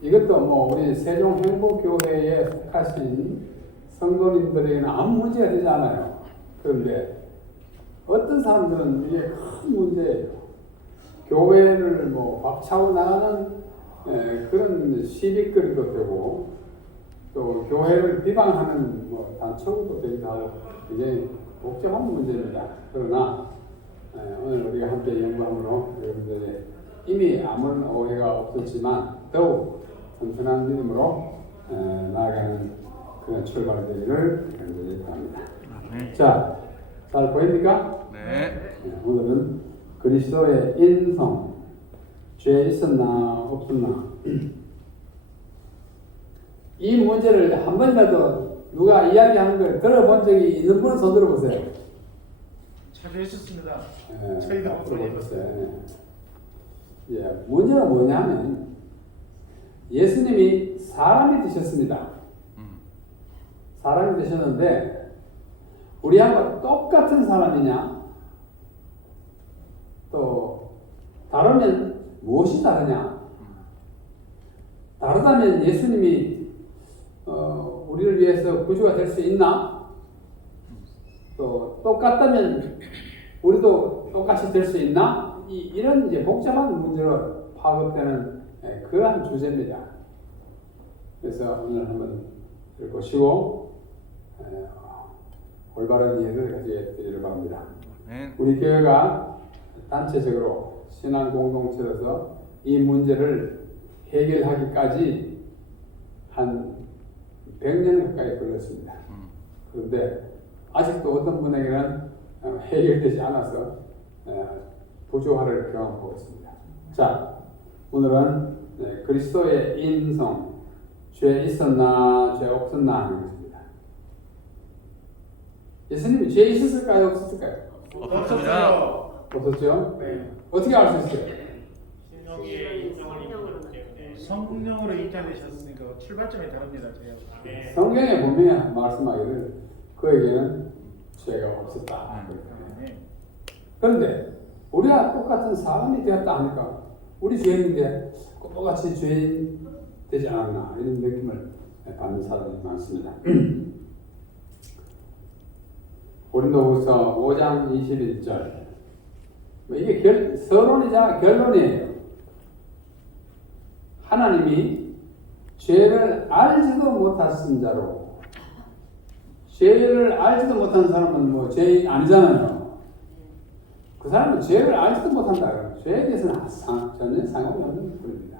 이것도 뭐 우리 세종행복교회에 속하신 성도님들에게는 아무 문제가 되지 않아요. 그런데 어떤 사람들은 이게 큰 문제예요. 교회를 뭐 박차고 나가는 그런 시비거리도 되고 또 교회를 비방하는 뭐 단초도 되기도 하고 굉장히 복잡한 문제입니다. 그러나 오늘 우리가 함께 연구함으로 여러분들이 이미 아무런 오해가 없었지만 더욱 튼튼한 믿음으로 나아가는 그런 출발이 되기를 간절히 바랍니다. 자, 잘 보입니까? 네. 오늘은 그리스도의 인성, 죄 있었나 없었나 이 문제를 한 번이라도 누가 이야기하는 걸 들어본 적이 있는 분은 손 들어보세요. 자주 했었습니다. 저희도 들어보셨어요. 예, 문제가 뭐냐면 예수님이 사람이 되셨습니다. 사람이 되셨는데 우리하고 똑같은 사람이냐? 또 다르면 무엇이 다르냐? 다르다면 예수님이 우리를 위해서 구주가 될 수 있나? 또 똑같다면 우리도 똑같이 될 수 있나? 이런 이제 복잡한 문제로 파급되는 그러한 주제입니다. 그래서 오늘 한번 보시고 올바른 이해를 가지게 되기를 바랍니다. 우리 교회가 단체적으로 신앙 공동체로서 이 문제를 해결하기까지 한 100년 가까이 걸렸습니다. 그런데 아직도 어떤 분에게는 해결되지 않아서 부조화를 경험하고 있습니다. 자, 오늘은 그리스도의 인성, 죄 있었나 죄 없었나 하는 것입니다. 예수님이 죄 있었을까요 없었을까요? 없었습니다. 없었죠? 네. 어떻게 알 수 있어요? 성령으로 인자되셨으니까 출발점이 다릅니다. 제가. 성경에 분명히 말씀하기를 그에게는 죄가 없었다. 네. 그런데 우리가 똑같은 사람이 되었다 하니까 우리 죄인인데 똑같이 죄인 되지 않았나 이런 느낌을 받는 사람이 많습니다. 고린도후서 5장 21절 이게 서론이자 결론이에요. 하나님이 죄를 알지도 못하신 자로 죄를 알지도 못하는 사람은 뭐 죄인 아니잖아요. 그 사람은 죄를 알지도 못한다. 죄에 대해서는 전혀 상관없는 분입니다.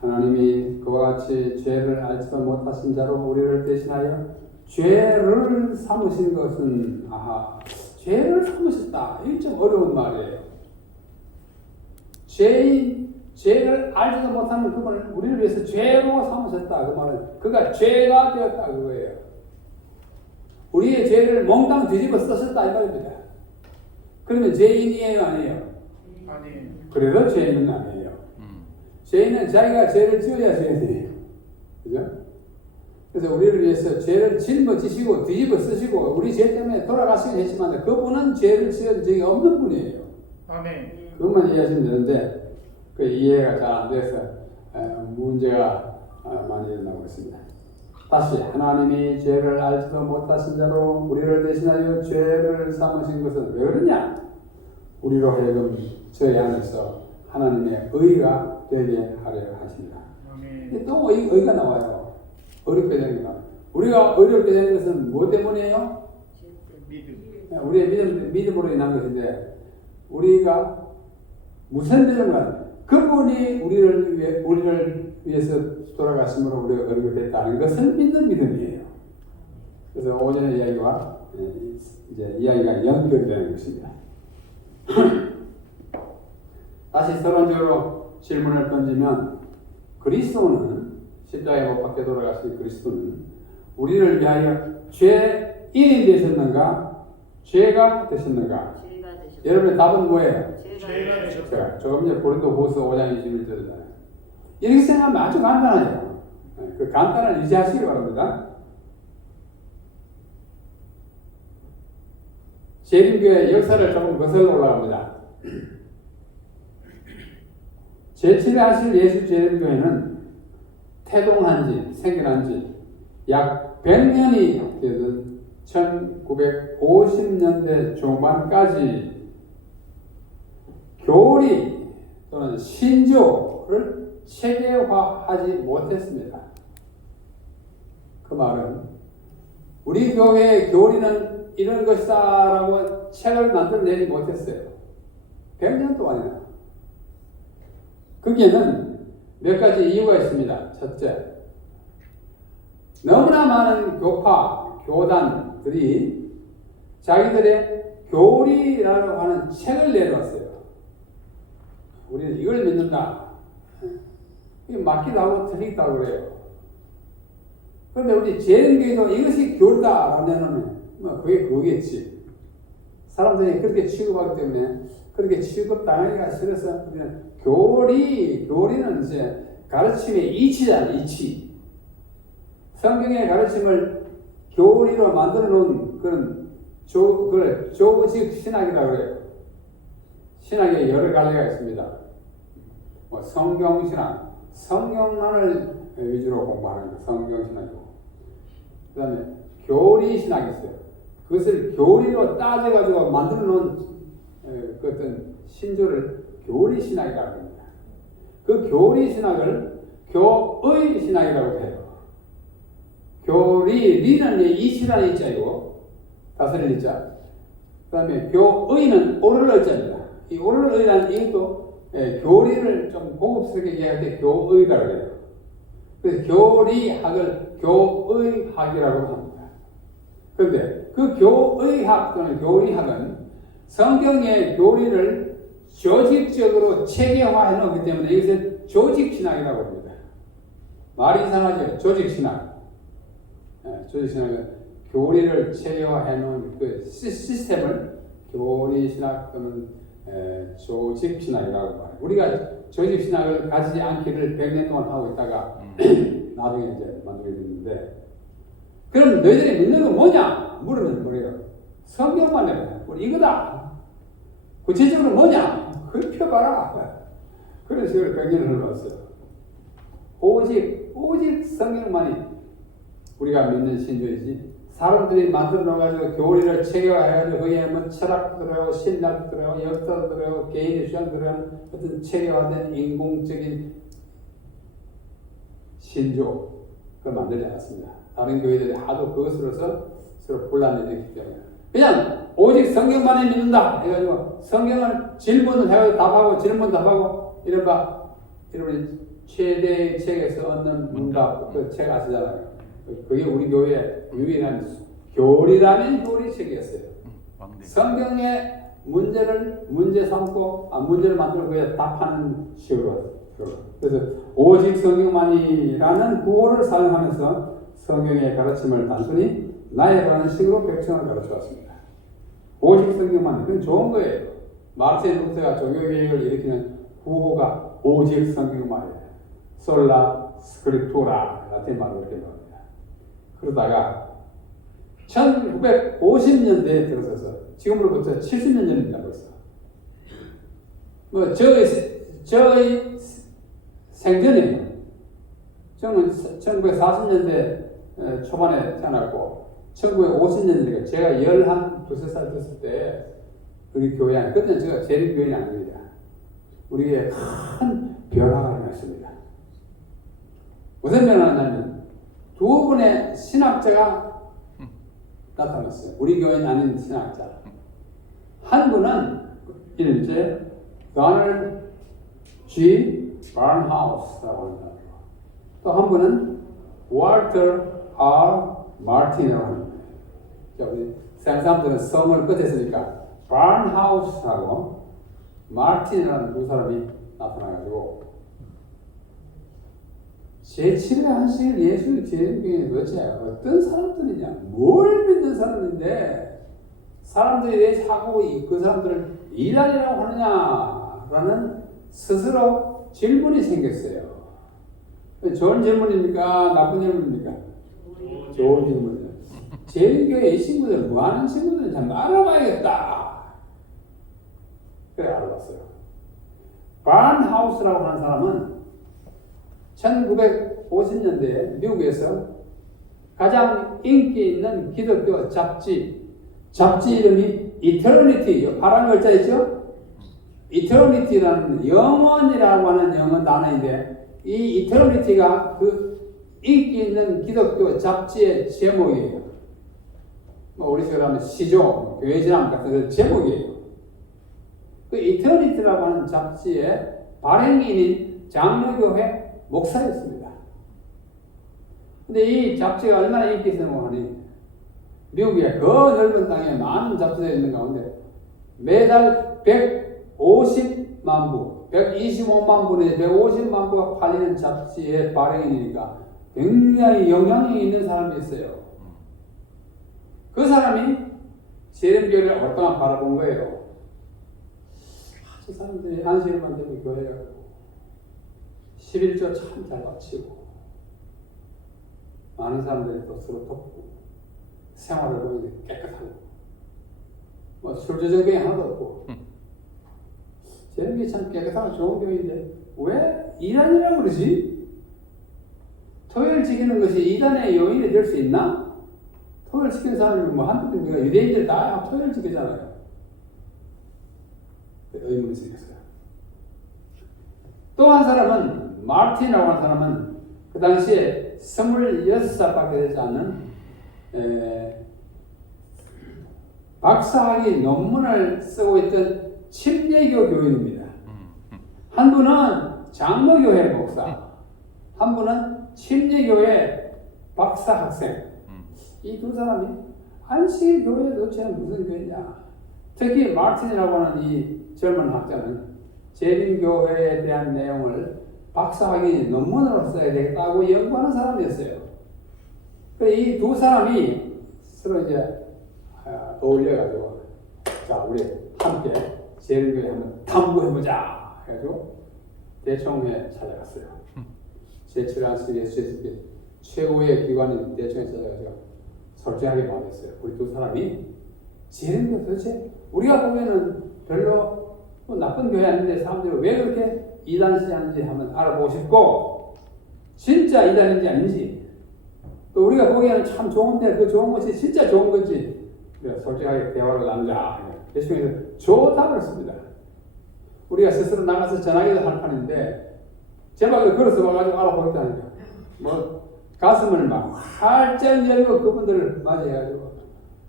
하나님이 그와 같이 죄를 알지도 못하신 자로 우리를 대신하여 죄를 삼으신 것은 죄를 삼으셨다. 이게 좀 어려운 말이에요. 죄를 알지도 못하는 그분을 우리를 위해서 죄로 삼으셨다. 그 말은 그가 죄가 되었다 그거예요. 우리의 죄를 몽땅 뒤집어 쓰셨다 이 말입니다. 그러면 죄인이에요 아니에요? 아니에요. 그래도 죄인은 아니에요. 죄인은 자기가 죄를 지어야 죄인이에요. 그죠? 그래서 우리를 위해서 죄를 짊어지시고 뒤집어 쓰시고 우리 죄 때문에 돌아가시긴 했지만 그분은 죄를 지은 적이 없는 분이에요. 아멘. 그것만 이해하시면 되는데 그 이해가 잘 안 돼서 문제가 많이 일어나고 있습니다. 다시 하나님이 죄를 알지도 못하신 자로 우리를 대신하여 죄를 삼으신 것은 왜 그러냐? 우리로 하여금 저희 안에서 하나님의 의가 되게 하려 하십니다. 아멘. 또 의가 나와요. 어렵게 되는 것. 우리가 어렵게 되는 것은 뭐 때문이에요? 믿음. 우리의 믿음으로 인한 것인데 우리가 무슨 믿음을 그분이 우리를 위해서 돌아가심으로 우리가 어렵게 됐다는 것을 믿는 믿음이에요. 그래서 오전의 이야기와 이제 이야기가 연결이 되는 것입니다. 다시 서론적으로 질문을 던지면 그리스도는 십자가에 못 박혀 돌아가신 그리스도는 우리를 위하여 죄인이 되셨는가 죄가 되셨는가? 여러분의 답은 뭐예요? 죄가 되셨다. 조금 전에 고린도후서 5장 21절이잖아요. 이렇게 생각하면 아주 간단해요. 그 간단을 유지하시기 바랍니다. 재림교의 역사를 조금 거슬러 올라갑니다. 제7회 하실 예수 재림교회는 태동한 지, 생겨난 지 약 100년이 되던 1950년대 중반까지 교리 또는 신조를 체계화하지 못했습니다. 그 말은 우리 교회의 교리는 이런 것이다 라고 책을 만들어내지 못했어요. 100년 동안이나. 거기에는 몇 가지 이유가 있습니다. 첫째, 너무나 많은 교파, 교단들이 자기들의 교리라고 하는 책을 내놓았어요. 우리는 이걸 믿는다. 이게 맞기도 하고 틀리기도 하고 그래요. 그런데 우리 재림교회도 이것이 교리다라고 내놓으면 뭐 그게 그거겠지. 사람들이 그렇게 취급하기 때문에 그렇게 취급당하기가 싫어서 우리는 교리는 이제 가르침의 이치잖아요. 이치. 성경의 가르침을 교리로 만들어 놓은 그런 조직 신학이라고 그래요. 신학에 여러 갈래가 있습니다. 뭐 성경 신학, 성경만을 위주로 공부하는 게 성경 신학이고, 그 다음에 교리 신학이 있어요. 그것을 교리로 따져가지고 만들어 놓은 그 어떤 신조를 교리 신학이라고 합니다. 그 교리 신학을 교의 신학이라고 해요. 리는 이치라는 이자이고, 다스릴 이자. 그 다음에 교의는 오를 의자입니다. 이 오를 의라는 이것도 교리를 좀 고급스럽게 얘기할 때 교의라고 해요. 그래서 교리학을 교의학이라고 합니다. 그런데 그 교의학 또는 교리학은 성경의 교리를 조직적으로 체계화해 놓기 때문에 이것을 조직신학이라고 합니다. 말이 이상하죠? 조직신학. 조직신학은 교리를 체계화해 놓은 그 시스템을 교리신학 또는 조직신학이라고 말해요. 우리가 조직신학을 가지지 않기를 100년 동안 하고 있다가 나중에 이제 만들게 됐는데, 그럼 너희들이 믿는 건 뭐냐? 물으면 뭐래요? 성경만 해봐. 우리 이거다. 구체적으로 뭐냐? 그걸 펴봐라. 그런 식으로 100년을 흘러왔어요. 오직 성경만이 우리가 믿는 신조이지, 사람들이 만들어 놓아가지고 교리를 체계화해가지고 거기에 뭐 철학도 들어가고 신학도 들어가고 역사도 들어가고 개인의 주장 들어가는 어떤 체계화된 인공적인 신조, 그걸 만들지 않았습니다. 다른 교회들이 하도 그것으로서 서로 분란이 됐기 때문에 그냥 오직 성경만을 믿는다 해가지고 성경을 질문을 해가지고 답하고 질문 답하고 이런 최대의 책에서 얻는 문답, 그 책 아시잖아요. 그게 우리 교회의 유일한 교리라는 교리책이었어요. 성경의 문제 삼고 문제를 만들고 그에 답하는 식으로. 그래서 오직 성경만이라는 구호를 사용하면서 성경의 가르침을 단순히 나열하는 식으로 백성을 가르쳐왔습니다. 오직 성경만, 그건 좋은 거예요. 마르틴 루터가 종교개혁을 일으키는 구호가 오직 성경만이에요. 솔라 스크립투라 라틴 말로 이렇게 나옵니다. 그러다가 1950년대에 들어서서 지금으로부터 70년 전입니다. 벌써. 저의 생전이에요. 저는 1940년대 초반에 태어났고 1950년대니까 제가 12살 됐을 때 우리 교회 안에, 그때는 제가 재림교회는 아닙니다. 우리의 큰 변화가 일어났습니다. 무슨 변화가 났냐면 두 분의 신학자가 나타났어요. 우리 교회는 아닌 신학자. 한 분은 이름이 도널드 G. 바른하우스라고 하는 사람이고, 또 한 분은 월터 R. 마틴이라고 하는 거예요. 우리 서양 사람들은 성을 끝에 쓰니까 바른하우스하고 마틴이라는 두 사람이 나타나가지고 제7회 한식을 예수 재림교회는 도대체 어떤 사람들이냐, 뭘 믿는 사람인데 사람들이 왜 자꾸 그 사람들을 이단이라고 하느냐라는 스스로 질문이 생겼어요. 좋은 질문입니까? 나쁜 질문입니까? 좋은 질문이에요. 재림교회 이 친구들 뭐 하는 친구들인지 한번 알아봐야겠다. 그래 알아봤어요. 바른하우스라고 하는 사람은 1950년대 미국에서 가장 인기 있는 기독교 잡지 이름이 이터니티, 파란 글자 있죠? 이터니티라는 영원이라고 하는 영어 단어인데 이 이터니티가 그 인기 있는 기독교 잡지의 제목이에요. 뭐 우리식으로 하면 시조, 교회지람 같은 그 제목이에요. 그 이터니티라고 하는 잡지의 발행인인 장로교회 목사였습니다. 근데 이 잡지가 얼마나 인기 있었냐고 하니 미국의 그 넓은 땅에 많은 잡지가 있는 가운데 매달 150만 부, 125만 부에 150만 부가 팔리는 잡지의 발행인이니까 굉장히 영향력이 있는 사람이 있어요. 그 사람이 세련교회를 오랫동안 바라본 거예요. 저 사람들이 안식일만 되면 교회 가고 11조 참 잘 바치고 많은 사람들이 또 서로 돕고 생활을 보이게 깨끗하고 뭐 술주정병이 하나도 없고 제목이 참 깨끗하고 좋은 교회인데 왜 이단이라고 그러지? 토요일 지키는 것이 이단의 요인이 될 수 있나? 토요일 지키는 사람이 뭐 한두 명이가 유대인들 다 토요일 지키잖아요. 의문이 생겼어요. 또 한 사람은 마틴이라고 하는 사람은 그 당시에 26살밖에 되지 않는 박사학위 논문을 쓰고 있던 침례교 교인입니다. 한 분은 장로교회 목사, 한 분은 침례교회 박사 학생. 이 두 사람이 안식일 교회 도대체 무슨 교회냐? 특히 마틴이라고 하는 이 젊은 학자는 재림교회에 대한 내용을 박사학위 논문으로 써야 되겠다고 연구하는 사람이었어요. 그래서 이 두 사람이 서로 이제 어울려가지고 자 우리 함께 재림교회 한번 탐구해보자 해가지고 대총회 찾아갔어요. 제7안식 예수의 최고의 기관인 대총회 찾아가지고 솔직하게 말했어요. 우리 두 사람이 재림교회 도대체 우리가 보기에는 별로 뭐 나쁜 교회 아닌데 사람들이 왜 그렇게 이단시하는지 한번 알아보고 싶고 진짜 이단인지 아닌지 또 우리가 보기에는 참 좋은데 그 좋은 것이 진짜 좋은 건지 솔직하게 대화를 나누자. 예수님께서 좋다고 했습니다. 우리가 스스로 나가서 전하기도 할 판인데 제발 걸어서 와가지고 알아보겠다니까 뭐 가슴을 막 활짝 열고 그분들을 맞이해가지고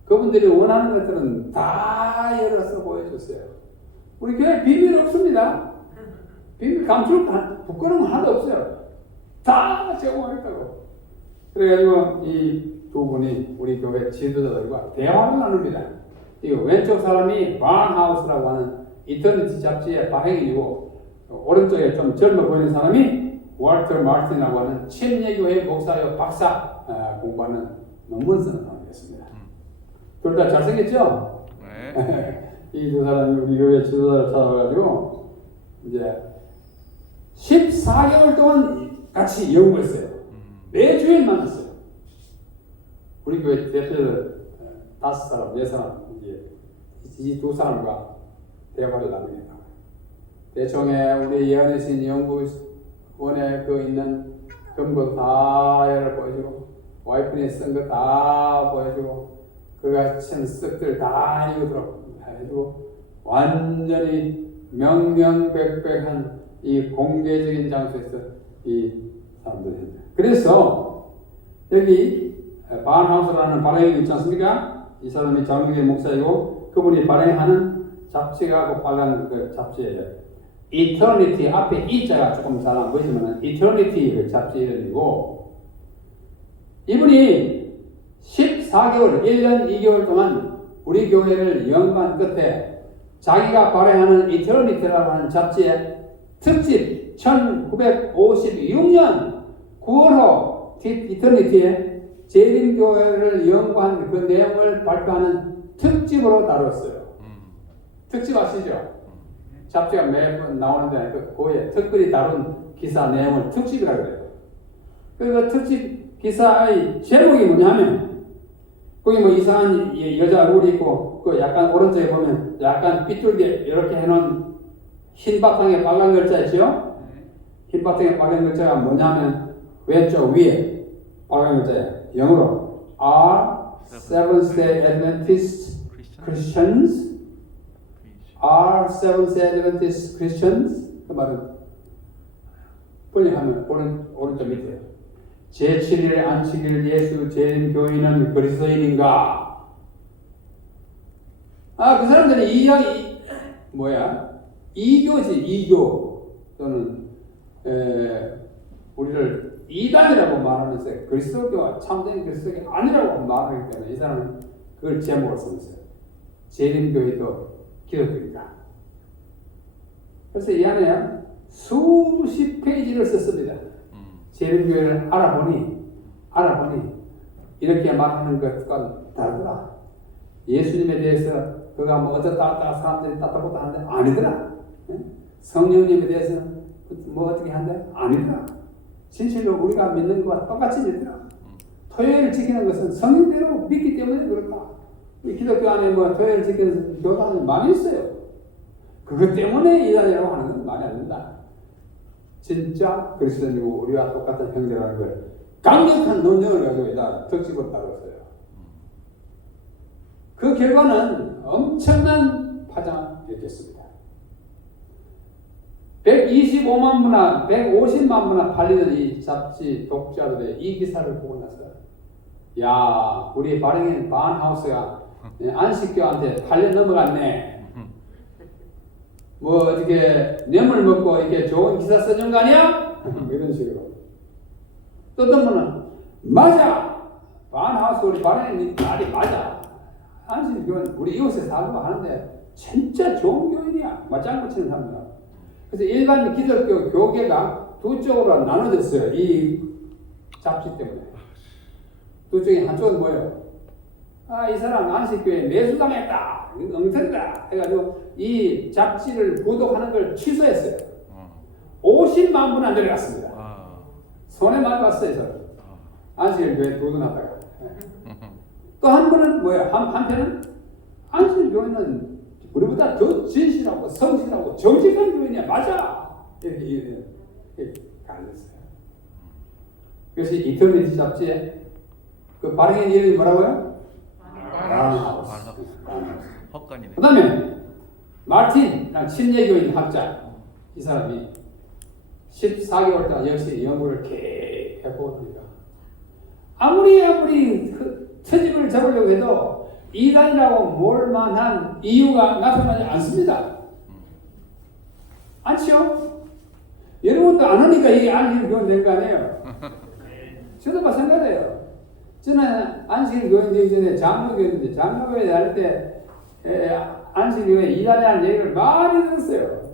그분들이 원하는 것들은 다 열어서 보여줬어요. 우리 교회 비밀 없습니다. 비밀 감출 부끄러운 거 하나도 없어요. 다 제공하겠다고. 그래가지고 이 두 분이 우리 교회 지도자들과 대화를 나눕니다. 이 왼쪽 사람이 바운하우스라고 하는 이터니티 잡지의 발행인이고 오른쪽에 좀 젊어 보이는 사람이 월터 마틴이라고 하는 침례교회 목사요 박사 공부하는 논문 쓰는 사람이었습니다. 둘 다 잘생겼죠? 네. 이 두 사람이 우리 교회 지도자를 찾아가지고 이제 14개월 동안 같이 연구했어요. 매주일 만났어요. 우리 교회 대표들 5사람, 4사람 이 두 사람과 대화를 나눕니다. 대청에 우리 예언의신 연구원에 그 있는 금고 다 보여주고 와이프니 쓴 거 다 보여주고 그가 친 쓱들 다 읽어주고 해주고 완전히 명명백백한 이 공개적인 장소에서 이 사람들이 했다. 그래서 여기 바운하우스라는 발행이 있지 않습니까? 이 사람이 장로교회 목사이고 그분이 발행하는 잡지가 발행한 그 잡지예요. 이터니티 앞에 이자가 조금 잘 안 보이지만 이터니티 그 잡지 이름이고 이분이 14개월, 1년 2개월 동안 우리 교회를 연구한 끝에 자기가 발행하는 이터니티라고 하는 잡지의 특집 1956년 9월호 이터니티에 재림교회를 연구한 그 내용을 발표하는 특집으로 다뤘어요. 특집 아시죠? 잡지가 매번 나오는데 그거에 특별히 다룬 기사 내용을 특집이라고 해요. 그 특집 기사의 제목이 뭐냐면 거기 뭐 이상한 여자 얼굴이 있고 그 약간 오른쪽에 보면 약간 삐뚤게 이렇게 해놓은 흰 바탕에 빨간 글자 있죠? 흰 바탕에 빨간 글자가 뭐냐면 왼쪽 위에 빨간 글자에 영어로 are Seventh-day Adventist Christians are Seventh-day Adventist Christians 그 말은 번역하면 오른쪽 밑에 제7일 안식일 예수 재림 교인은 그리스도인인가? 그 사람들이 이 이야기 이교지 이교 또는 우리를 이단이라고 말하면서 그리스도교가 참된 그리스도교 아니라고 말하기 때문에 이 사람은 그걸 제목으로 썼어요. 재림교회도 기독교이다. 그래서 이 안에 수십 페이지를 썼습니다. 재림교회를 알아보니 이렇게 말하는 것과 다르더라. 예수님에 대해서 그가 뭐 어쩌다 사람들이 따따보다 하는데 아니더라. 성령님에 대해서 뭐 어떻게 하는데 아니더라. 진실로 우리가 믿는 것과 똑같이 믿더라. 토요일을 지키는 것은 성령대로 믿기 때문에 그렇다. 우리 기독교 안에 뭐 토요일을 지키는 교단이 많이 있어요. 그것 때문에 이단이라고 하는 건 말이 안 된다. 진짜 그리스도인이고 우리와 똑같은 형제라는 걸 강력한 논쟁을 가지고 이다 특집을 다뤘어요. 그 결과는 엄청난 파장을 일으켰습니다. 125만 부나 150만 부나 팔리는 이 잡지 독자들의 이 기사를 보고 나서 야 우리 발행인 바하우스가 안식교한테 팔려 넘어갔네. 뭐 어떻게 뇌물 먹고 이렇게 좋은 기사 써준 거 아니야? 이런 식으로. 또 어떤 분은 맞아. 바하우스 우리 발행인 말이 맞아. 안식교는 우리 이웃에 살고 하는데 진짜 좋은 교인이야. 맞장구 치는 사람이야. 그래서 일반 기독교 교계가 두 쪽으로 나눠졌어요. 이 잡지 때문에. 두 쪽이 한쪽은 뭐예요? 이 사람 안식교에 매수당했다. 엉터리다. 해가지고 이 잡지를 구독하는 걸 취소했어요. 50만 분 안 내려갔습니다. 손해 많이 봤어요. 저는. 안식교에 도전하다가. 또 한 분은 뭐예요? 한편은 안식교회는 우리보다 더 진실하고 성실하고 정직한 교회냐 맞아 이렇게 갈렸어요. 그래서 이터니티 잡지에 그 발행인 이름이 뭐라고요? 바하우스. 헛간이네. 그 다음에 마틴 침례교인 학자 이 사람이 14개월 동안 역시 연구를 계속 해보니까 아무리 그 트집을 잡으려고 해도 이단이라고 볼 만한 이유가 나타나지 않습니다. 않지요? 여러분도 안 하니까 이게 안식일 교인 된 거 아니에요? 저도 마찬가지예요. 저는 안식일 교인 되기 전에 장로교였는데 장로교회 다닐 때 안식일 교회 이단이라는 얘기를 많이 들었어요.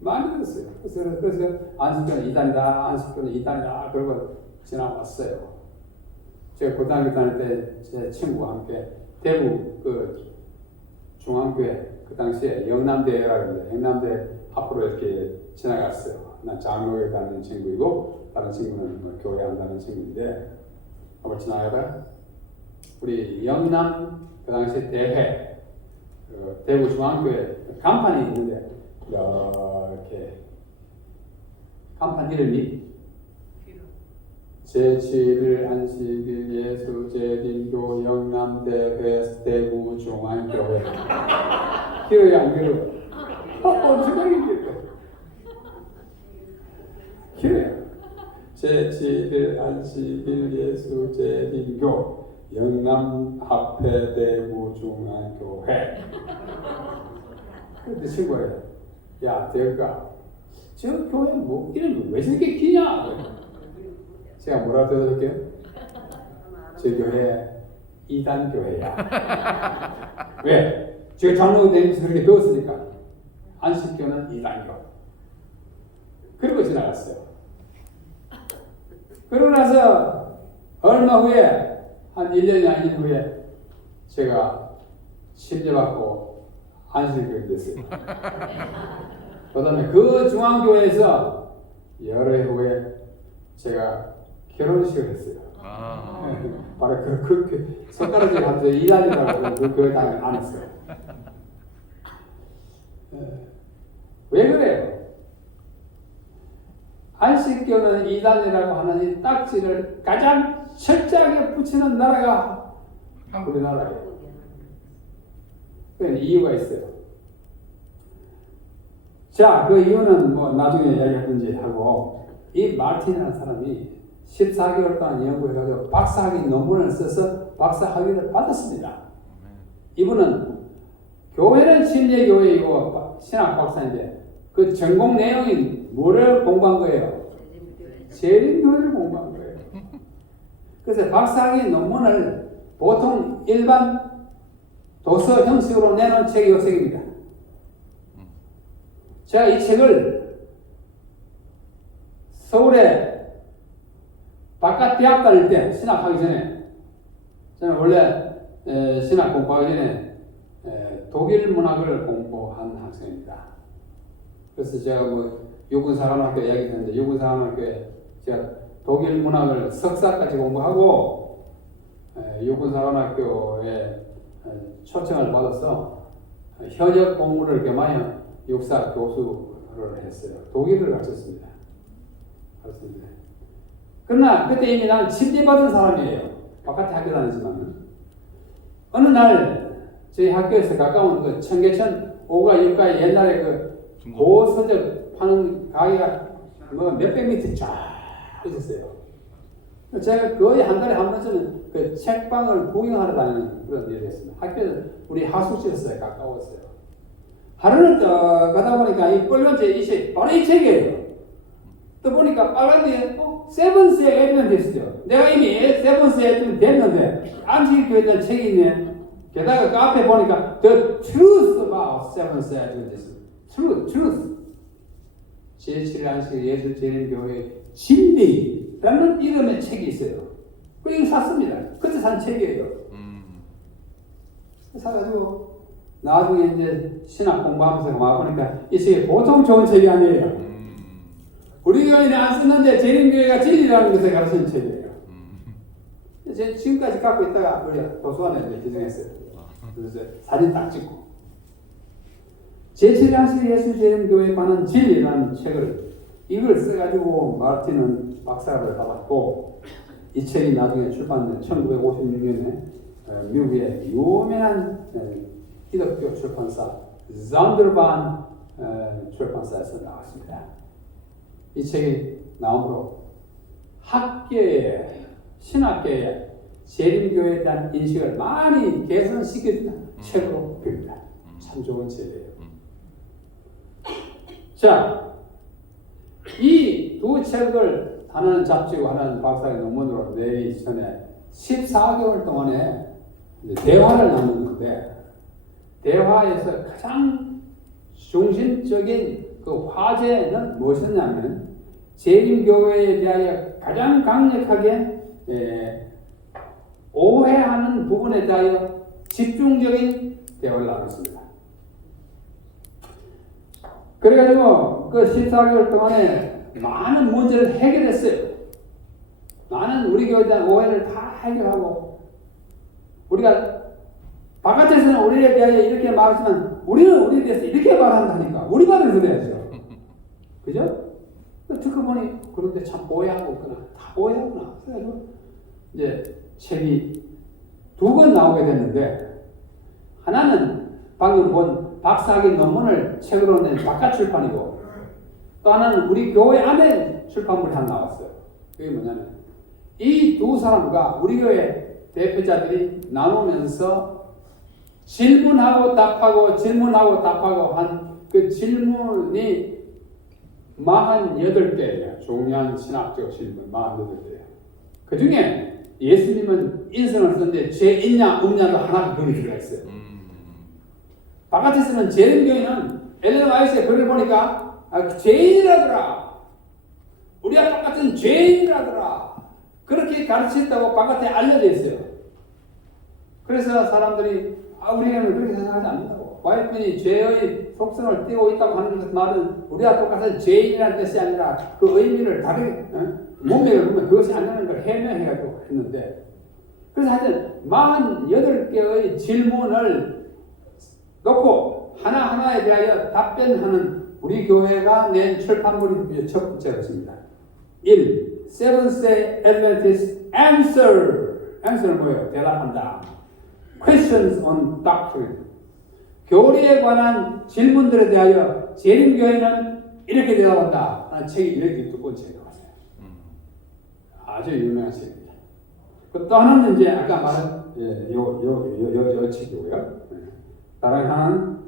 그래서 안식교는 이단이다, 안식교는 이단이다 그러고 지나왔어요. 제가 고등학교 다닐 때 제 친구와 함께 대구 그 중앙교회 그 당시에 영남대라고 하는데 영남대 앞으로 이렇게 지나갔어요. 난 장로교회 다니는 친구이고 다른 친구는 뭐 교회 안 다니는 친구인데 한번 지나가다가 우리 영남 그 당시 대회 그 대구 중앙교회 간판이 있는데 이렇게 간판 이름이 제7일 안식일 예수 재림교 영남대회 대구 중앙교회 길어요 안 길어요? 엄청나게 길어요. 제7일 안식일 예수 재림교 영남합회 대구 중앙교회. 근데 친구예요. 야 대가 저 교회 뭐 이름이 왜 저렇게 기냐? 제가 뭐라고 대답할게요? 저 교회 이단 교회야. 왜? 제가 장로가 되면서 그렇게 배웠으니까. 안식교는 이단교. 그리고 지나갔어요. 그러고 나서 얼마 후에 한 1년이 아닌 후에 제가 침례받고 안식교에 됐어요. 그 다음에 그 중앙교회에서 여러 해 후에 제가 결혼식을 했어요. 바로 그 손가락질 하면서 이단이라고 그 교회 다니는 안 했어요. 왜 그래요? 안식교는 이단이라고 하는 이 딱지를 가장 철저하게 붙이는 나라가 우리나라예요. 그런 이유가 있어요. 자, 그 이유는 뭐 나중에 이야기하든지 하고, 이 마르틴이라는 사람이 14개월 동안 연구해가지고 박사학위 논문을 써서 박사학위를 받았습니다. 이분은 교회는 침례교회이고 신학 박사인데 그 전공 내용이 뭐를 공부한 거예요? 재림교회를 공부한 거예요. 그래서 박사학위 논문을 보통 일반 도서 형식으로 내놓은 책이 이 책입니다. 제가 이 책을 서울에 바깥 대학 다닐 때 신학하기 전에 저는 원래 신학 공부하기 전에 독일 문학을 공부한 학생입니다. 그래서 제가 뭐 육군사관학교 이야기했는데 육군사관학교에 제가 독일 문학을 석사까지 공부하고 육군사관학교에 초청을 받아서 현역 공부를 겸하여 육사 교수를 했어요. 독일을 갔었습니다. 그러나 그때 이미 나는 침례받은 사람이에요. 바깥에 학교 다니지만 어느 날 저희 학교에서 가까운 그 청계천 5가 6가에 옛날에 그 고서적 파는 가게가 뭐 몇백 미터 쫙 있었어요. 제가 거의 한 달에 한 번쯤은 그 책방을 구경하러 다니는 그런 일을 했습니다. 학교는 우리 하숙지였어요. 가까웠어요. 하루는 가다 보니까 이 빨간색 이 책, 바로 이 책이에요. 또 보니까 빨간 뒤에 세븐스 애드벤티스트요. 내가 이미 세븐스 애드벤티스트 됐는데 안식교회에 대한 책이 있네. 게다가 그 앞에 보니까 The Truth About Seventh Adventist. Truth. 제7일 안식 예수 재림교회 진리라는 이름의 책이 있어요. 그 이거 샀습니다. 그때 산 책이에요. 사가지고 나중에 이제 신학 공부하면서 와보니까 이 책이 보통 좋은 책이 아니에요. 우리 교회는 안 쓰는데 재림교회가 진리라는 것을 가르치는 책이에요. 제가 지금까지 갖고 있다가 우리 도서관에 기증했어요. 그래서 사진 딱 찍고 제7일 안식 예수 재림교회에 관한 진리라는 책을 이걸 써가지고 마르틴은 박사를 받았고 이 책이 나중에 출판된 1956년에 미국의 유명한 기독교 출판사 잔더반 출판사에서 나왔습니다. 이 책이 나오므로 학계에 신학계에 재림교회에 대한 인식을 많이 개선시키는 책으로 봅니다. 참 좋은 책이에요. 자, 이 두 책을 하나는 잡지고 하나는 박사의 논문으로 내기 전에 14개월 동안에 대화를 나누는데 대화에서 가장 중심적인 그 화제는 무엇이냐면 재림교회에 대하여 가장 강력하게 오해하는 부분에 대하여 집중적인 대화를 나눴습니다. 그래가지고 그 14개월 동안에 많은 문제를 해결했어요. 많은 우리 교회에 대한 오해를 다 해결하고 우리가 바깥에서는 우리에 대하여 이렇게 말하지만 우리는 우리에 대해서 이렇게 말한다니까 우리 말을 들어야죠. 그죠? 듣고 보니 그런데 참 오해하고 있구나. 다 오해하구나. 그래가지고 이제 책이 두 권 나오게 됐는데 하나는 방금 본 박사학위 논문을 책으로 낸 바깥 출판이고 또 하나는 우리 교회 안에 출판물이 하나 나왔어요. 그게 뭐냐면 이 두 사람과 우리 교회 대표자들이 나누면서 질문하고 답하고 질문하고 답하고 한 그 질문이 48개예요. 중요한 신학적 질문 48개예요. 그 중에 예수님은 인성을 썼는데 죄 있냐 없냐도 하나 글이 들어가 있어요. 바깥에서는 재림교회는 엘레나 와이스의 글을 보니까 죄인이라더라. 우리와 똑같은 죄인이라더라. 그렇게 가르쳤다고 바깥에 알려져 있어요. 그래서 사람들이 우리는 그렇게 생각하지 않는다고. 와이프니 죄의 속성을 띠고 있다고 하는 말은 우리와 똑같은 죄인이라는 뜻이 아니라 그 의미를 다르게 문맥을 보면 그것이 아니라는 걸 해명해가지고 했는데 그래서 하여튼 48개의 질문을 놓고 하나하나에 대하여 답변하는 우리 교회가 낸 출판물이 첫 번째 것입니다. 1. Seventh-day Adventist Answer. Answer는 뭐예요? 대답한다. Questions on Doctrine. 교리에 관한 질문들에 대하여 재림교회는 이렇게 대답한다. 라는 책이 이렇게 두 번째로 왔어요. 아주 유명한 책입니다. 또 하나는 이제 아까 말한 요 책이고요. 다른 하나는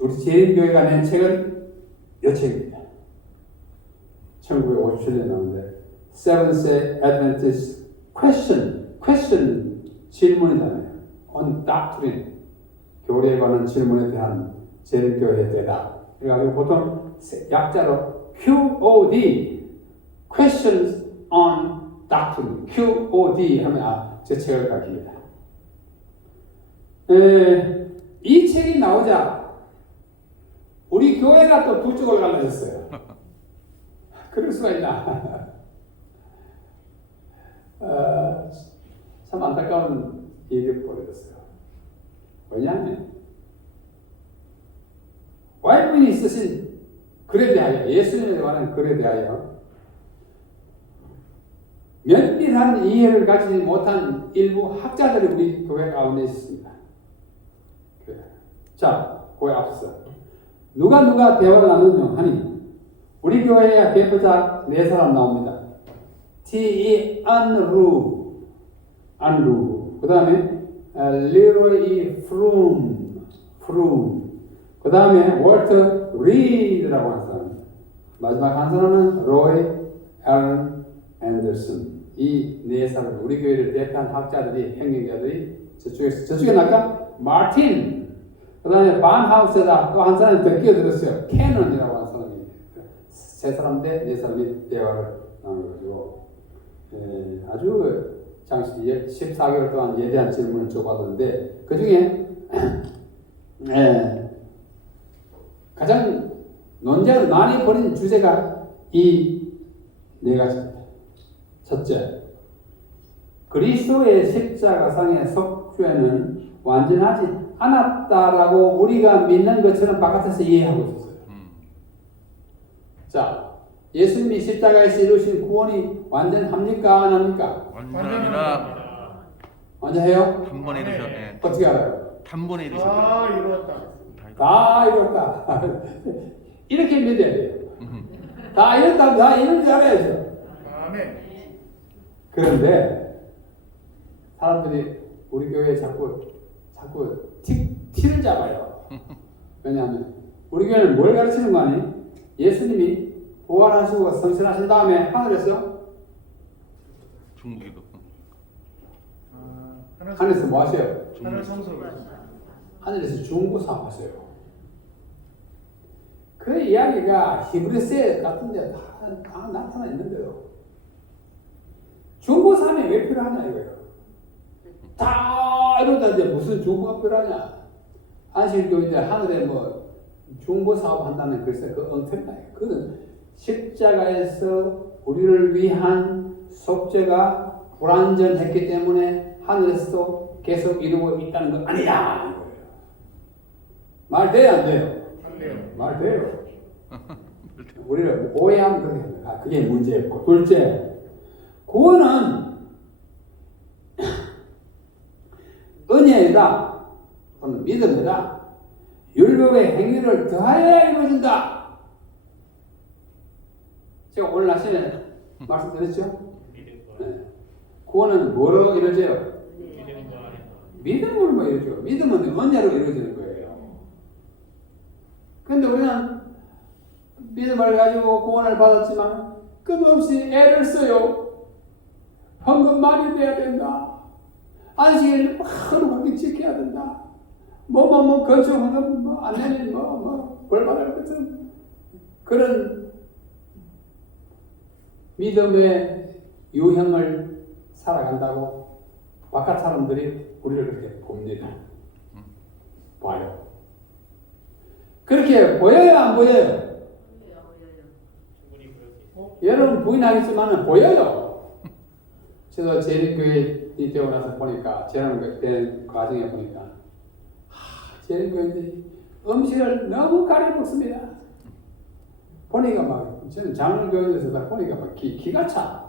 우리 재림교회가 낸 책은 요 책입니다. 1957년에 나오는데 Seventh-day Adventist Question 질문이잖아요. On Doctrine 교리에 관한 질문에 대한 재림교회의 대답. 그래가지고 보통 약자로 QOD Questions on Doctrine QOD 하면 제 책을 가르칩니다. 이 책이 나오자 우리 교회가 또 두 쪽으로 갈라졌어요. 그럴 수가 있나? 참 안타까운 일이 벌어졌어요. 왜냐하면 와이프인이 쓰신 글에 대하여 예수님에 관한 글에 대하여 면밀한 이해를 가지지 못한 일부 학자들이 우리 교회 가운데 있습니다. 자, 그에 앞서 누가 대화를 나누며 하니 우리 교회의 대표자 네 사람 나옵니다. T.E. 안루, 그 다음에 리로이 프룸, 그 다음에 월터 리드라고 하는 사람, 마지막 한 사람은 로이 앨런 앤더슨. 이 네 사람, 우리 교회를 대표한 학자들이, 행정자들이 저쪽에 나가 마틴, 그 다음에 반하우스에다 또 한 사람이 더 끼어들었어요. 캐넌이라고 하는 사람이. 세 사람 네 사람이 대화를 나눠가지고 아주 당시 14개월 동안 예대한 질문을 줘봤는데 그 중에 가장 논쟁을 많이 벌인 주제가 이 네 가지입니다. 첫째, 그리스도의 십자가상의 속죄는 완전하지 않았다라고 우리가 믿는 것처럼 바깥에서 이해하고 있었어요. 자, 예수님이 십자가에서 이루신 구원이 완전합니까? 안 합니까? 완전합니다. 완전해요? 단번에 이루셨네. 어떻게 알아요? 단번에 이루셨네. 다 이루었다. 다 이뤘다. 이렇게 믿어야 돼요. 다 이뤘다, 다 이룬 줄 알아야죠. 아멘. 그런데 사람들이 우리 교회에 자꾸 티를 잡아요. 왜냐하면 우리 교회는 뭘 가르치는 거 아니? 예수님이 부활하시고 성천하신 다음에 하늘에서 중국이도. 하늘에서 뭐 하세요? 하늘 성소를 하늘에서 중구사하세요. 그 이야기가 히브리서 같은 데 다 나타나 있는데요. 중보삼이 왜 필요하냐 이거예요. 다 이러다는데 무슨 중보가 필요하냐. 안식교인들 하늘에 뭐 중보 사업 한다는 글쎄 그 엉터리다. 그는 십자가에서 우리를 위한 속죄가 불완전했기 때문에 하늘에서도 계속 이루고 있다는 거 아니냐 이거예요. 말 돼요 안 돼요? 안 돼요. 말 돼요. 우리를 오해하면 그렇게 합니다. 그게 문제였고 둘째, 구원은 은혜이다 또는 믿음이다. 율법의 행위를 더하여야 이루어진다. 제가 오늘 아침에 말씀드렸죠? 네. 구원은 뭐로 이루어져요? 믿음으로 이루어져요. 믿음은 은혜로 이루어지는 거예요. 그런데 우리는 믿음을 가지고 구원을 받았지만 끝없이 애를 써요. 헌금 많이 내야 된다. 안식일 하루밖에 지켜야 된다. 건축 헌금 안 내면 벌 받을 것은 그런 믿음의 유형을 살아간다고 바깥 사람들이 우리를 그렇게 봅니다. 봐요. 그렇게 보여요, 안 보여요? 여러분 부인하겠지만 보여요. 저도 재림교회 되고 나서 보니까 재림교회 과정에 보니까 재림교회들이 음식을 너무 가려 먹습니다. 보니까 막 저는 장로교회에서 다 보니까 막 기가 차.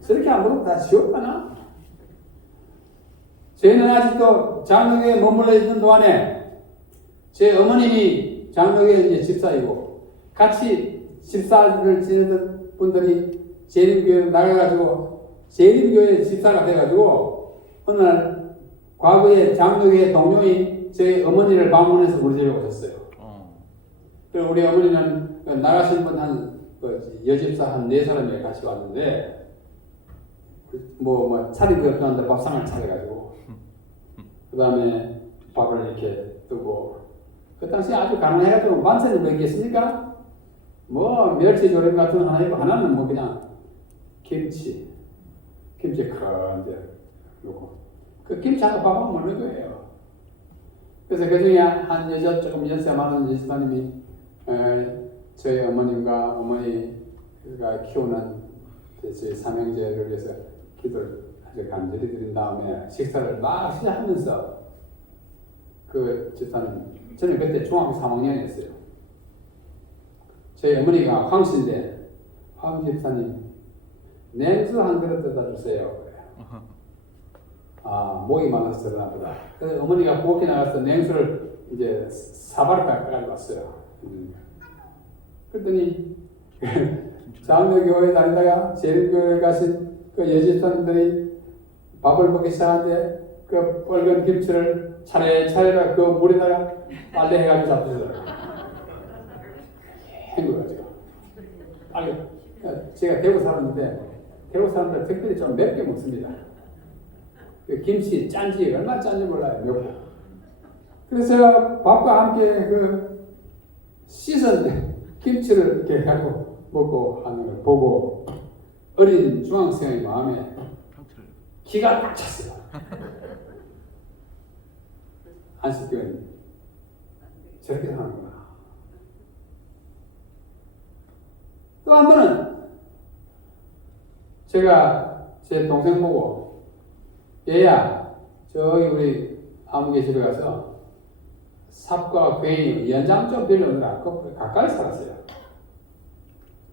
저렇게 안 먹으면 다 지옥가나? 저희는 아직도 장로교회에 머물러 있는 동안에 제 어머님이 장로교회 이제 집사이고 같이 집사를 지내던 분들이 재림교회로 나가가지고 재림교회 집사가 돼가지고 어느 날 과거에 장로교회 동료인 저희 어머니를 방문해서 우리 집에 오셨어요. 그리고 우리 어머니는 나가신 분 한 여집사 한 4사람이 같이 왔는데 뭐 차리기 없는데 밥상을 차려가지고 그 다음에 밥을 이렇게 뜨고 그 당시에 아주 가난해가지고 반찬이 뭐 있겠습니까? 뭐 멸치 조림 같은 거 하나 있고 하나는 뭐 그냥 김치 그런데 놓고 그 김치하고 밥하고 먹는 거예요. 그래서 그 중에 한 여자 조금 연세 많은 여집사님이 저희 어머님과 어머니가 키우는 저희 삼형제를 위해서 기도를 아주 간절히 드린 다음에 식사를 막 시작하면서 그 집사님, 저는 그때 중학교 3학년이었어요. 저희 어머니가 황씨인데 황 집사님 냉수 한 그릇 떠다 주세요. 그래요. 아, 목이 많아서 그러나 보다. 그래서 어머니가 부엌에 나가서 냉수를 이제 사발까지 가져왔어요. 그랬더니 장로교회 다니다가 재림교회 가신 그 여집사님들이 밥을 먹기 시작하는데 그 빨간 김치를 차례차례 그 물에다가 빨래해가지고 잡수더라고요. 헹궈가지고. 제가 대구 살았는데 대구 사람들 특별히 좀 맵게 먹습니다. 그 김치 짠지 얼마나 짠지 몰라요. 맵고. 그래서 밥과 함께 그 씻은 김치를 이렇게 가지고 먹고 하는 걸 보고 어린 중학생의 마음에 기가 딱 찼어요. 안식교회는 저렇게 사는구나. 또 한 번은 제가 제 동생 보고 얘야 저기 우리 아무개 집에 가서 삽과 괭이 연장 좀 빌려오느라 가까이 살았어요.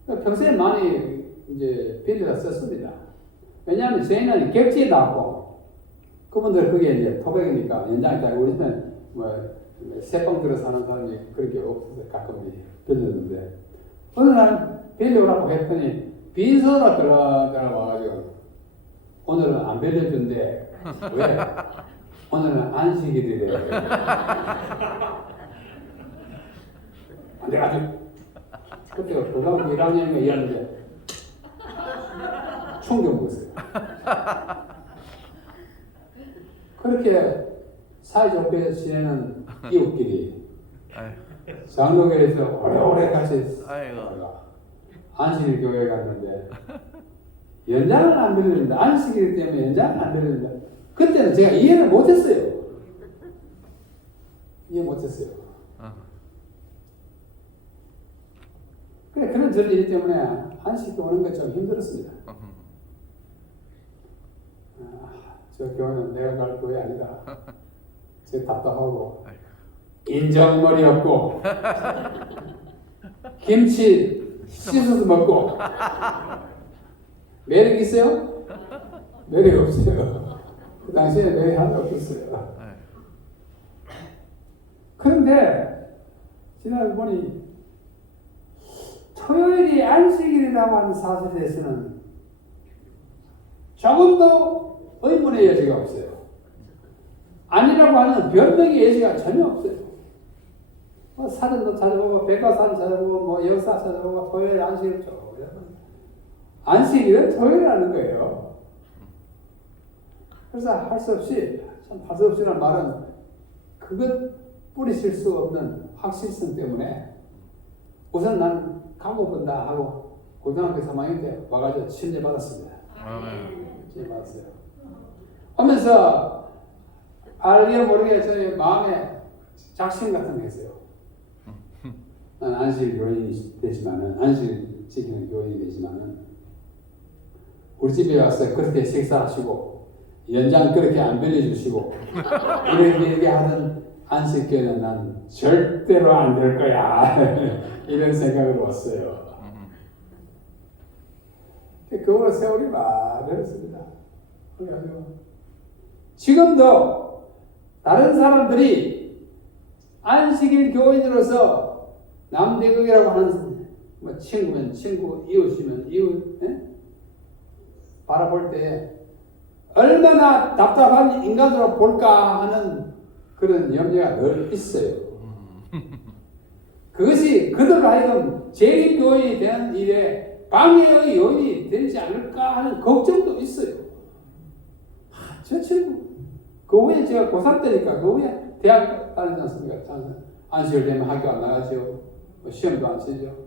평소에 많이 이제 빌려다 썼습니다. 왜냐하면 저희는 객지에 나왔고 그분들 그게 이제 토백이니까 연장이 다 우리 집은 뭐 새빵 들어서 하는 사람이 그렇게 없어서 가끔 빌렸는데 어느 날 빌려오라고 했더니 빈서가 들어와가지고 오늘은 안 빌려준대. 왜? 오늘은 안식일이래. 내가 아주 그때 고등학교 1학년인가 2학년인데 충격 먹었어요. 그렇게 사이좋게 지내는 이웃끼리 장로교회에서 오래오래 같이 안식일 교회 갔는데 연장을 안 빌려준다. 안식일 때문에 연장을 안 빌려준다. 그때는 제가 이해를 못했어요. 이해 못했어요. 그래 그런 저런 일 때문에 안식일 오는 게 좀 힘들었습니다. 저 교회는 내가 갈 교회 아니다. 저 답답하고 인정머리 없고 김치 씻어서 먹고 매력 있어요? 매력 없어요. 그 당시에 매력 하나도 없었어요. 그런데 지나고 보니 토요일이 안식일이라고 하는 사실에 대해서는 조금도 의문의 여지가 없어요. 아니라고 하는 변명의 여지가 전혀 없어요. 뭐 사전도 찾아보고 백과사전 찾아보고 뭐 역사 찾아보고 토요일 안식일 쪽 안식일은 토요일이라는 거예요. 그래서 할 수 없이 참 할 수 없이라는 말은 그것 뿌리실 수 없는 확실성 때문에 우선 난 가고 본다 하고 고등학교 3학년 때 와가지고 침례 받았습니다. 침례 받았어요. 하면서 알게 모르게 저희 마음에 작심 같은 게 있어요. 난 안식일 교인이 되지만은 안식일 지키는 교인이 되지만은 우리 집에 와서 그렇게 식사하시고 연장 그렇게 안 빌려주시고 이렇게 하던 안식교회는 난 절대로 안 될 거야. 이런 생각으로 왔어요. 그거로 세월이 많이 흘렀습니다. 지금도 다른 사람들이 안식일 교인으로서 남대국이라고 하는 뭐 친구면 친구, 이웃이면 이웃 바라볼 때 얼마나 답답한 인간으로 볼까 하는 그런 염려가 늘 있어요. 그것이 그들로 하여금 재림교인이 되는 일에 방해의 요인이 되지 않을까 하는 걱정도 있어요. 저 친구 그 후에 제가 고3 때니까 그 후에 대학 다니지 않습니까? 안식일 되면 학교 안 나가죠. 시험도 안 치죠.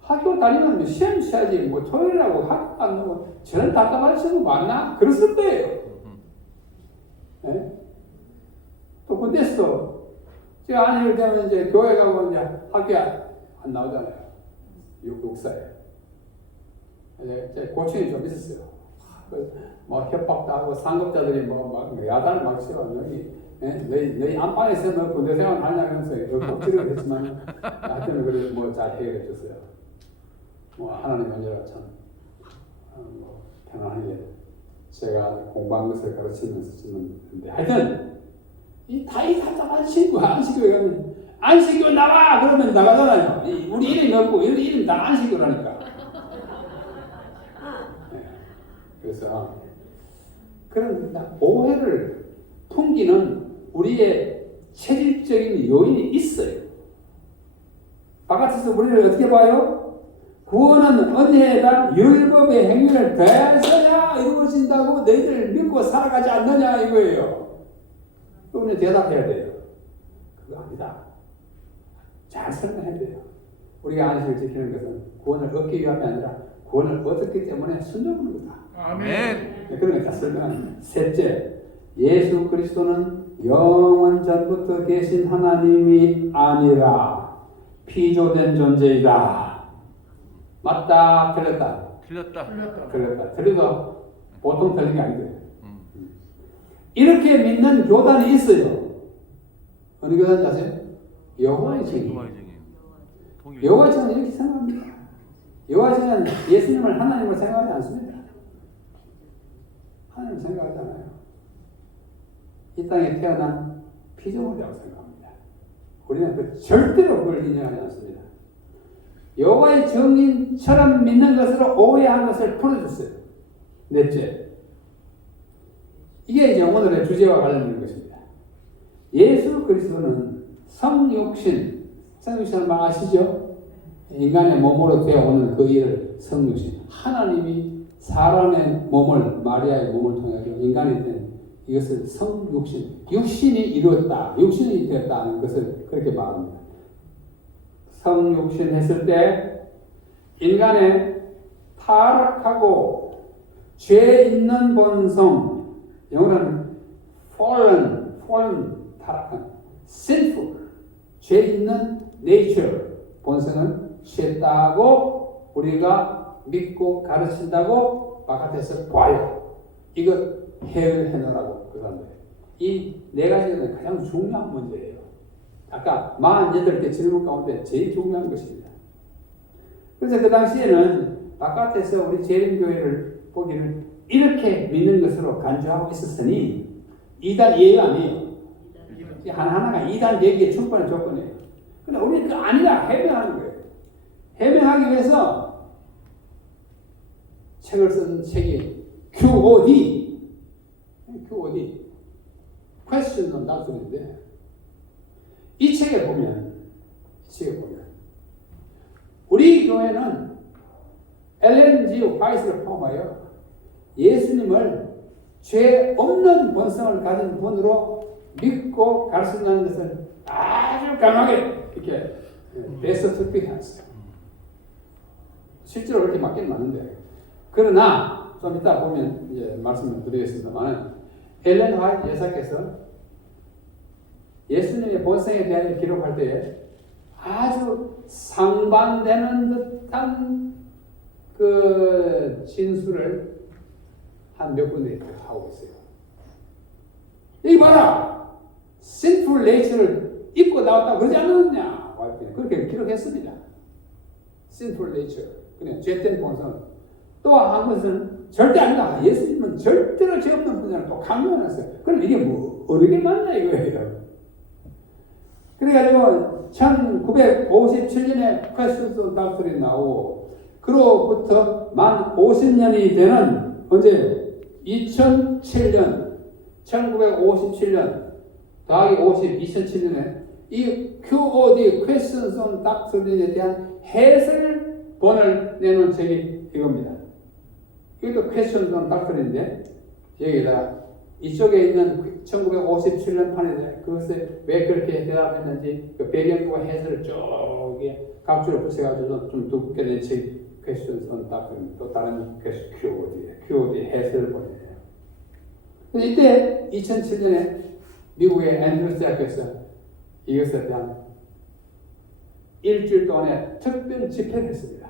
학교 다니면 시험 쳐야지 뭐 토요일하고 학교 안 나고 저런 답답한 친구 많나? 그랬을 거예요. 네? 또 군대에서 제가 안식일 되면 이제 교회 가고 이제 학교에 안 나오잖아요. 육사에. 이제 고충이 좀 있었어요. 뭐 협박도 하고 상급자들이 뭐 야단을 막 치고 너희 안방에서 너 군대 생활 하냐 하면서 꼭지를 했지만 하여튼 그걸 뭐 잘 해결해 줬어요. 뭐 하나님 은혜가 참 편안하게 제가 공부한 것을 가르치면서 듣는데 하여튼 이 답답한 친구 안식교회 가면 안식교 나와 그러면 나가잖아요. 우리 이름이 없고 이름 다 안식교라니까. 그래서 그런 오해를 풍기는 우리의 체질적인 요인이 있어요. 바깥에서 우리를 어떻게 봐요? 구원은 은혜에다 율법의 행위를 더해서야 이루어진다고 너희들 믿고 살아가지 않느냐 이거예요. 우리는 대답해야 돼요. 그거 아니다. 잘 설명해야 돼요. 우리가 안식을 지키는 것은 구원을 얻기 위함이 아니라 구원을 얻었기 때문에 순종하는 거다. 아멘. 그런 거 다 설명합니다. 셋째, 예수 그리스도는 영원 전부터 계신 하나님이 아니라 피조된 존재이다. 맞다, 틀렸다. 틀렸다. 틀려도 보통 틀린 게 아니고요. 이렇게 믿는 교단이 있어요. 어느 교단인지 아세요? 여호와의 증인. 여호와의 증인은 이렇게 생각합니다. 여호와의 증인은 예수님을 하나님으로 생각하지 않습니다. 하나님 생각하지 않아요. 이 땅에 태어난 피조물이라고 생각합니다. 우리는 절대로 그걸 인정하지 않습니다. 여호와의 증인처럼 믿는 것으로 오해한 것을 풀어줬어요. 넷째, 이게 이제 오늘의 주제와 관련된 것입니다. 예수 그리스도는 성육신, 성육신을 막 아시죠? 인간의 몸으로 되어오는 그 일을 성육신, 하나님이 사람의 몸을, 마리아의 몸을 통해 인간이 된 이것을 성육신, 육신이 이루었다, 육신이 됐다는 것을 그렇게 말합니다. 성육신 했을 때 인간의 타락하고 죄 있는 본성, 영어로는 fallen, 타락한, sinful, 죄 있는 nature, 본성은 죄다고 우리가 믿고 가르친다고 바깥에서 봐요. 이거 해결해 놓으라고 그 사람들. 이 네 가지는 가장 중요한 문제예요. 아까 48개 질문 가운데 제일 중요한 것입니다. 그래서 그 당시에는 바깥에서 우리 재림교회를 보기는 이렇게 믿는 것으로 간주하고 있었으니 2단 예외 아니에요. 하나하나가 2단 얘기에 충분한 조건이에요. 근데 우리는 그 아니라 해명하는 거예요. 해명하기 위해서 책을 쓴 책이 QOD Question on Doctrine인데 이 책에 보면 우리 교회는 엘렌 G. 화이트를 포함하여 예수님을 죄 없는 본성을 가진 분으로 믿고 가르친다는 것을 아주 강하게 이렇게 대서특필해 놨어요. 실제로 그렇게 맞긴 맞는데, 그러나 좀 이따 보면 이제 말씀을 드리겠습니다만, 엘렌 화이트 여사께서 예수님의 본성에 대하여 기록할 때에 아주 상반되는 듯한 그 진술을 한 몇 군데 하고 있어요. 여기 봐라! sinful nature를 입고 나왔다고 그러지 않았느냐? 그렇게 기록했습니다. sinful nature. 그냥 죄된 본성. 또 한 것은 절대 아니다. 예수님은 절대로 죄 없는 분이라고 또 강조해놨어요. 그럼 이게 뭐 어떻게 맞냐 이거예요. 그래가지고 1957년에 퀘스천 닥터리 나오고 그로부터 만 50년이 되는 언제 2007년 1957년 더하기 50 2007년에 이 QOD 퀘스천 닥터리에 대한 해설본을 내놓은 책이 이겁니다. 이것도 퀘스천 닥터리인데 여기다 이쪽에 있는 1957년 판에 그것을 왜 그렇게 대답했는지 그 배경과 해설을 쭉 각주로 붙여가지고 좀 두껍게 낸 책이 퀘스천 닥터리 또 다른 QOD 해설을 보내요. 이때 2007년에 미국의 앤드루스 대학교에서 이것에 대한 일주일 동안의 특별 집회를 했습니다.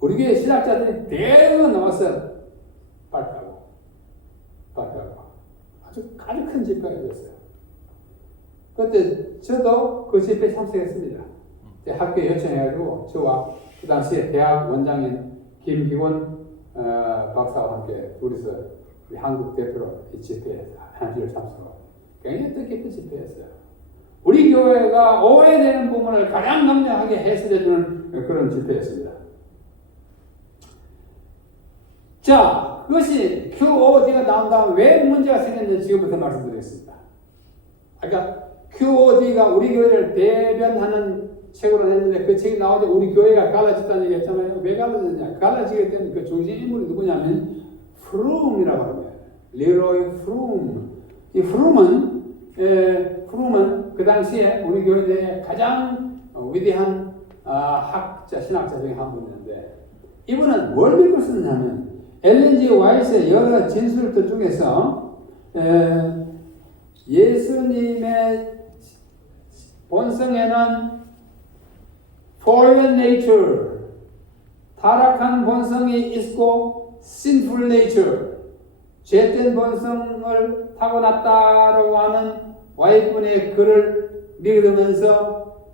우리 교회 신학자들이 대부분 나와서 발표하고 아주 큰 집회가 되었어요. 그때 저도 그 집회에 참석했습니다. 학교에 요청해가지고 저와 그 당시에 대학 원장인 김기원 박사와 함께 둘이서 우리 한국 대표로 이 집회에 한 주를 참석하고 굉장히 뜻깊은 집회였어요. 우리 교회가 오해되는 부분을 가장 명료하게 해설해주는 그런 집회였습니다. 자, 그것이 QOD가 나온 다음에 왜 문제가 생겼는지 지금부터 말씀드리겠습니다. 아까 QOD가 우리 교회를 대변하는 책으로 냈는데 그 책이 나오자 우리 교회가 갈라졌다는 얘기 했잖아요. 왜 갈라졌냐? 갈라지게 된 그 중심 인물이 누구냐면 프룸이라고 합니다. 리로이 프룸. 이 프룸은 그 당시에 우리 교회 내에 가장 위대한 신학자 중에 한 분이었는데 이분은 뭘 믿고 썼냐면 엘렌 G. 화이트의 여러 진술들 중에서 예수님의 본성에는 fallen nature, 타락한 본성이 있고 sinful nature, 죄된 본성을 타고났다라고 하는 와이프의 글을 믿으면서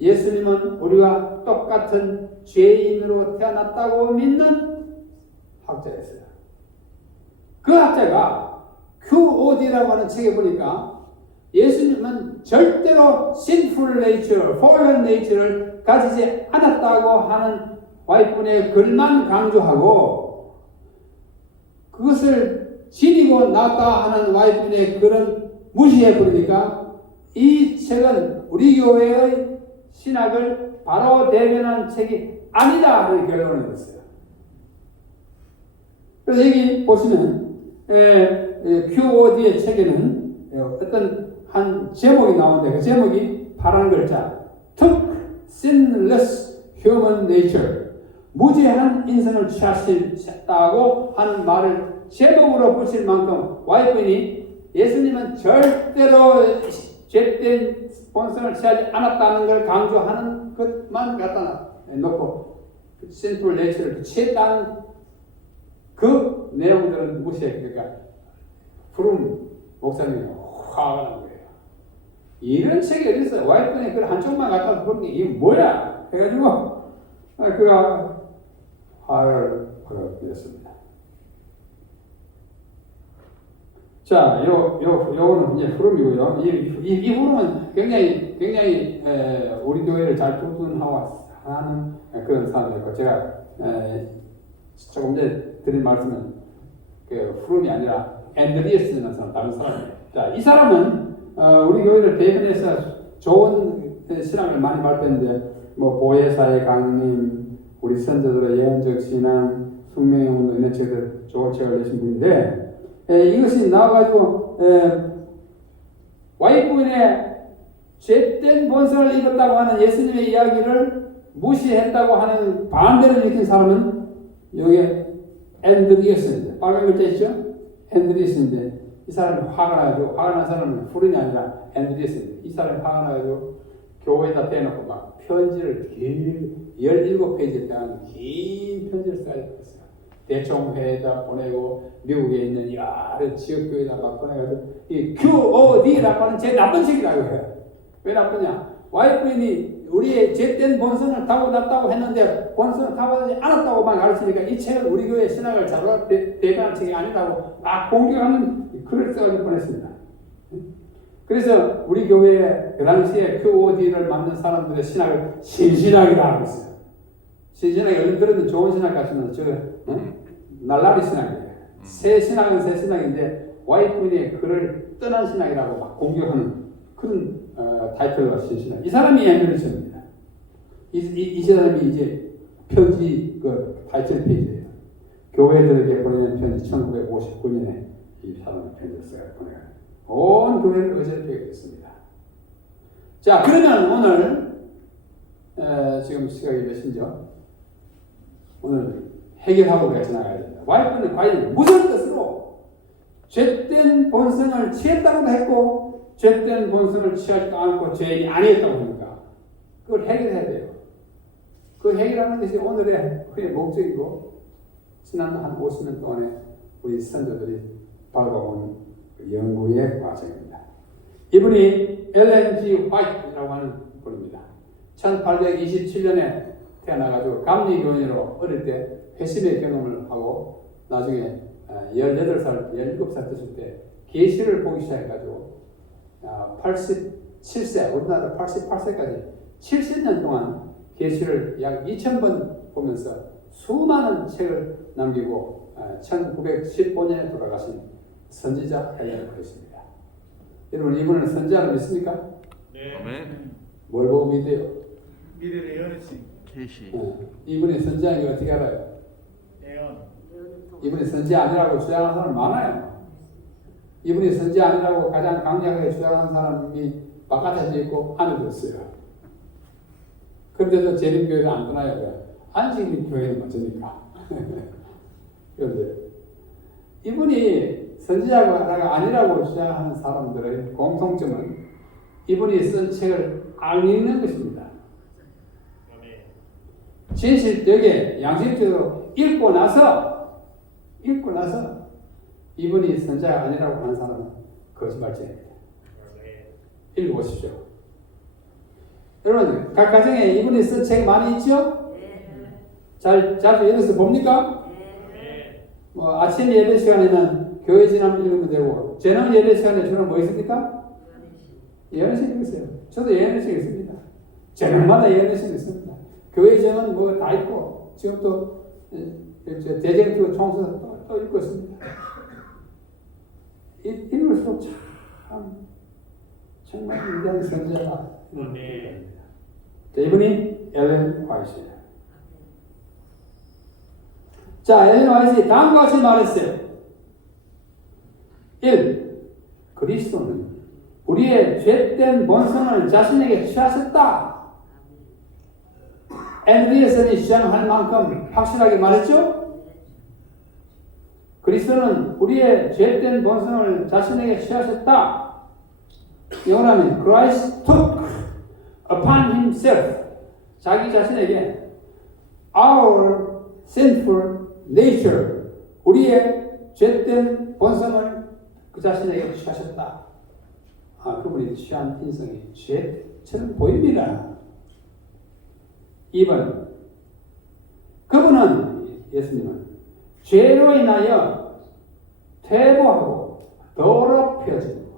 예수님은 우리가 똑같은 죄인으로 태어났다고 믿는 학자였어요. 그 학자가 QOD라고 하는 책에 보니까 예수님은 절대로 sinful nature, fallen nature를 가지지 않았다고 하는 와이프의 글만 강조하고 그것을 지니고 나왔다 하는 와이프의 글은 무시해버리니까 이 책은 우리 교회의 신학을 바로 대변한 책이 아니다 하는 결론을 내렸어요. 그래서 여기 보시면 QOD의 책에는 어떤 한 제목이 나오는데 그 제목이 파란 글자 Took Sinless Human Nature 무죄한 인성을 취하셨다고 하는 말을 제목으로 붙일 만큼 와이프인이 예수님은 절대로 죄된 본성을 취하지 않았다는 걸 강조하는 것만 갖다 놓고 sinful nature를 취했다는 그 내용들은 무시했으니까 프룸 목사님이 화가 난 거예요. 이런 책이 어디 있어요? 와이프는 그 한쪽만 갖다 보는 게 이게 뭐야? 해가지고 그가 화를 벌였습니다. 자, 요거는 이제 프룸이고요. 이 프룸은 굉장히 우리 교회를 잘 두둔하고 하는 그런 사람이었고 제가 조금 전에 드린 말씀은 그 프룸이 아니라 앤드리어스라는 사람, 다른 사람이에요. 자, 이 사람은 우리 교회를 대변해서 좋은 신앙을 많이 발표했는데 뭐 보혜사의 강림, 우리 선조들의 예언적 신앙, 숙명의 운동 이런 책들 좋은 책을 내신 분인데 이것이 나와가지고 와이프인의 죄된 본성을 입었다고 하는 예수님의 이야기를 무시했다고 하는 반대를 일으킨 사람은 여기 앤드리어스인데 빨간 글자 있죠? 앤드리어스인데 이 사람이 화가 난 사람은 프룸이 아니라 앤드리어스인데 이 사람이 화가 나가지고 교회에다 대놓고 막 편지를 긴 17페이지에 대한 긴 편지를 써야 됐어요. 대총회에다 보내고 미국에 있는 여러 지역교회에다 막 보내가지고 이 QOD라고 하는 제일 나쁜 식이라고 해요. 왜 나쁘냐? 와이프인이 우리의 죄된 본성을 타고났다고 했는데 본성을 타고나지 않았다고만 가르치니까 이 책은 우리 교회 신학을 잘 대변한 책이 아니라고 막 공격하는 글을 써가지고 보냈습니다. 그래서 우리 교회에 그 당시에 QOD를 만든 사람들의 신학을 신신학이라고 하고 있어요. 신신학이 얼른 들으면 좋은 신학 같으면 날라리 신학이에요. 새 신학은 새 신학인데 와이프인의 글을 떠난 신학이라고 막 공격하는 그런 타이틀과 신신학. 이 사람이 앤더슨입니다. 이 사람이 이제 편지 그 타이틀 페이지예요. 교회들에게 보내는 편지 1959년에 이 사람의 편지를 써서 보내요. 온 교회를 어지럽히게 됐습니다. 자, 그러면 오늘 지금 시각이 몇 시죠? 오늘 해결하고 우리가 지나가야 됩니다. 와이프는 과연 무슨 뜻으로 죄된 본성을 취했다고도 했고 죄된 본성을 취하지도 않고 죄인이 아니었다고 합니까? 그걸 해결해야 돼요. 그 해결하는 것이 오늘의 그의 목적이고 지난 한 50년 동안에 우리 선조들이 밟아온 연구의 과정입니다. 이분이 엘렌 G. 화이트라고 하는 분입니다. 1827년에 태어나가지고 감리교인으로 어릴 때 회심의 경험을 하고 나중에 18살, 17살 됐을 때 계시를 보기 시작해가지고 87세, 우리나라 88세까지 70년 동안 계시를 약 2000번 보면서 수많은 책을 남기고 1915년에 돌아가신 선지자 엘렌 화이트입니다. 여러분 이분은 선지자를 믿습니까? 네. 아멘. 뭘 보고 믿어요? 미래의 예언이지. 계시. 이분이 선지자인 거 어떻게 알아요? 예언. 이분이 선지 아니라고 주장하는 사람 많아요. 이분이 선지 아니라고 가장 강력하게 주장하는 사람이 바깥에도 있고 안에도 있어요. 그런데도 재림교회를 안 떠나요. 안식일 교회는 어쩌니까. 그런데 이분이 선지자가 아니라고 주장하는 사람들의 공통점은 이분이 쓴 책을 안 읽는 것입니다. 진실되게 양심적으로 읽고 나서 이분이 선지자가 아니라고 하는 사람은 거짓말쟁이입니다. 읽어보십시오. 여러분 각 가정에 이분이 쓴 책 많이 있죠? 자주 읽어서 봅니까? 뭐 아침 예배 시간에는 교회 지나면 읽으면 되고 저녁 예배 시간에 주로 뭐 있습니까? 예언식 읽으세요. 저도 예언식 읽습니다. 저녁마다 예언식 읽습니다. 교회 정은 뭐 다 있고 지금 또 대쟁투 총선 또 읽고 있습니다. 읽을수록 참 정말 위대한 선지자다. 이분이 엘렌 화이트예요. 자, 엘렌 화이트 다음과 같이 말했어요. 1. 그리스도는 우리의 죄된 본성을 자신에게 취하셨다. 앤드리에슨이 주장할 만큼 확실하게 말했죠? 그리스도는 우리의 죄된 본성을 자신에게 취하셨다. 영어로는 Christ took upon himself 자기 자신에게 our sinful nature 우리의 죄된 본성을 그 자신에게 취하셨다. 그분이 취한 인성이 죄처럼 보입니다. 2번 그분은 예수님은 죄로 인하여 퇴보하고 더럽혀지고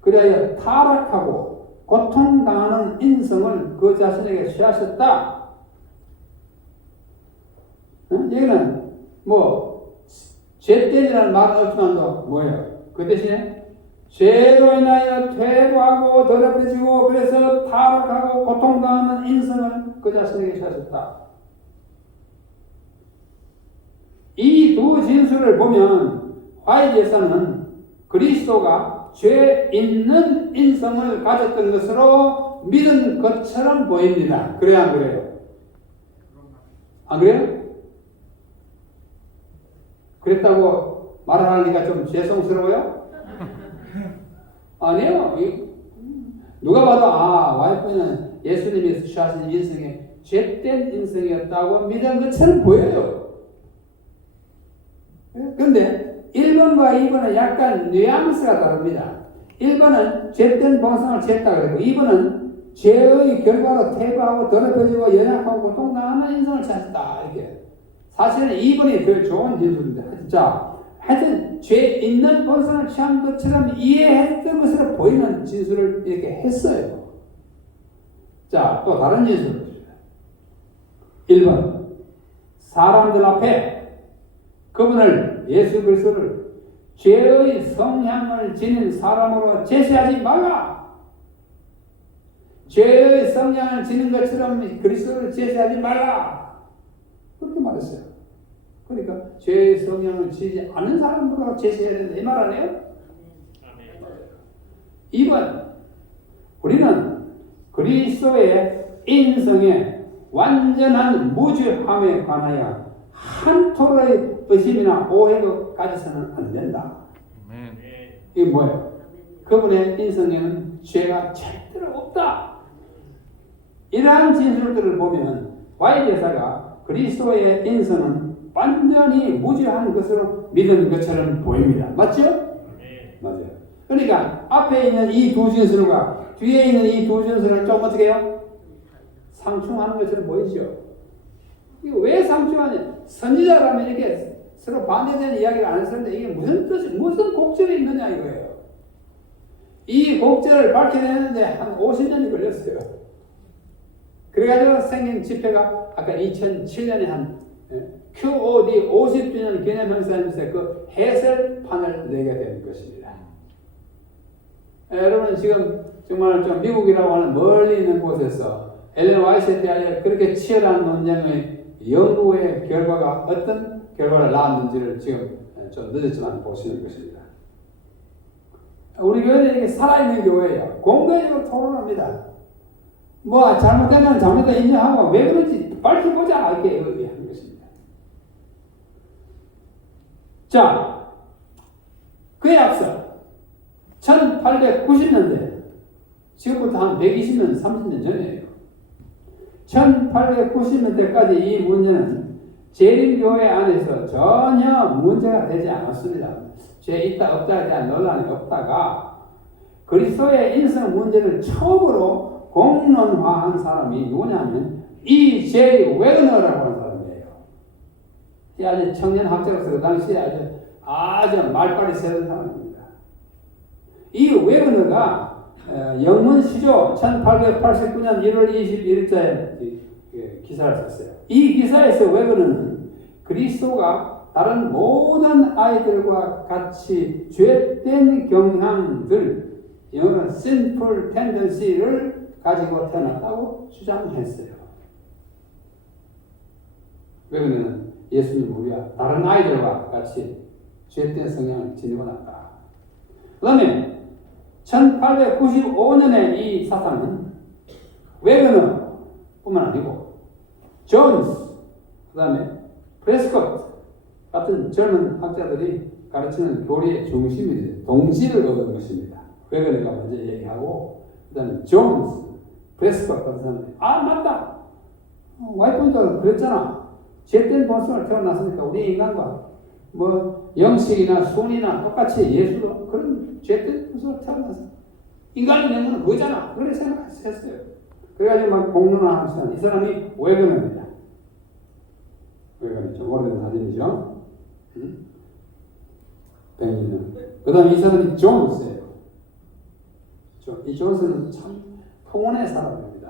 그리하여 타락하고 고통당하는 인성을 그 자신에게 취하셨다. 여기는 뭐 죄된이라는 말은 없지만도 뭐예요? 그 대신에 죄로 인하여 퇴보하고 더럽혀지고 그래서 타락하고 고통당하는 인성을 그 자신에게 취하셨다. 이 두 진술을 보면 화이트 예사는 그리스도가 죄 있는 인성을 가졌던 것으로 믿은 것처럼 보입니다. 그래요, 안 그래요? 안 그래요? 그랬다고 말하니까 좀 죄송스러워요? 아니에요. 누가 봐도 와이프는 예수님이 취하신 인성이 죄된 인성이었다고 믿은 것처럼 보여요. 그런데 1번과 2번은 약간 뉘앙스가 다릅니다. 1번은 죄된 본성을 죄다 그랬고 2번은 죄의 결과로 퇴보하고 더럽혀지고 연약하고 고통당하는 인생을 찾았다. 이렇게. 사실은 2번이 더 좋은 진술입니다. 자, 하여튼 죄 있는 본성을 취한 것처럼 이해했던 것으로 보이는 진술을 이렇게 했어요. 자, 또 다른 진술 봅시다. 1번 사람들 앞에 그분을 예수 그리스도를 죄의 성향을 지닌 사람으로 제시하지 말라. 죄의 성향을 지닌 것처럼 그리스도를 제시하지 말라. 그렇게 말했어요. 그러니까 죄의 성향을 지지 않은 사람으로 제시해야 된다. 이 말 아니에요? 2번 우리는 그리스도의 인성에 완전한 무죄함에 관하여 한 톨의 의심이나 오해도 가져서는 안 된다. 아멘. 이게 뭐예요? 그분의 인성에는 죄가 절대로 없다. 이러한 진술들을 보면 Y 대사가 그리스도의 인성은 완전히 무죄한 것으로 믿은 것처럼 보입니다. 맞죠? 맞아요. 그러니까 앞에 있는 이 두 진술과 뒤에 있는 이 두 진술을 좀 어떻게 해요? 상충하는 것처럼 보이죠? 이게 왜 상충하냐? 선지자라면 이렇게 서로 반대되는 이야기를 안 했었는데 이게 무슨 뜻이, 무슨 곡절이 있느냐 이거예요. 이 곡절을 밝혀내는데 한 50년이 걸렸어요. 그래가지고 생긴 집회가 아까 2007년에 한 QOD 50주년 기념 행사에서 그 해설판을 내게 된 것입니다. 여러분 지금 정말 좀 미국이라고 하는 멀리 있는 곳에서 엘렌 화이트에 대하여 그렇게 치열한 논쟁의 연구의 결과가 어떤 결과를 낳았는지를 지금 좀 늦었지만 보시는 것입니다. 우리 교회는 이게 살아있는 교회예요. 공개적으로 토론합니다. 뭐 잘못되면 잘못된 인정하고 왜 그런지 밝혀보자 이렇게 얘기하는 것입니다. 자, 그에 앞서 1890년대 지금부터 한 120년, 30년 전이에요. 1890년대까지 이 문제는 재림교회 안에서 전혀 문제가 되지 않았습니다. 죄 있다 없다에 대한 논란이 없다가 그리스도의 인성 문제를 처음으로 공론화한 사람이 누구냐면 E.J. 웨그너라고 하는 사람이에요. 이 아주 청년 학자로서 그 당시에 아주 말빨이 세던 사람입니다. 이 웨그너가 영문 시조 1889년 1월 21일자에 기사를 썼어요. 이 기사에서 웨그너는 그리스도가 다른 모든 아이들과 같이 죄된 경향들, 영어로 sinful tendency를 가지고 태어났다고 주장했어요. 웨그너는 예수님 우리가 다른 아이들과 같이 죄된 성향을 지니고 났다. 그 다음에 1895년에 이 사상은 웨그너 뿐만 아니고 존스, 그 다음에 프레스콧 같은 젊은 학자들이 가르치는 교리의 중심이 동지를 얻은 것입니다. 웨그너가 먼저 얘기하고 그 다음에 존스, 프레스콧 같은 사람들이 맞다. 와이프도 그랬잖아. 죄된 본성을 태어났으니까 우리 인간과 뭐 영식이나 순이나 똑같이 예수도 그런 죄된 본성을 태어났어. 인간의 내면은 그거잖아. 그래 생각했어요. 그래가지고 막 공론화하는 사람, 이 사람이 웨그너입니다. 웨그너 좀 오래된 사진이죠. 100년. 그 다음에 이 사람이 존스예요. 이 존스는 참 통원의 사람입니다.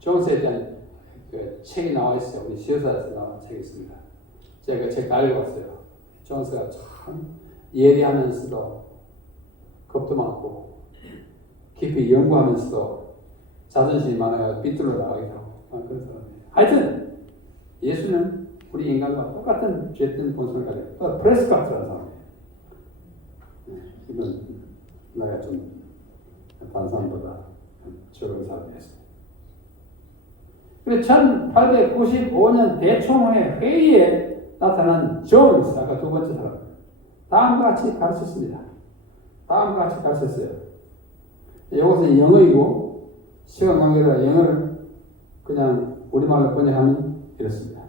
존스에 대한 그 책이 나와 있어요. 우리 시어사에서 나온 책이 있습니다. 제가 그 책 다 읽어봤어요. 존스가 참 예리하면서도 겁도 많고 깊이 연구하면서도 자존심이 많아요. 삐뚤어 나가기도 하고 그런 사람이에요. 하여튼 예수는 우리 인간과 똑같은 죄된 본성을 가지고 또 프레스카트라는 사람이에요. 이건 내가 좀 다른 사람보다 적은 사람이었어요. 그래서 1895년 대총회 회의에 나타난 존스, 아까 두 번째 사람, 다음과 같이 가르쳤습니다. 다음과 같이 가르쳤어요. 이것은 영어이고 시간 관계로 영어를 그냥 우리말로 번역하면 이렇습니다.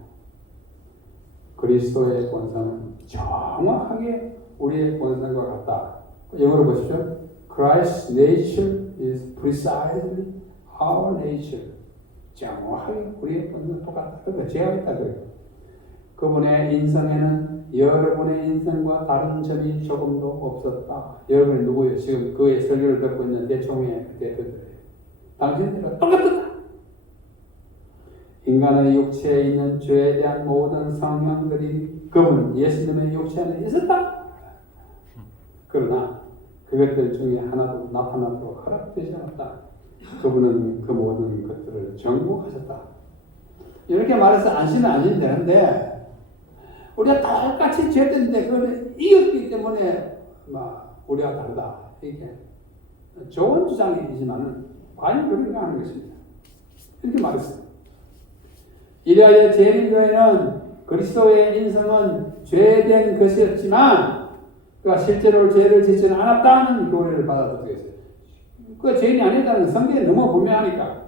그리스도의 본성은 정확하게 우리의 본성과 같다. 영어로 보십시오. Christ's nature is precisely our nature. 정확하게 우리의 본성 똑같다. 그러니까 제가 있다 그래요. 그분의 인성에는 여러분의 인성과 다른 점이 조금도 없었다. 여러분이 누구예요? 지금 그의 설교를 듣고 있는 대총회 대표들이에요. 당신들과 똑같다. 인간의 육체에 있는 죄에 대한 모든 성향들이 그분 예수님의 육체 안에 있었다. 그러나 그것들 중에 하나도 나타나도록 허락되지 않았다. 그분은 그 모든 것들을 정복하셨다. 이렇게 말해서 안심은 아니면 되는데 우리가 똑같이 죄했는데 그걸 이겼기 때문에 우리가 다르다. 이게 좋은 주장이지만은 과연 그런가 하는 것입니다. 이렇게 말했어요. 이래야 재림교회는 그리스도의 인성은 죄된 것이었지만 그가 실제로 죄를 짓지는 않았다는 교리를 받아들이겠어요. 그 죄인이 아니다는 성경에 너무 분명하니까.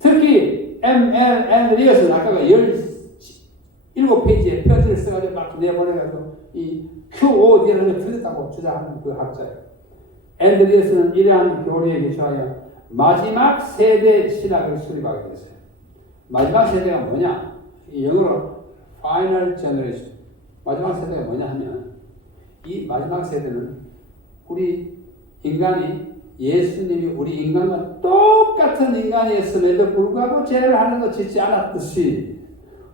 특히 M.L. 리엇은 아까가 17페이지에 편지를 써가지고 막 내보내가지고 이 QOD라는 걸 틀렸다고 주장하는 그 학자예요. 앤드리어스는 이러한 교리에 기초하여 마지막 세대 신학을 수립하게 됐어요. 마지막 세대가 뭐냐? 이 영어로 Final Generation. 마지막 세대가 뭐냐 하면 이 마지막 세대는 우리 인간이 예수님이 우리 인간과 똑같은 인간이었음에도 불구하고 죄를 하나도 짓지 않았듯이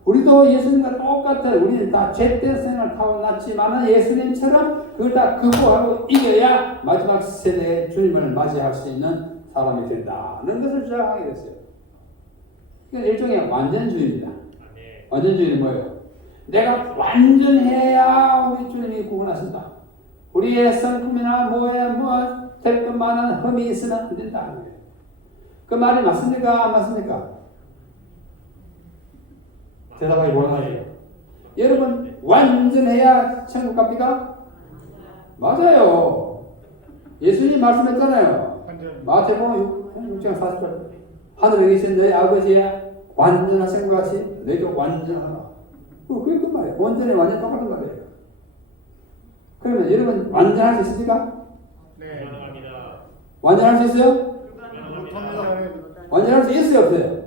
우리도 예수님과 똑같은 우리는 다 죄된 생을 타고났지만 예수님처럼 그걸 다 극복하고 이겨야 마지막 세대의 주님을 맞이할 수 있는 사람이 된다는 것을 주장하게 됐어요. 그러니까 일종의 완전주의입니다. 완전주의는 뭐예요? 내가 완전해야 우리 주님이 구원하신다. 우리의 성품이나 될 것만한 흠이 있으면 안 된다. 그 말이 맞습니까? 안 맞습니까? 대답하기 원하죠. 여러분 완전해야 천국 갑니까? 맞아요. 예수님 말씀했잖아요. 마태복음 6장 40절 하늘에 계신 너희 아버지야 완전하신 것 같이 너희도 완전하라. 그게 그 말이에요. 완전히 완전 똑같은 말이에요. 그러면 여러분 완전할 수 있습니까? 네. 가능합니다. 완전할 수 있어요? 못합니다. 완전할 수 있어요? 없어요?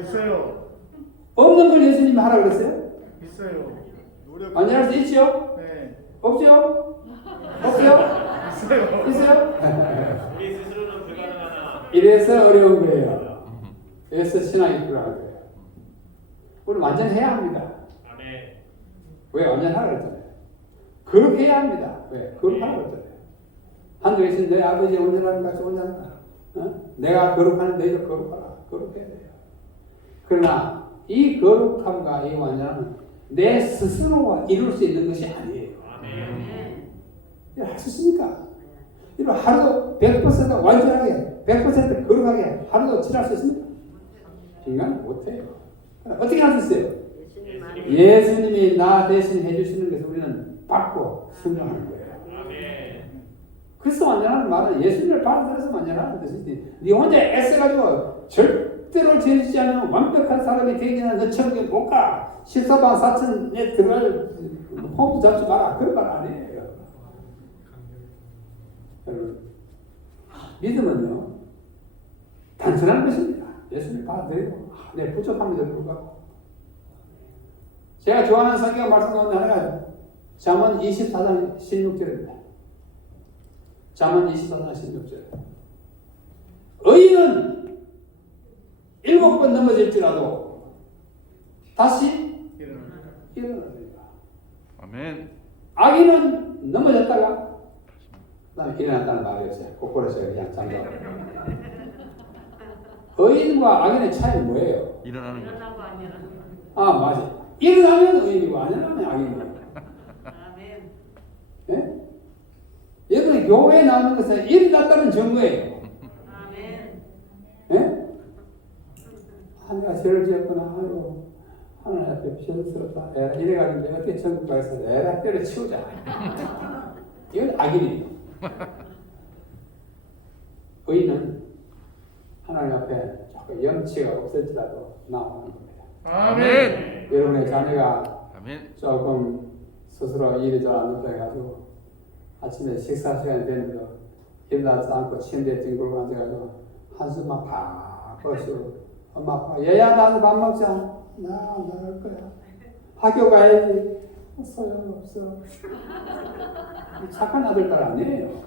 있어요. 없는 걸 예수님이 하라고 그랬어요? 있어요. 완전할 수 있죠? 네. 없죠? 없어요? 있어요. 있어요? 우리 스스로는 불가능하나. 이래서 어려운 거예요. 그래서 신앙이 필요한 거예요. 우리 완전해야 합니다. 아멘. 왜 완전하라고 했잖아요. 그렇게 해야 합니다. 왜? 그렇게 하라고 했잖아요. 하늘에 계신 내 아버지 온전한 같이 온전하라. 내가 거룩하는 너희도 거룩하라. 거룩해야 돼요. 그러나 이 거룩함과 이 완전함은 내 스스로가 이룰 수 있는 것이 아니에요. 이걸 할 수 있습니까? 이걸 하루도 100% 완전하게 100% 거룩하게 하루도 지날 수 있습니까? 인간은 못해요. 어떻게 할 수 있어요? 예수님이 나 대신 해주시는 것을 우리는 받고 순종하는 거예요. 그래서 완전하는 말은 예수님을 받아들여서 완전하는 뜻이지. 네 혼자 애써가지고 절대로 죄짓지 않는 완벽한 사람이 되기는 너 천국에 못 가. 14만 4천에 들어갈 호흡 잡지 마라. 그런 말 아니에요. 여러분, 믿음은요 단순한 것입니다. 예수님을 받아들이고 내 부족함에도 불구하고 제가 좋아하는 성경 말씀 가운데 하나가 잠언 24장 16절입니다. 잠언 24장 16절. 의인은 7번 넘어질지라도 다시 일어납니다. 아멘. 악인은 넘어졌다가 그다음에 일어났다는 말이었어요. 거꾸로서 그냥 잠깐. 의인과 악인의 차이는 뭐예요? 일어나는 거. 아 맞아. 일어나면 의인이고 안 일어나면 악인이고. 예? 여러분 교회에 나오는 것은 일어났다는 증거예요. 예? 내가 죄를 지었구나. 아이고 하나님 앞에 비전스럽다. 이래가지고 내가 어떻게 천국 가서 에라 때려치우자. 이건 악인이에요. 의인은 하나님 앞에 조금 염치가 없을지라도 나오는 겁니다. 아멘. 여러분의 자녀가 아멘. 조금 스스로 일이 잘 안 된다 해가지고 아침에 식사 시간이 됐는데 일어나지 않고 침대에 뒹굴고 앉아가지고 한숨만 팍 쉬고 엄마 아빠 얘야 나도 밥 먹자. 나 나갈 거야. 학교 가야지. 소용없어. 착한 아들 딸 아니에요.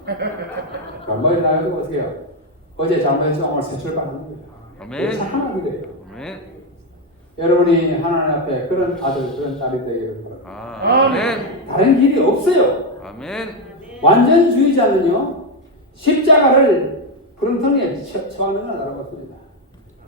머리 나가지고 어떻게 해요? 어제 잘못해서 오늘 새 출발하는 거예요. 아멘. 착한 아들이에요. 아멘. 여러분이 하나님 앞에 그런 아들 그런 딸이 되기를 바랍니다. 아멘. 다른 길이 없어요. 아멘. 완전주의자는요 십자가를 부렁텅이에 처하는 건 알아봤습니다.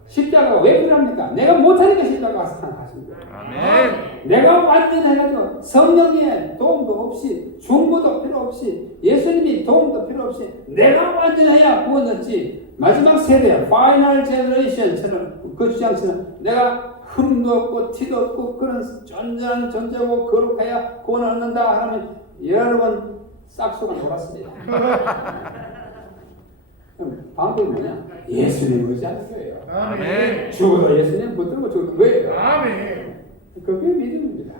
십자가가 왜 필요합니까? 내가 못하니까 십자가가 생각하신 거예요. 아멘. 내가 완전해가지고 성령의 도움도 없이 중보도 필요 없이 예수님이 도움도 필요 없이 내가 완전해야 구원했지. 마지막 세대 파이널 제너레이션처럼 그 주장처럼 내가 흠도 없고 티도 없고 그런 존재한 존재고 거룩해야 구원을 얻는다 하면 여러분 싹수가 놀았습니다. 그럼 방법이 뭐냐? 예수님 의지하는 거예요. 아멘. 죽어도 예수님 붙들고 죽어도 왜요? 아멘. 그게 믿음입니다.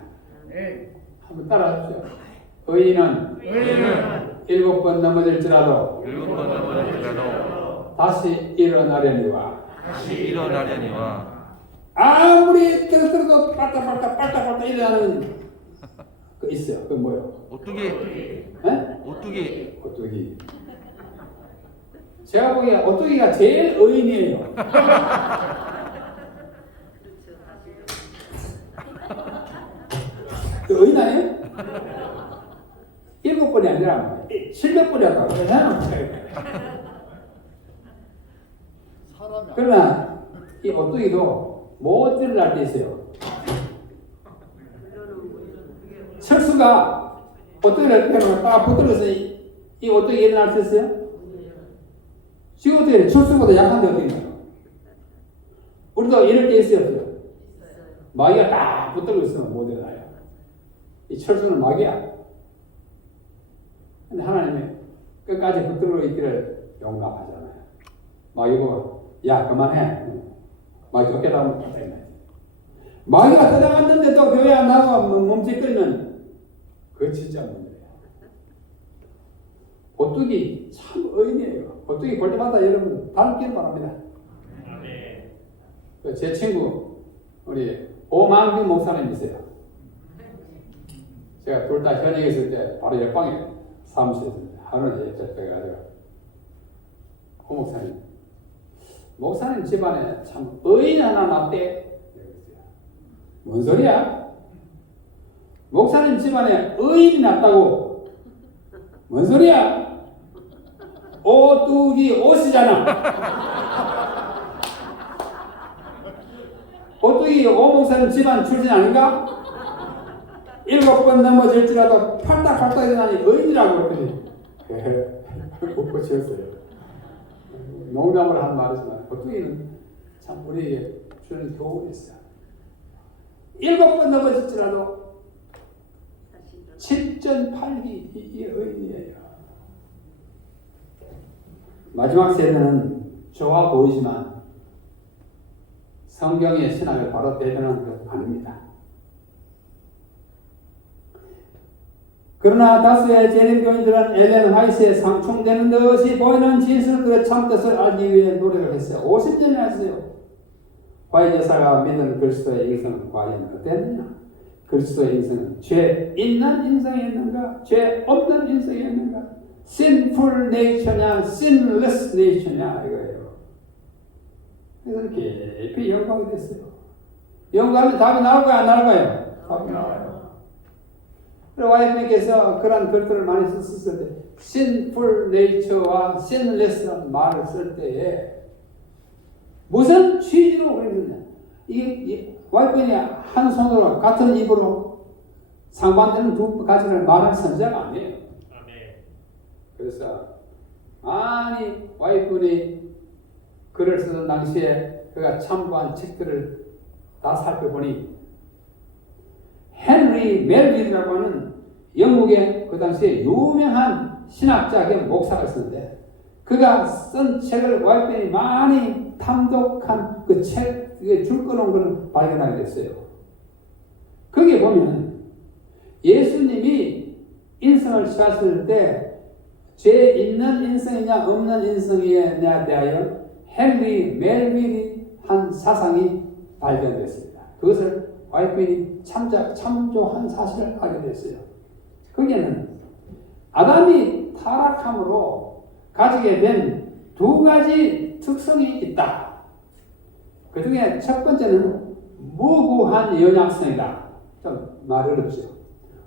네. 한번 따라하십시오. 의인은 의인은 7번 넘어질지라도 7번 넘어질지라도 다시 일어나려니와 다시 일어나려니와 아무리 떨어도 빨딱 일어나는 그 있어요. 그 뭐요? 오뚜기. 에? 오뚜기. 오뚜기. 제가 보기에 오뚜기가 제일 의인이에요. 그 의인 아니에요? 7번이 아니라 700번이 한다고. 그러나 이 오뚜기도 못 일어날 때 있어요. 철수가 오뚜기를 패면 딱 붙들어서 이 오뚜기 일어날 수 있어요? 지금 어떻게 해? 철수보다 약한데 어떻게 해요? 우리도 이럴 때 있어요, 없어요? 마귀가 딱 붙들고 있으면 못 일어나요. 이 철수는 마귀야. 근데 하나님이 끝까지 붙들고 있기를 용납하잖아요. 마귀 보고, 야, 그만해. 마귀 쫓겨나면 쫓겨나요. 마귀가 떠나갔는데 또 교회 안 나가고 몸짓거리면 그거 진짜 문제예요. 오뚜기 참 의인이에요. 오뚜기 볼 때마다 여러분 닮기를 바랍니다. 아멘. 제 친구 우리 오만규 목사님이세요. 제가 둘 다 현역에 있을 때 바로 옆방에 사무실에 있습니다. 하루는 옆에 빼가지고 오 목사님 집안에 참 의인 하나 놨대. 뭔 소리야? 목사님 집안에 의인이 났다고? 뭔 소리야? 오뚜기 옷이잖아. 오뚜기 오 목사님 집안 출신 아닌가? 7번 넘어질지라도 팔딱 일어나니 의인이라고 그랬더니 웃고 지었어요. 농담을 한 말이지만 오뚜기는 참 우리에게 주는 교훈이 있어요. 7번 넘어질지라도 7전8기 이게 의인이에요. 마지막 세대는 좋아 보이지만 성경의 신학을 바로 대변하는 것 아닙니다. 그러나 다수의 재림교인들은 엘렌 화이트에 상충되는 듯이 보이는 진실들의 참뜻을 알기 위해 노력을 했어요. 50년이나 했어요. 화이트 여사가 믿는 그리스도의 인생은 과연 어땠느냐? 그리스도의 인생은 죄 있는 인생이었는가? 죄 없는 인생이었는가? sinful nature냐? sinless nature냐? 이거예요. 그래서 깊이 연구하게 됐어요. 연구하면 답이 나올까요? 안 나올까요? 답이 나와요. 그리고 와이프님께서 그런 글들을 많이 썼을 때 sinful nature와 sinless라는 말을 쓸 때에 무슨 취지로 그랬느냐? 이게 와이프님이 한 손으로 같은 입으로 상반되는 두 가지를 말하는 선지자가 아니에요. 그래서 많이 와이프분이 글을 쓰던 당시에 그가 참고한 책들을 다 살펴보니 헨리 멜빌이라고 하는 영국의 그 당시에 유명한 신학자 겸 목사가 있었는데 그가 쓴 책을 와이프분이 많이 탐독한 그 책에 줄 꺼놓은 걸 발견하게 됐어요. 거기에 보면 취하실 때 죄 있는 인성이냐 없는 인성에 대하여 헨리 멜빌이 한 사상이 발견됐습니다. 그것을 와이프인이 참조한 사실을 알게 됐어요. 거기에는 아담이 타락함으로 가지게 된 두 가지 특성이 있다. 그 중에 첫 번째는 무구한 연약성이다. 좀 말이 어렵죠.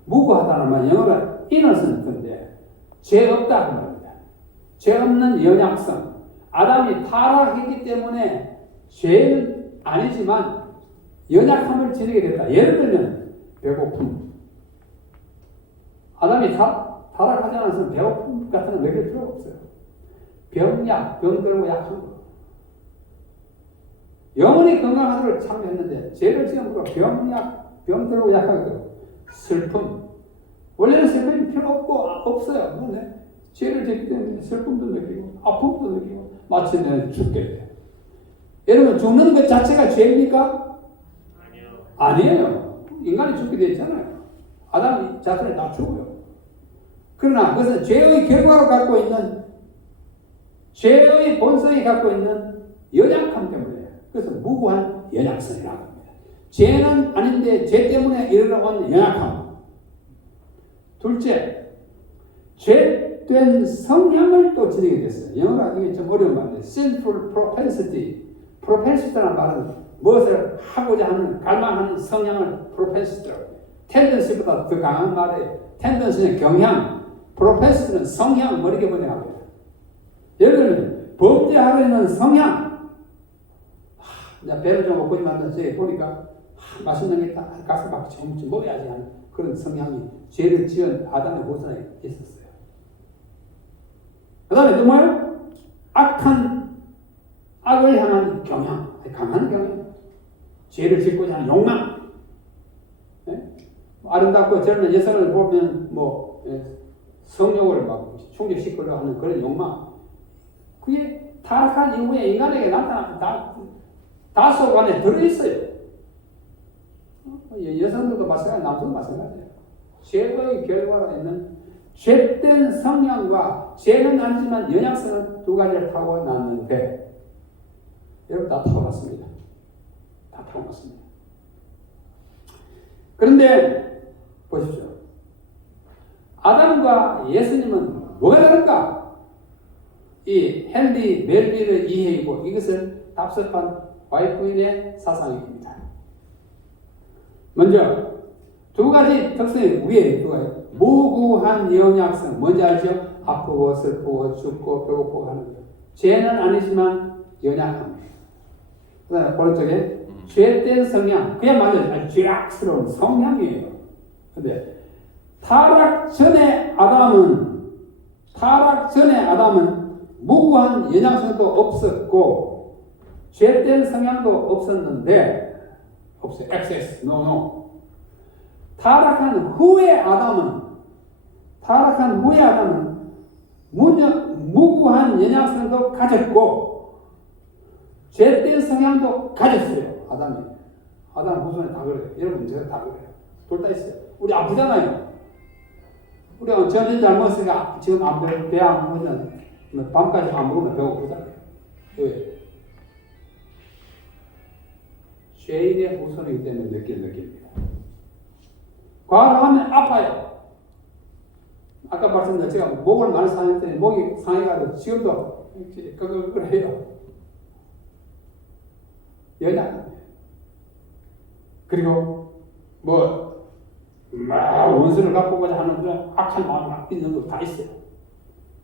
무구하다는 말 영어로 innocent인데 죄 없다 그 말입니다. 죄 없는 연약성. 아담이 타락했기 때문에 죄는 아니지만 연약함을 지니게 됐다. 예를 들면 배고픔. 아담이 타락하지 않았으면 배고픔 같은 거 먹일 필요가 없어요. 병약, 병들고 약한 거. 영원히 건강하도록 참여했는데 죄를 지음으로 병약, 병들고 약하게 되고 슬픔. 원래는 슬픔이 필요 없어요. 그런데 죄를 짓기 때문에 슬픔도 느끼고 아픔도 느끼고 마침내 죽게 돼요. 여러분 죽는 것 자체가 죄입니까? 아니에요. 인간이 죽게 되어 있잖아요. 아담 자체는 다 죽어요. 그러나 그것은 죄의 결과로 갖고 있는 죄의 본성이 갖고 있는 연약함 때문에 그래서 무구한 연약성이라고 합니다. 죄는 아닌데 죄 때문에 일어나온 연약함. 둘째, 죄된 성향을 또 지니게 됐어요. 영어로 이게 좀 어려운 말인데 sinful propensity. propensity라는 말은 무엇을 하고자 하는 갈망하는 성향을 propensity라고 해요. tendency보다 더 강한 말이에요. tendency는 경향, propensity는 성향, 머리게 번역합니다. 예를 들면 범죄하려는 성향. 배를 좀 고프지 만나 저기 보니까 맛있는 게 있다. 가서 막 좀 먹어야지 하는 그런 성향이 죄를 지은 아담의 후손에 있었어요. 그 다음에 정말 악을 향한 경향, 강한 경향, 죄를 짓고자 하는 욕망. 네? 아름답고 젊은 여성을 보면 성욕을 막 충족시키려고 하는 그런 욕망. 그게 타락한 이후에 인간에게 다소 안에 들어있어요. 여성들도 마찬가지, 남성도 마찬가지예요. 죄의 결과로 있는 죄된 성향과 죄는 아니지만 연약성은 두 가지를 타고났는데 여러분 다 타고났습니다. 다 타고났습니다. 그런데 보십시오. 아담과 예수님은 뭐가 다른가? 이 헨리 멜빌의 이해이고 이것을 답습한 와이프인의 사상입니다. 먼저 두 가지 특성이 위에 두 가지. 무구한 연약성. 뭔지 알죠? 아프고 슬프고 죽고 배고프고 하는 것. 죄는 아니지만 연약함. 그 다음에 오른쪽에 죄된 성향. 그야말로 죄악스러운 성향이에요. 근데 타락 전에 아담은 무구한 연약성도 없었고 죄된 성향도 없었는데 없어요. excess, no. 타락한 후에 아담은 무구한 연약성도 가졌고 죄된 성향도 가졌어요. 아담 후손에 다 그래요. 여러분 제가 다 그래요. 둘 다 있어요. 우리 아프잖아요. 우리가 전에 잘 먹었으니까 지금 배 안 먹으면 밤까지 안 먹으면 배고프잖아요. 왜? 죄인의 후손이기 때문에 느낍니다. 과로하면 아파요. 아까 말씀드린 제가 목을 많이 상했더니 목이 상해가지고 지금도 그래요. 연약합니다. 그리고 원수를 갚고자 하는 그런 악한 마음이 있는 거 다 있어요.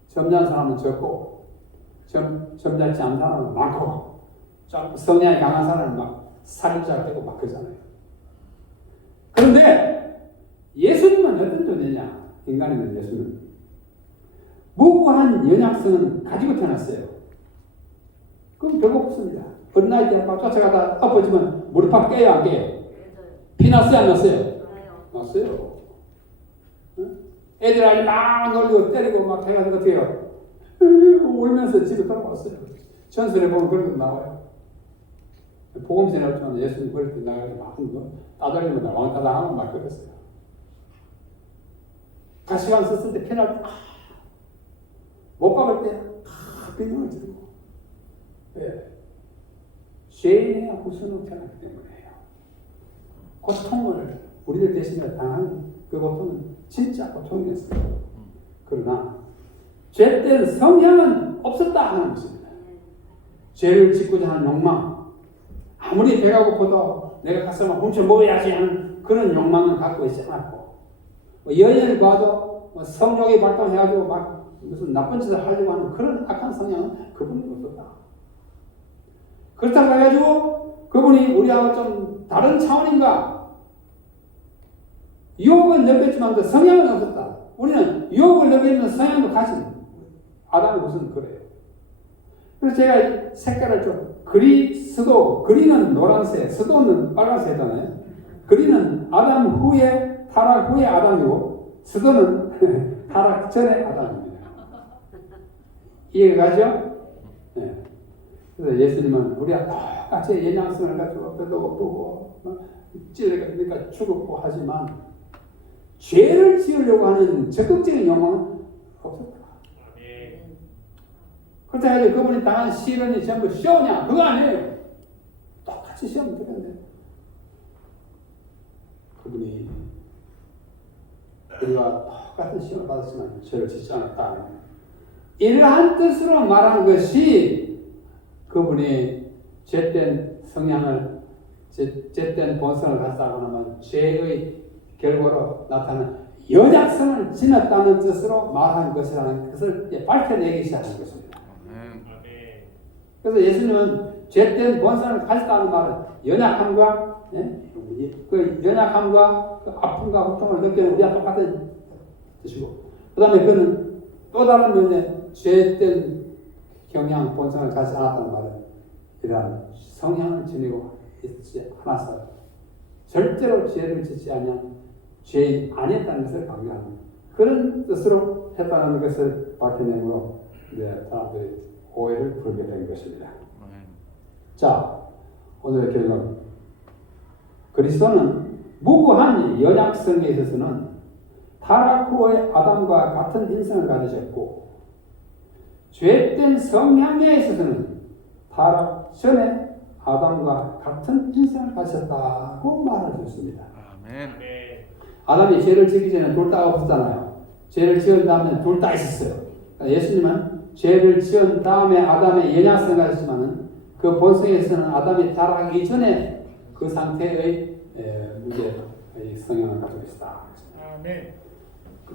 점잖은 사람은 적고 점잖지 않은 사람은 많고 성향이 강한 사람은 막 살인자 되고 막 그러잖아요. 그런데 예수님은 어떤 존재냐? 인간이면 예수는 무구한 연약성은 가지고 태어났어요. 그럼 배고프습니다. 어린 나이 때 막 쫓아가다 엎어지면 무릎팍 깨요 안 깨요? 피 났어요 안 났어요? 났어요. 애들 아이 막 놀리고 때리고 막 해가지고 어떻게 해요? 울면서 집에 돌아왔어요. 전설에 보면 그런 거 나와요. 복음서에 나오지만 예수님 그럴 때 나가서 막 따돌리면 왕따당하면 막 그랬어요. 가시관 썼을 때 편할 때 못 박을 때 빈둥을 들고 왜? 죄인의 후손은 편하기 때문에요. 고통을 우리를 대신해 당한 그 고통은 진짜 고통이었어요. 그러나 죄된 성향은 없었다 하는 것입니다. 죄를 짓고자 하는 욕망, 아무리 배가 고파도 내가 가서 막 훔쳐 먹어야지 하는 그런 욕망은 갖고 있지 않았고, 여인을 봐도 성욕이 발동해가지고 막 무슨 나쁜 짓을 하려고 하는 그런 악한 성향은 그분이 없었다. 그렇다고 해가지고 그분이 우리하고 좀 다른 차원인가? 유혹은 느꼈지만 그 성향은 없었다. 우리는 유혹을 느끼는 성향도 가진 아담의 것은 그래요. 그래서 제가 색깔을 좀 그리는 노란색, 스도는 빨간색이잖아요. 그리는 아담 후에 타락 후에 아담이고 스도는 타락 전에 아담입니다. 이해가 가죠? 네. 그래서 예수님은 우리가 똑같이 연약성을 가지고 뼈도 고프고 찔러니까 죽었고 하지만 죄를 지으려고 하는 적극적인 욕망은 없었다. 그렇다 해서 그분이 당한 시련이 전부 시험이냐? 그거 아니에요. 똑같이 시험 들었는데 그분이 우리가 똑같은 시험을 받았지만 죄를 짓지 않았다. 이러한 뜻으로 말한 것이 그분이 죄된 성향을 죄된 본성을 갖다고 하면 죄의 결과로 나타나는 연약성을 지녔다는 뜻으로 말한 것이라는 것을 밝혀내기 시작한 것입니다. 그래서 예수님은 죄된 본성을 가졌다는 말은 연약함과 그 연약함과 그 아픔과 고통을 느끼는 우리와 똑같은 뜻이고, 그 다음에 그는 또 다른 면에 죄된 경향 본성을 가지지 않았다는 말은 이러한 성향을 지니고 있지 않아서 절대로 죄를 짓지 않은 죄인 아니었다는 것을 강조하는 그런 뜻으로 했다는 것을 밝혀내므로 사람들이 오해를 풀게 된 것입니다. 자, 오늘의 결론. 그리스도는 무고한 연약성에 있어서는 타락 후의 아담과 같은 인성을 가지셨고, 죄된 성향에 있어서는 타락 전에 아담과 같은 인성을 가지셨다고 말해줬습니다. 아담이 죄를 지기 전에 둘 다 없었잖아요. 죄를 지은 다음에 둘 다 있었어요. 예수님은 죄를 지은 다음에 아담의 연약성을 가졌지만은 그 본성에서는 아담이 타락하기 이전에 그 상태의 문제의 성향을 가지고 있다.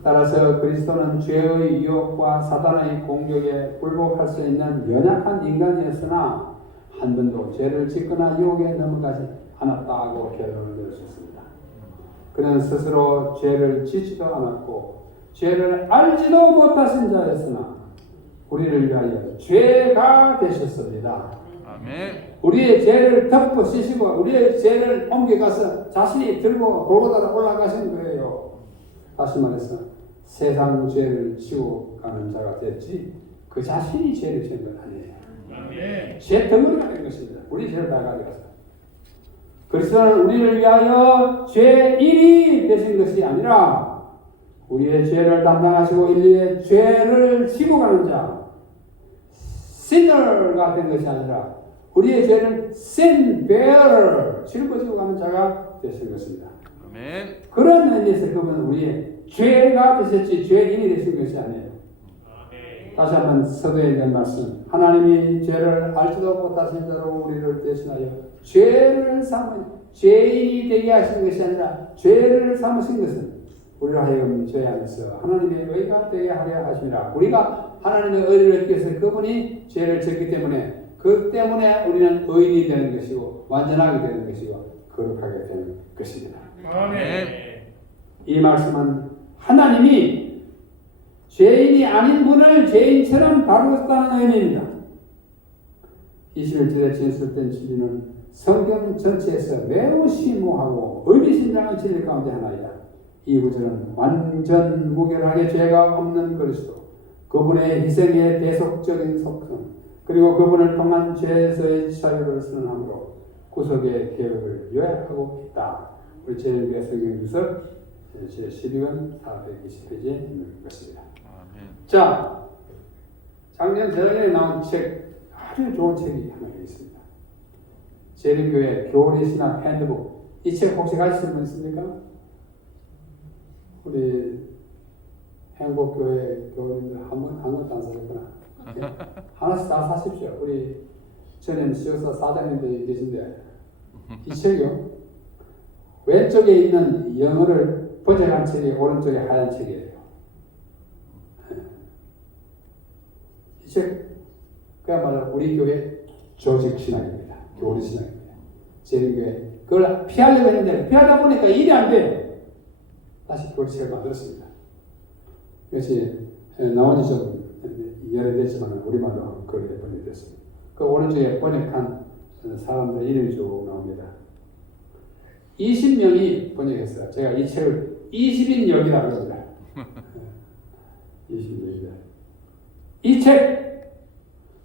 따라서 그리스도는 죄의 유혹과 사단의 공격에 굴복할 수 있는 연약한 인간이었으나 한 번도 죄를 짓거나 유혹에 넘어가지 않았다고 결론을 내렸습니다. 그는 스스로 죄를 짓지도 않았고 죄를 알지도 못하신 자였으나 우리를 위하여 죄가 되셨습니다. 아멘. 우리의 죄를 덮어 씌시고 우리의 죄를 옮겨가서 자신이 들고 골고다로 올라가신 거예요. 다시 말해서 세상 죄를 지고 가는 자가 됐지 그 자신이 죄를 지은 건 아니에요. 아멘. 죄 덩어리가 된 것입니다. 우리 죄를 다 가져가서. 그리스도는 우리를 위하여 죄인이 되신 것이 아니라 우리의 죄를 담당하시고 인류의 죄를 지고 가는 자 sinner가 된 것이 아니라 우리의 죄를 sin bearer 짊어지고 가는 자가 되신 것입니다. 아멘. 그런 의미에서 그분은 우리의 죄가 되셨지 죄인이 되신 것이 아니에요. 다시 한번 서두에 있는 말씀. 하나님이 죄를 알지도 못하신 자로 우리를 대신하여 죄를 삼은 죄인이 되게 하신 것이 아니라 죄를 삼으신 것은 우리로 하여금 죄 안에서 하나님의 의가 되게 하려 하심이라. 우리가 하나님의 의를 얻기 위해서 그분이 죄를 졌기 때문에 그 때문에 우리는 의인이 되는 것이고 완전하게 되는 것이고 거룩하게 되는 것입니다. 아멘. 이 말씀은 하나님이 죄인이 아닌 분을 죄인처럼 다루었다는 의미입니다. 21절에 진술된 진리는 성경 전체에서 매우 심오하고 의미심장한 진리 가운데 하나이다. 이 구절은 완전 무결하게 죄가 없는 그리스도, 그분의 희생의 대속적인 속성, 그리고 그분을 통한 죄에서의 자유를 선언함으로 구속의 계획을 요약하고 있다. 우리 제1개 성경 주석 제 12권 420페이지에 있는 것입니다. 아멘. 자, 작년 저녁에 나온 책, 아주 좋은 책이 하나 있습니다. 재림교회 교리 신학 핸드북. 이 책 혹시 가지신 분 있습니까? 우리 행복교회 교우님들 한 권도 안 사셨구나. 하나씩 다 사십시오. 우리 전임 지역사 사장님들이 계신데 이 책이요. 왼쪽에 있는 영어를 번역한 책이 오른쪽에 하얀 책이에요. 이 책 그야말로 우리 교회 조직 신학입니다. 교리 신학입니다. 재림교회 그걸 피하려고 했는데 피하다 보니까 일이 안 돼. 다시 교리 책을 만들었습니다. 이것이 나온 지 좀 열흘됐지만 우리말로 그렇게 번역됐습니다. 그 오른쪽에 번역한 사람들 이름이 쭉 나옵니다. 20명이 번역했어요. 제가 이 책을 20인역이라고 합니다. 20인역이다. 이 책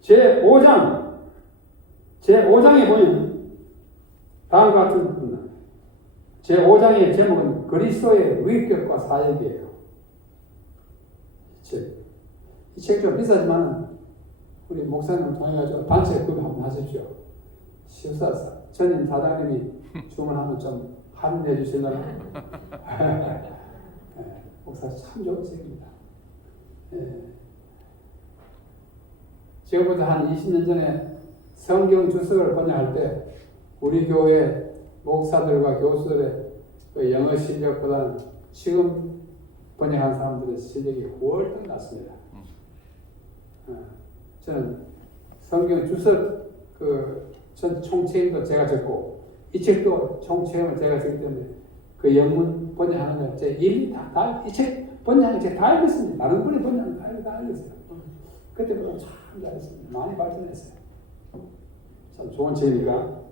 제5장에 보면 다음과 같은 부분. 제5장의 제목은 그리스도의 위격과 사역이에요. 이 책 좀 비싸지만 우리 목사님 통해가지고 단체 구입 한번 하십시오. 시사사 전임 사장님이 주문하면 좀 할인해 주시려나? 목사 참 좋은 책입니다. 지금부터 한 20년 전에 성경 주석을 번역할 때 우리 교회 목사들과 교수들의 그 영어 실력보다는 지금 번역한 사람들의 실력이 훨씬 낫습니다. 저는 성경 주석 전 총책임도 제가 적고 이 책도 총책임을 제가 적기 때문에 그 영문 번역하는 거 제 일이 이 책 번역하는 게 다 알겠습니다. 다른 분이 번역하는 거 다 알겠어요. 그때보다 참 잘했습니다. 많이 발전했어요. 참 좋은 책이니까.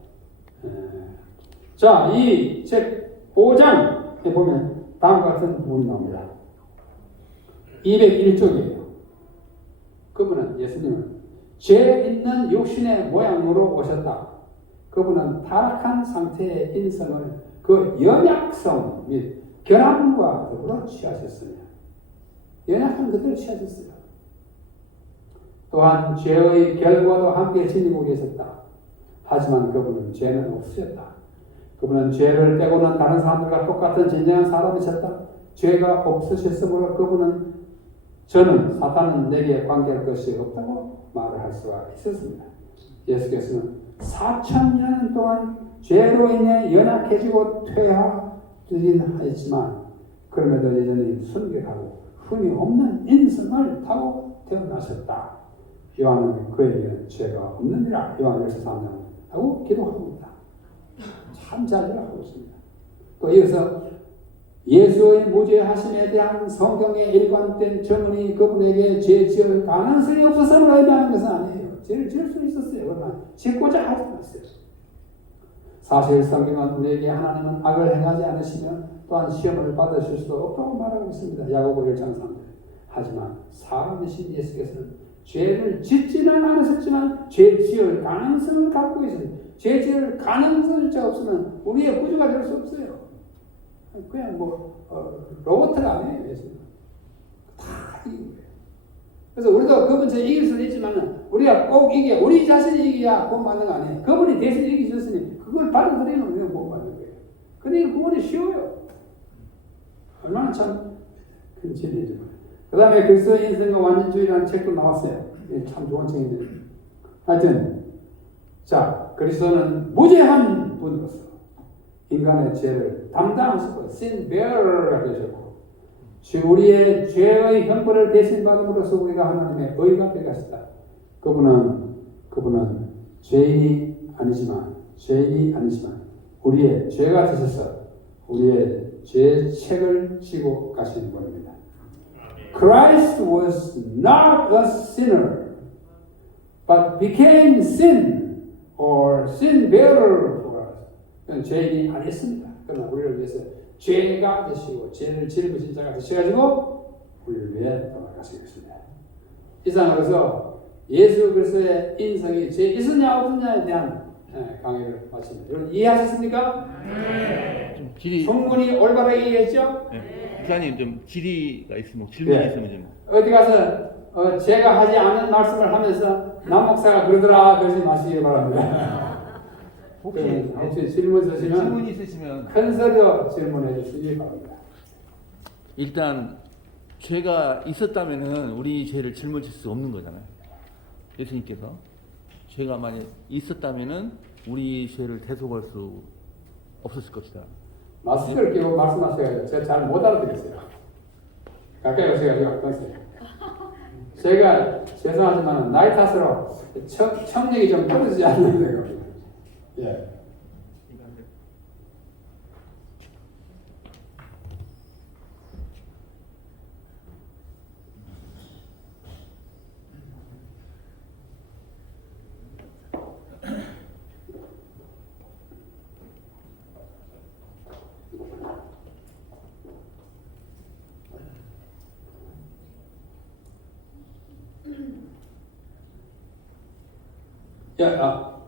자, 이 책 5장에 보면 다음과 같은 부분이 나옵니다. 201쪽이에요. 그분은 예수님은 죄 있는 육신의 모양으로 오셨다. 그분은 타락한 상태의 인성을 그 연약성 및 결함과 더불어 취하셨으며 연약한 그대로 취하셨어요. 또한 죄의 결과도 함께 지니고 계셨다. 하지만 그분은 죄는 없으셨다. 그분은 죄를 빼고는 다른 사람들과 똑같은 진정한 사람이셨다. 죄가 없으셨으므로 저는 사탄은 내게 관계할 것이 없다고 말을 할 수가 있었습니다. 예수께서는 4000년 동안 죄로 인해 연약해지고 퇴화되긴 하였지만 그럼에도 여전히 순결하고 흠이 없는 인성을 타고 태어나셨다. 요한은 그에게는 죄가 없느니라. 요한 1:3장 하고 기록합니다. 참 잘 기록하고 있습니다. 또 이어서 예수의 무죄하심에 대한 성경의 일관된 증언이 그분에게 죄 지을 가능성이 없어서를 의미하는 것은 아니에요. 죄를 지을 수 있었어요. 그러나 짓고자 하지 않았어요. 사실 성경은 우리에게 하나님은 악을 행하지 않으시면 또한 시험을 받으실 수도 없다고 말하고 있습니다. 야고보 1장 3절. 하지만 사람이신 예수께서는 죄를 짓지는 않으셨지만 죄 지을 가능성을 갖고 계십니다. 죄 지을 가능성이 없으면 우리의 구주가 될 수 없어요. 그냥 로봇가 아니에요. 예수는 다 이기는 거예요. 그래서 우리도 그분 저 이길 수는 있지만 우리가 꼭 우리 자신이 이겨야 못 받는 거 아니에요. 그분이 대신 이기셨으니 그걸 받아들이면 우리가 못 받는 거예요. 그러니까 그분이 쉬워요. 얼마나 참 큰 진리죠. 그 다음에 그리스도의 인생과 완전주의라는 책도 나왔어요. 참 좋은 책인데 하여튼 자 그리스도는 무죄한 분으로서 인간의 죄를 담당하시고 sin bearer가 되셨고 우리의 죄의 형벌을 대신 받음으로써 우리가 하나님의 의가 될 것이다. 그분은 죄인이 아니지만 우리의 죄가 되셔서 우리의 죄 책을 지고 가시는 분입니다. Christ was not a sinner, but became sin or sin bearer for us. 그건 죄인이 아니었습니다. 그러나 우리를 위해서 죄가 되시고 죄를 짊으신 자가 되셔가지고 우리를 위해 돌아가시겠습니다. 이상으로서 예수 그리스도의 인성이 죄 있었냐 없었냐에 대한 강의를 마칩니다. 여러분 이해하셨습니까? 네. 질의, 성문이 올바르게 이해했죠? 네. 목사님 좀 질의가 있으면 질문이 네. 있으면 좀. 어디 가서 제가 하지 않은 말씀을 하면서 남 목사가 그러더라 그러지 마시기 바랍니다. 혹시 질문 있으시면 질문이 있으시면 큰 소리로 질문해 주시기 바랍니다. 일단 죄가 있었다면은 우리 죄를 짊어질 수 없는 거잖아요. 예수님께서 죄가 만약 있었다면은 우리 죄를 대속할 수 없었을 것이다. 마스크를 끼고 말씀하셔야죠. 제가 잘 못 알아듣겠어요. 가까이 오셔가지고 보세요. 제가 죄송하지만 나이 탓으로 청력이 좀 떨어지지 않는데 겁니다. 예.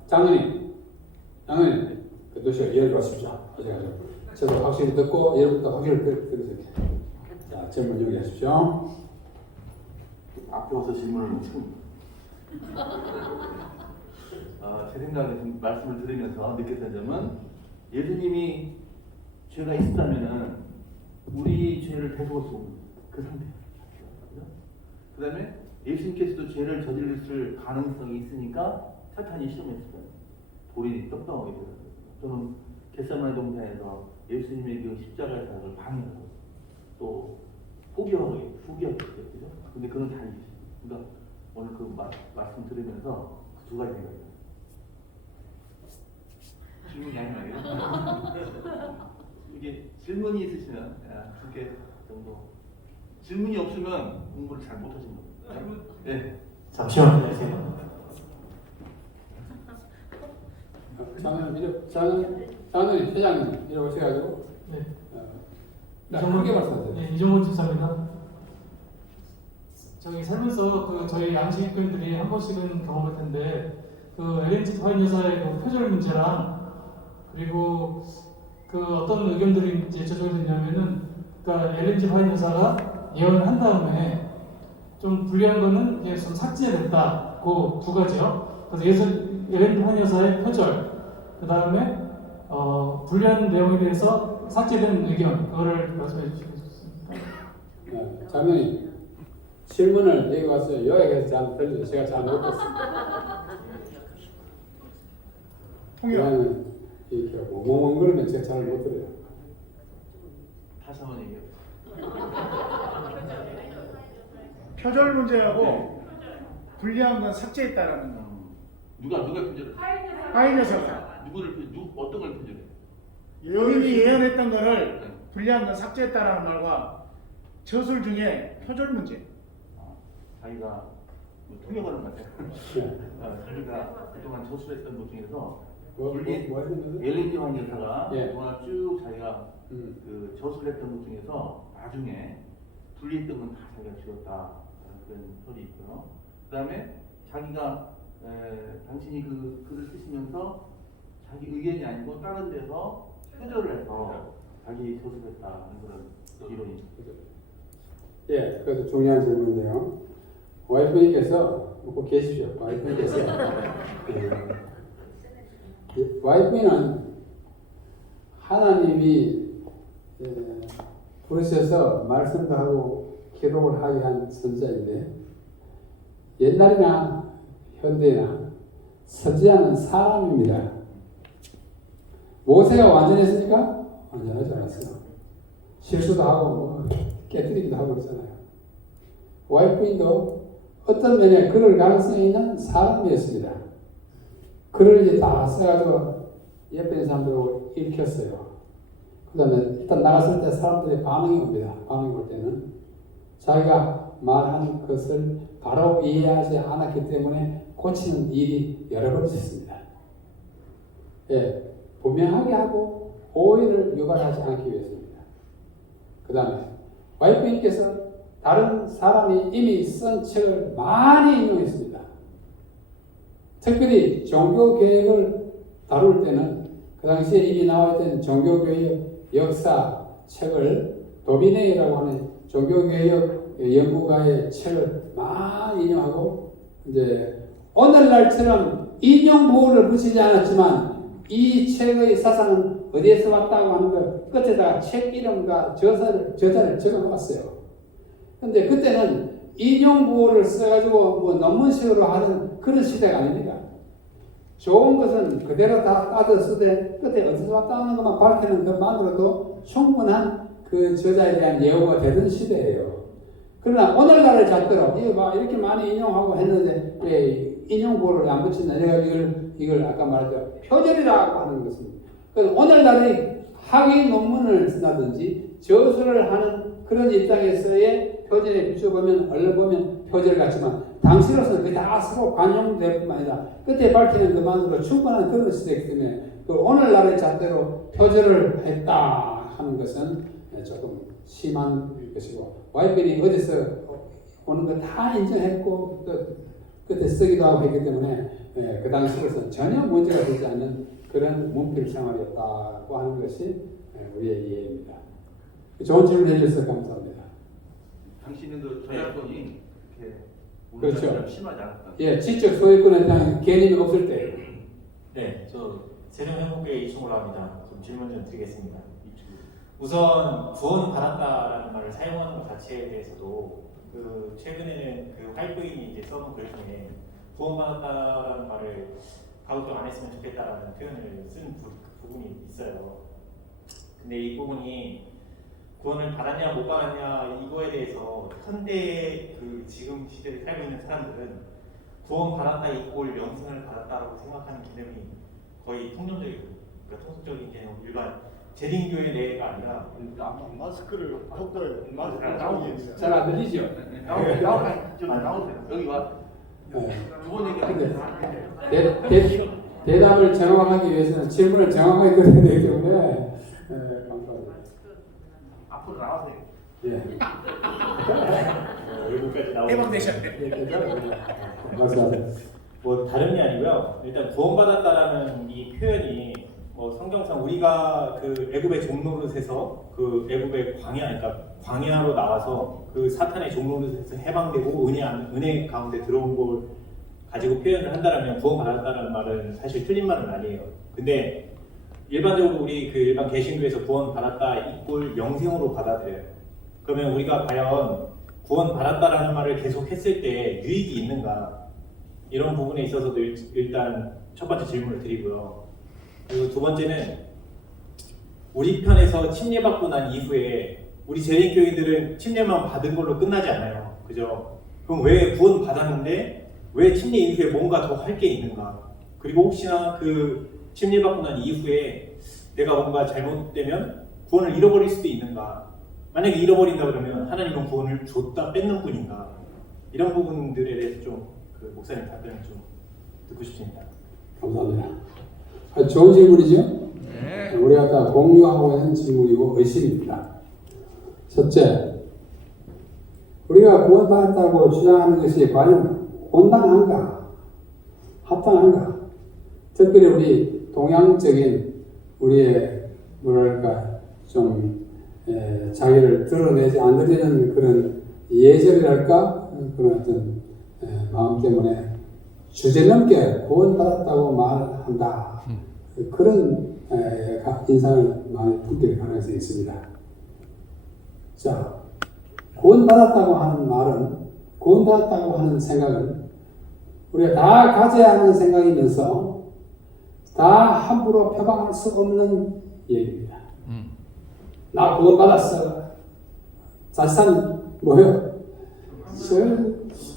장로님, 그것이 예를 하십시오. 저도 확실히 듣고 예로부터 확실히 들으세요. 자, 질문 여기 하십시오. 앞에 와서 질문을 처음. 제 생각에 좀 말씀을 들으면서 느꼈던 점은 예수님이 죄가 있었다면은 우리 죄를 대속할 수 없는 그 상태. 그 다음에 예수님께서도 죄를 저지를 가능성이 있으니까 사탄이 시험했을 거예요. 돌이 떡덩하게 되었어요. 또는 겟세마네 동산에서 예수님의 그 십자가의 사역을 방해하고 또 포기하게 됐죠. 근데 그건 다 있어요. 그러니까 오늘 그 말씀 들으면서 그 두 가지 생각이 나요. 질문이 아니라요. 이게 질문이 있으시면 두 개 정도. 질문이 없으면 공부를 잘 못하시는 겁니다. 네. 잠시만 기다리세요. 장로님, 회장님 이러고 오셔가지고 크게 말씀하세요. 네, 이종원 집사입니다. 저기 살면서 저희 양식교인들이 한 번씩은 경험할 텐데 엘렌지 화인 여사의 표절 문제랑 그리고 어떤 의견들이 이제 저쪽에서 있냐면은 엘렌지 화인 여사가 예언을 한 다음에 좀 불리한 거는 이게 좀 삭제됐다. 그 두 가지요. 그래서 엘렌지 화인 여사의 표절, 그 다음에 불리한 내용에 대해서 삭제된 의견, 그거를 말씀해 주시겠습니까? 장로님, 질문을 여기 와서 요약해서 잘 들려주세요. 제가 잘 못 듣습니다. 그냥 이렇게 멍멍거리면 제가 잘 못 들어요. 다시 한번 얘기해요. 표절 문제하고 불리한 건 삭제했다라는 거. 누가 표절을? 하인 여사가 어떤 걸 표절해? 예언이 예언했던 거를 불리한 건 삭제했다라는 말과 저술 중에 표절 문제. 자기가 통역하는 것 같아요. 자기가 그동안 저술했던 것 중에서 엘렌지 황 여사가 그동안 쭉 자기가 그 저술했던 것 중에서 나중에 분리했던 건 다 자기가 지웠다 그런 설이 있고요. 그 다음에 자기가 당신이 그 글을 쓰시면서 자기 의견이 아니고 다른 데서 표절을 해서 자기 저술했다는 그런 이론이 예, 그래서 중요한 질문인데요. 와이프님께서 꼭 계십시오. 와이프님께서 와이프는 하나님이 부르셔서 말씀도 하고 기록을 하게 한 선자인데 옛날이나 현대나 서지 않은 사람입니다. 모세가 완전했습니까? 완전하지 않았어요. 실수도 하고 깨뜨리기도 하고 그러잖아요. 와이프인도 어떤 면에 그럴 가능성이 있는 사람이었습니다. 글을 이제 다 써가지고 옆에 있는 사람들하고 읽혔어요. 그 다음에 일단 나갔을 때 사람들의 반응이 옵니다. 반응이 올 때는 자기가 말한 것을 바로 이해하지 않았기 때문에 고치는 일이 여러 번 있었습니다. 예, 분명하게 하고 오해를 유발하지 않기 위해서입니다. 그 다음에 와이프님께서 다른 사람이 이미 쓴 책을 많이 인용했습니다. 특별히 종교개혁을 다룰 때는 그 당시에 이미 나와있던 종교개혁 역사 책을 도비네이라고 하는 종교개혁 연구가의 책을 많이 인용하고 이제 오늘날처럼 인용 보호를 붙이지 않았지만 이 책의 사상은 어디에서 왔다고 하는 걸 끝에다가 책 이름과 저자를 적어 놓았어요. 근데 그때는 인용 보호를 써가지고 뭐 논문식으로 하는 그런 시대가 아닙니다. 좋은 것은 그대로 다 따져 쓰되 끝에 어디서 왔다 하는 것만 밝히는 것만으로도 충분한 그 저자에 대한 예우가 되던 시대예요. 그러나 오늘날을 잣대로 이거 봐 이렇게 많이 인용하고 했는데 왜 인용 보호를 안 붙인다? 내가 이걸 아까 말했죠. 표절이라고 하는 것입니다. 그래서 오늘날의 학위 논문을 쓴다든지 저술을 하는 그런 입장에서의 표절에 비춰보면 얼른 보면 표절 같지만 당시로서는 그게 다 서로 관용될 뿐만 아니라 끝에 밝히는 것만으로 충분한 그런 시대이기 때문에 그 오늘날의 잣대로 표절을 했다 하는 것은 조금 심한 것이고 와이프이 어디서 오는 거 다 인정했고 또 그때 쓰기도 하고 했기 때문에 그 당시로서는 전혀 문제가 되지 않는 그런 문필 생활이었다고 하는 것이 우리의 이해입니다. 좋은 질문 해주셔서 감사합니다. 당신은 그 저작권이 이렇게 그렇죠. 우리나라처럼 심하지 않았다. 예, 지적 소유권에 대한 개념이 없을 때. 네, 저 세종회복회 이충으로 합니다. 좀 질문 좀 드리겠습니다. 우선 구원 받았다라는 말을 사용하는 것 자체에 대해서도 그 최근에는 그 화이트인이 이제 써놓은 글 중에 구원 받았다라는 말을 가급적 안 했으면 좋겠다라는 표현을 쓴 부분이 있어요. 근데 이 부분이 구원을 받았냐 못 받았냐 이거에 대해서 현대 그 지금 시대에 살고 있는 사람들은 구원 받았다 이꼴 영생을 받았다라고 생각하는 개념이 거의 통념적이고 그러니까 통속적인 개념 일반 재림교회 내가 아니라 마스크를 벗고요. 마스크를 나오게 잘 안 들리죠? 나오세요. 여기 와. 두번 얘기하는데 대답을 정확하게 위해서는 질문을 정확하게 드려야 되기 때문에 감사합니다. 앞으로 나와세요. 예. 얼굴까지 나오고 해방되셨네. 감사합니다. 뭐 다름이 아니고요. 일단 구원받았다라는 이 표현이 뭐 성경상 우리가 그 애굽의 종노릇에서 그 애굽의 그러니까 광야로 나와서 그 사탄의 종노릇에서 해방되고 은혜 가운데 들어온 걸 가지고 표현을 한다면 구원받았다는 말은 사실 틀린 말은 아니에요. 근데 일반적으로 우리 그 일반 개신교에서 구원받았다 이꼴 영생으로 받아들여요. 그러면 우리가 과연 구원받았다라는 말을 계속 했을 때 유익이 있는가? 이런 부분에 있어서도 일단 첫 번째 질문을 드리고요. 그리고 두 번째는 우리 편에서 침례받고 난 이후에 우리 재림교인들은 침례만 받은 걸로 끝나지 않아요. 그죠? 그럼 왜 구원 받았는데 왜 침례 이후에 뭔가 더 할 게 있는가? 그리고 혹시나 그 침례받고 난 이후에 내가 뭔가 잘못되면 구원을 잃어버릴 수도 있는가? 만약에 잃어버린다 그러면 하나님은 구원을 줬다 뺏는 분인가? 이런 부분들에 대해서 좀 그 목사님 답변을 좀 듣고 싶습니다. 감사합니다. 좋은 질문이죠? 네. 우리가 다 공유하고 있는 질문이고 의심입니다. 첫째, 우리가 구원받았다고 주장하는 것이 과연 온당한가? 합당한가? 특별히 우리 동양적인 우리의 뭐랄까 좀 자기를 드러내지 않으려는 그런 예절이랄까 그런 어떤 마음 때문에 주제넘게 구원받았다고 말한다. 그런 인상을 많이 품길 가능성이 있습니다. 자, 구원받았다고 하는 말은, 구원받았다고 하는 생각은 우리가 다 가져야 하는 생각이면서 다 함부로 표방할 수 없는 얘기입니다. 나 구원받았어. 사실상 뭐예요?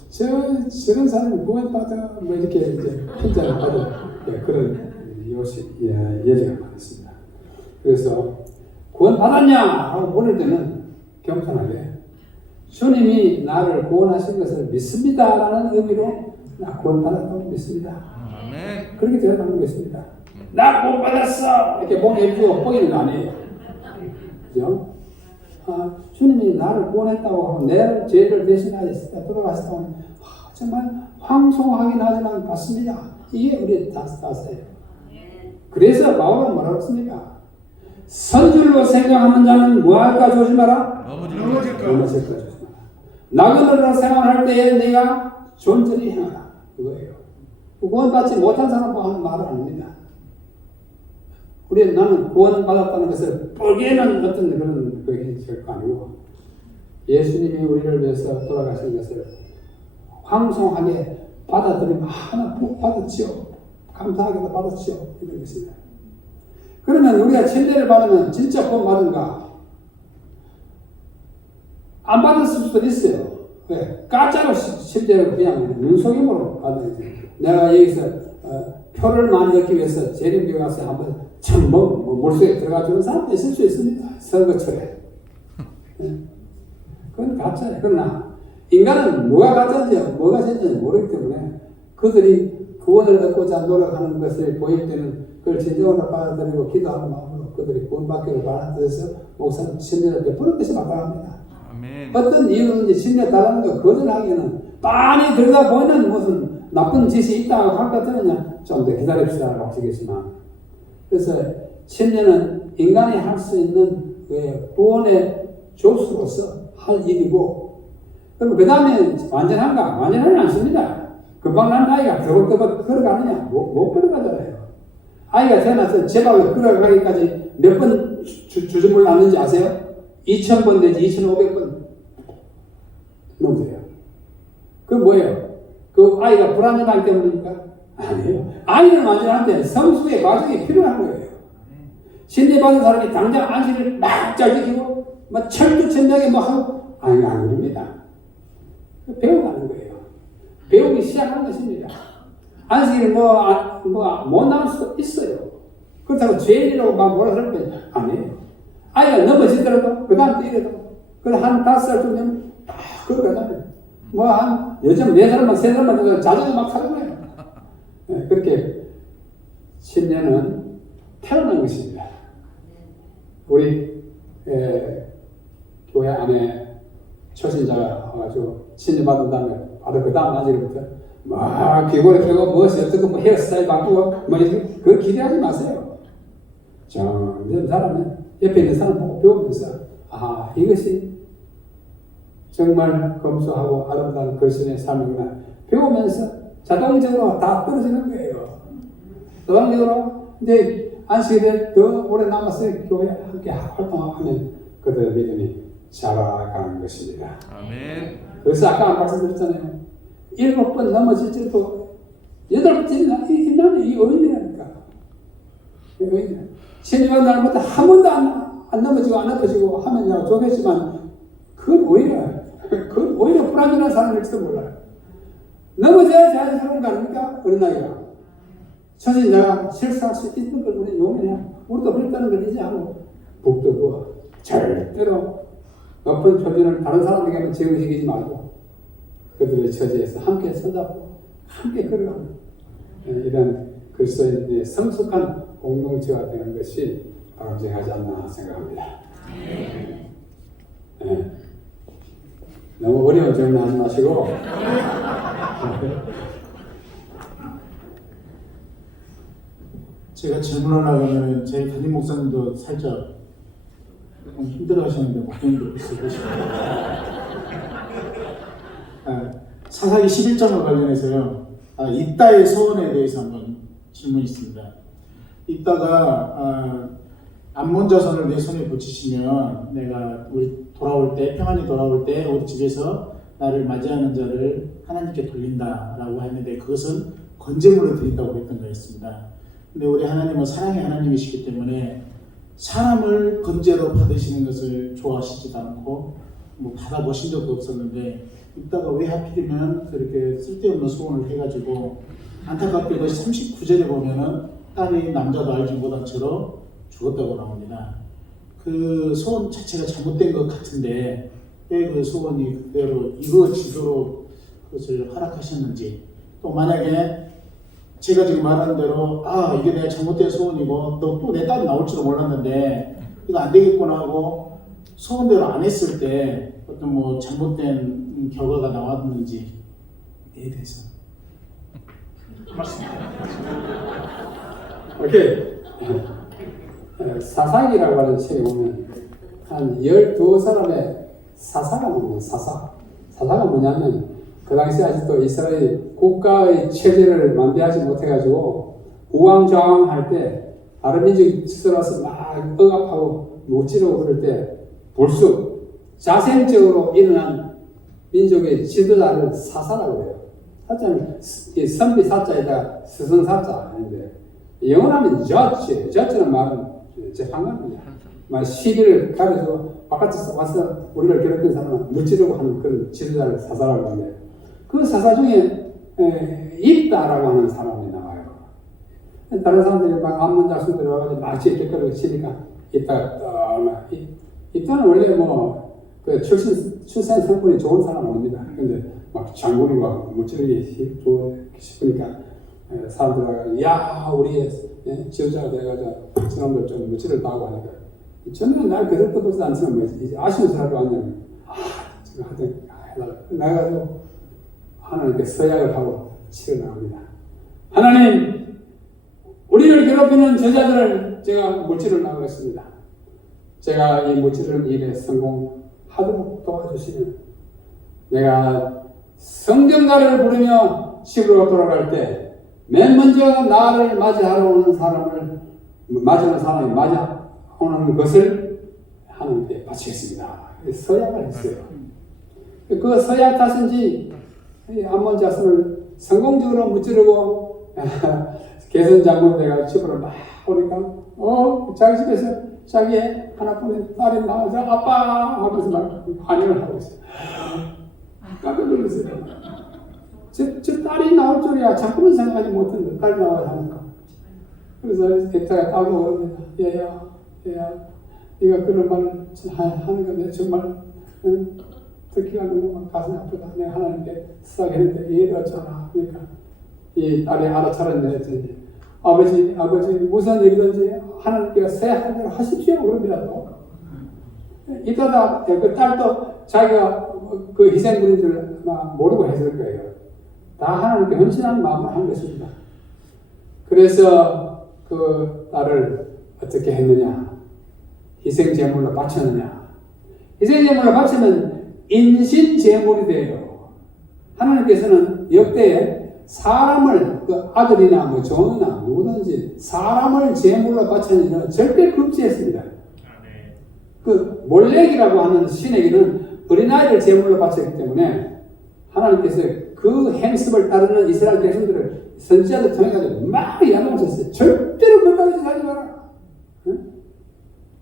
저런 사람이 구원받아 뭐 이렇게 이제 핀자를 받은 그런 예제가 많습니다. 그래서 구원받았냐 하고 물을 때는 겸손하게 주님이 나를 구원하신 것을 믿습니다라는 의미로 나 구원받았다고 믿습니다. 그렇게 대답하는 것입니다. 나 구원받았어 이렇게 봉해주고 뻥이는 거 아니에요. 그죠? 주님이 나를 구원했다고 하고 내 죄를 대신하셨다 돌아가셨다고 정말 황송하긴 하지만 맞습니다. 이게 우리 다스예요. 그래서 바울은 뭐라고 했습니까? 선줄로 생각하는 자는 뭐할까 조심하라. 넘어질까. 넘어질까 조심하라. 나그네로 생활할 때에 내가 존전히 행하라. 그거예요. 구원받지 못한 사람과 하는 말은 아닙니다. 나는 구원받았다는 것을 뻘개는 어떤 그런 그게 절대 아니고 예수님이 우리를 위해서 돌아가신 것을 황송하게 받아들이면 하나 받았지요. 감사하게도 받았지요. 이런 것입니다. 그러면 우리가 침례를 받으면 진짜 구원 받은가? 안 받았을 수도 있어요. 왜? 가짜로 실제로 그냥 눈속임으로 받아야지. 내가 여기서 표를 많이 얻기 위해서 재림교회 가서 한번 참 물속에 들어가주는 사람도 있을 수 있습니다. 선거철에. 그건 가짜예요. 그러나 인간은 뭐가 가짜인지 뭐가 진짜인지 모르기 때문에 그들이 구원을 얻고자 노력하는 것을 보일 때는 그걸 진정으로 받아들이고 기도하는 마음으로 그들이 구원받기를 바라는 뜻에서 목사는 침례를 베푸는 것이 마땅합니다. 어떤 이유든지 침례 달라는 거 거절하기에는 빤히 들어가 보이는 무슨 나쁜 짓이 있다고 할 것 같으면 좀 더 기다립시다 라고 하시겠지만 그래서 침례는 인간이 할 수 있는 구원의 조수로서 할 일이고 그럼 그 다음에 완전한가? 완전하지 않습니다. 금방 난 아이가 더벅더벅 걸어가느냐? 못 걸어가잖아요. 아이가 태어나서 제 발로 걸어가기까지 몇 번 주저물 났는지 아세요? 2000번 내지 2500번 넘어요. 그 뭐예요? 그 아이가 불안정하기 때문입니까? 아니에요. 아이는 완전한데 성숙의 과정이 필요한 거예요. 신뢰받은 사람이 당장 안식을 막 잘 지키고 막 철두철미하게 뭐 하고 안 그럽니다. 배워가는 거예요. 배우기 시작하는 것입니다. 안식일을 못 나올 수도 있어요. 그렇다고 죄인이라고 막 뭐라 그럴 건 아니에요. 아이가 넘어지더라도 그 다음 또 이래도 그래 한 5살쯤 되면 그러잖아요. 요즘 4사람만 3사람만 자전거 막 타는 거예요. 그렇게 침례는 태어난 것입니다. 우리 교회 안에 초신자가 와가지고 침례받은 다음에 바로 그 다음 날부터 막 귀걸이 펴고 무엇이 어떻고 뭐 헤어스타일 바꾸고 뭐 그거 기대하지 마세요. 점점 사람은 옆에 있는 사람 보고 배우면서 이것이 정말 검소하고 아름다운 그리스도의 삶이구나 배우면서 자동적으로 다 떨어지는 거예요. 자동적으로 이제 안식일에 더 오래 남아서 교회에 함께 활동하면 그들의 믿음이 자라가는 것입니다. 아멘. 그래서 아까 말씀드렸잖아요. 7번 넘어질지도 8번째는 이 의인이라니까. 이 의인. 신주한 날부터 한 번도 안 넘어지고 안 엎어지고 하면 내가 좋겠지만 그건 오히려 불안전한 사람일지도 몰라요. 넘어져야 자연스러운 거 아닙니까? 어린아이가. 초신자가 실수할 수 있는 걸 우리 용인해. 우리도 그랬다는 걸 이제하고 북돋워. 절대로 높은 표준을 다른 사람에게만 제공시키지 말고 그들의 처지에서 함께 손잡고 함께 걸어가는 이런 그리스도인의 성숙한 공동체가 되는 것이 바람직하지 않나 생각합니다. 네. 너무 어려운 질문 하지 마시고 제가 질문하려고 하면 저희 담임 목사님도 살짝 힘들어 하셨는데 목사님도 있으시고요. 사사기 11장과 관련해서요. 이따의 소원에 대해서 한번 질문이 있습니다. 이따가 암몬 자손을 내 손에 붙이시면 내가 우리 돌아올 때 평안히 돌아올 때 우리 집에서 나를 맞이하는 자를 하나님께 돌린다라고 했는데 그것은 건제물을 드린다고 했던 거였습니다. 근데 우리 하나님은 사랑의 하나님이시기 때문에 사람을 건제로 받으시는 것을 좋아하시지도 않고 뭐 받아보신 적도 없었는데 이따가 왜 하필이면 그렇게 쓸데없는 소원을 해가지고 안타깝게도 39절에 보면은 딸이 남자도 알지 못한 채로 죽었다고 나옵니다. 그 소원 자체가 잘못된 것 같은데 왜 그 소원이 그대로 이루어지도록 그것을 허락하셨는지 또 만약에 제가 지금 말하는 대로 이게 내가 잘못된 소원이고 또 내 딸이 나올 줄도 몰랐는데 이거 안 되겠구나 하고 소원대로 안 했을 때 어떤 뭐 잘못된 결과가 나왔는지에 대해서 말씀드립니다. 오케이. 사사기라고 하는 책에 보면 한 12사람의 사사가 나옵니다. 사사가 뭐냐면 그 당시 아직도 이스라엘 국가의 체제를 만대하지 못해가지고 우왕좌왕할 때 다른 민족이 치들어와서 막 억압하고 무찌르고 그럴 때 불쑥 자생적으로 일어난 민족의 지도자를 사사라고 해요. 사자는 선비 사자에다 스승 사자인데 영어하면 judge는 말은 재판관입니다. 막 시비를 가려서 바깥에서 와서 우리를 괴롭힌 사람은 무찌르고 하는 그런 지도자를 사사라고 하는데 그 사사 중에 입다라고 하는 사람이 나와요. 다른 사람들이 막 안문 자수들이 와가지고 막 찌릿거리고 치니까 입다는 원래 그 출생 성분이 좋은 사람은 아닙니다. 근데 막 장군이고 무찌르기 좋고 싶으니까 사람들이 야 우리의 지도자가 돼가지고 사람들 좀 무찌를 당하고 하니까 저는 날 그럴 것도 않지만 이제 아쉬운 사람이 왔냐면 지금 하여튼 나가지고 하나님께 서약을 하고 치러 나갑니다. 하나님 우리를 괴롭히는 저자들을 제가 물질을 나가겠습니다. 제가 이 물질을 일에 성공하도록 도와주시면 내가 성전가를 부르며 집으로 돌아갈 때 맨 먼저 나를 맞이하러 오는 사람을 맞이하는 사람이 맞이하는 것을 하나님께 바치겠습니다. 서약을 했어요. 그 서약 탓인지 암몬 자손을 성공적으로 무찌르고 개선 장군이 내가 집으로 막 오니까 자기 집에서 자기의 하나뿐인 딸이 나와서 아빠 하면서 막 환영을 하고 있어요. 깜짝 놀랐어요. 저 딸이 나올 줄이야 자꾸만 생각하지 못했는데 딸이 나와서 하니까 그래서 애타가 따고 그럽니다. 얘야 네가 그런 말을 하는 건데 정말 듣기가 너무 가슴이 아프다. 내가 하나님께 수사했는데 이해를 하잖아. 그러니까 이 딸이 알아차렸네 했더니 아버지 무슨 일이든지 하나님께 새한 대로 하십시오 그럽니다. 또 이따가 그 딸도 자기가 그 희생분인 줄 모르고 했을 거예요. 다 하나님께 헌신한 마음을 한 것입니다. 그래서 그 딸을 어떻게 했느냐? 희생제물로 바쳤느냐? 희생제물로 바치면 인신제물이 돼요. 하나님께서는 역대에 사람을 그 아들이나 뭐 종이나 누구든지 사람을 제물로 바치는 일은 절대 금지했습니다. 그 몰렉이라고 하는 신에게는 어린아이를 제물로 바쳤기 때문에 하나님께서 그 행습을 따르는 이스라엘 백성들을 선지자들 통해서 막 이야기하셨어요. 절대로 그런 짓 하지 마라. 응?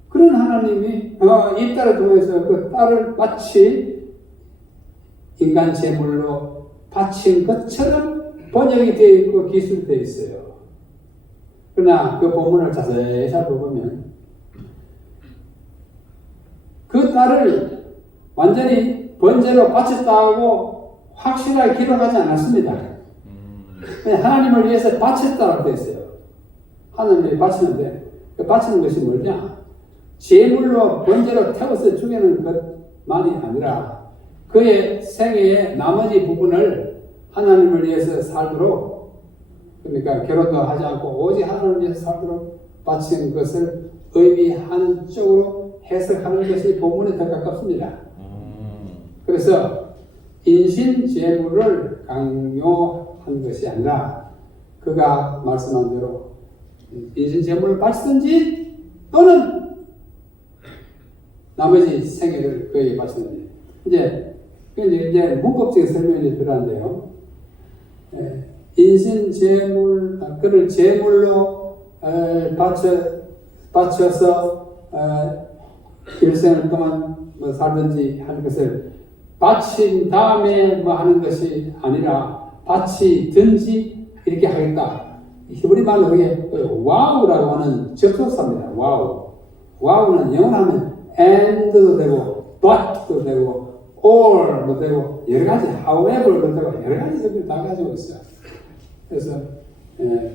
그런 하나님이 이 딸을 통해서 그 딸을 마치 인간 제물로 바친 것처럼 번역이 되어 있고 기술되어 있어요. 그러나 그 본문을 자세히 살펴보면 그 딸을 완전히 번제로 바쳤다고 확실하게 기록하지 않았습니다. 하나님을 위해서 바쳤다고 되어 있어요. 하나님이 바치는데 그 바치는 것이 뭐냐? 제물로 번제로 태워서 죽이는 것만이 아니라 그의 생애의 나머지 부분을 하나님을 위해서 살도록 그러니까 결혼도 하지 않고 오직 하나님을 위해서 살도록 바치는 것을 의미하는 쪽으로 해석하는 것이 본문에 더 가깝습니다. 그래서 인신 제물을 강요한 것이 아니라 그가 말씀한 대로 인신 제물을 바치든지 또는 나머지 생애를 그에게 바치든지 이제 문법적인 설명이 필요한데요. 인신 제물 그를 제물로 바쳐서 일생을 동안 뭐 살든지 하는 것을 바친 다음에 뭐 하는 것이 아니라 바치든지 이렇게 하겠다. 히브리 말로 그게 와우라고 하는 접속사입니다. 와우는 영어로 하면 and도 되고 but도 되고 or도 되고 여러 가지 however도 되고 여러 가지 것들을 다 가지고 있어요. 그래서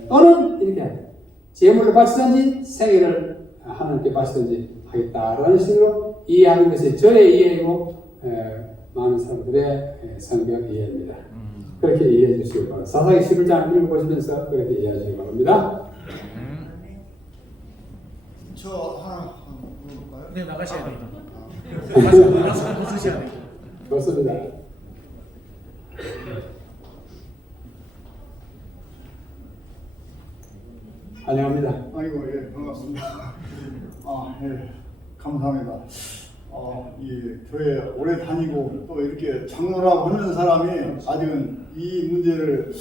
또는 이렇게 제물을 바치든지 생애를 하나님께 바치든지 하겠다라는 식으로 이해하는 것이 저의 이해이고 많은 사람들의 성경 이해입니다. 그렇게 이해해 주시기 바랍니다. 사사기 11장 읽어보시면서 그렇게 이해하시기 바랍니다. 저 하나 물어볼까요? 네, 나가셔야 돼요. 아, 벗으셔야 돼요. 좋습니다. 환영합니다. 아이고, 예, 반갑습니다. 아, 예, 감사합니다. 이 교회 오래 다니고 또 이렇게 장로라고 하는 사람이 아직은 이 문제를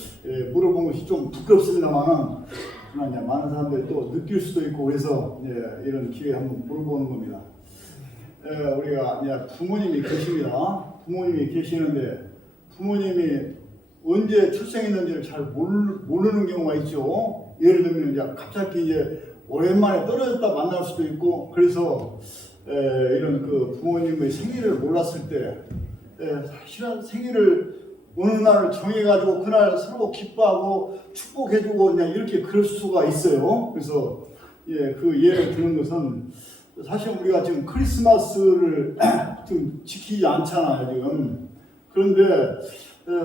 물어본 것이 좀 부끄럽습니다만은, 그러나 이제 많은 사람들이 또 느낄 수도 있고 그래서 이런 기회에 한번 물어보는 겁니다. 우리가 이제 부모님이 계십니다. 부모님이 계시는데 부모님이 언제 출생했는지를 잘 모르는 경우가 있죠. 예를 들면 이제 갑자기 이제 오랜만에 떨어졌다 만날 수도 있고, 그래서 이런 그 부모님의 생일을 몰랐을 때 사실은 생일을 어느 날을 정해가지고 그날 서로 기뻐하고 축복해주고 그냥 이렇게 그럴 수가 있어요. 그래서 그 예를 드는 것은 사실 우리가 지금 크리스마스를 좀 지키지 않잖아요 지금. 그런데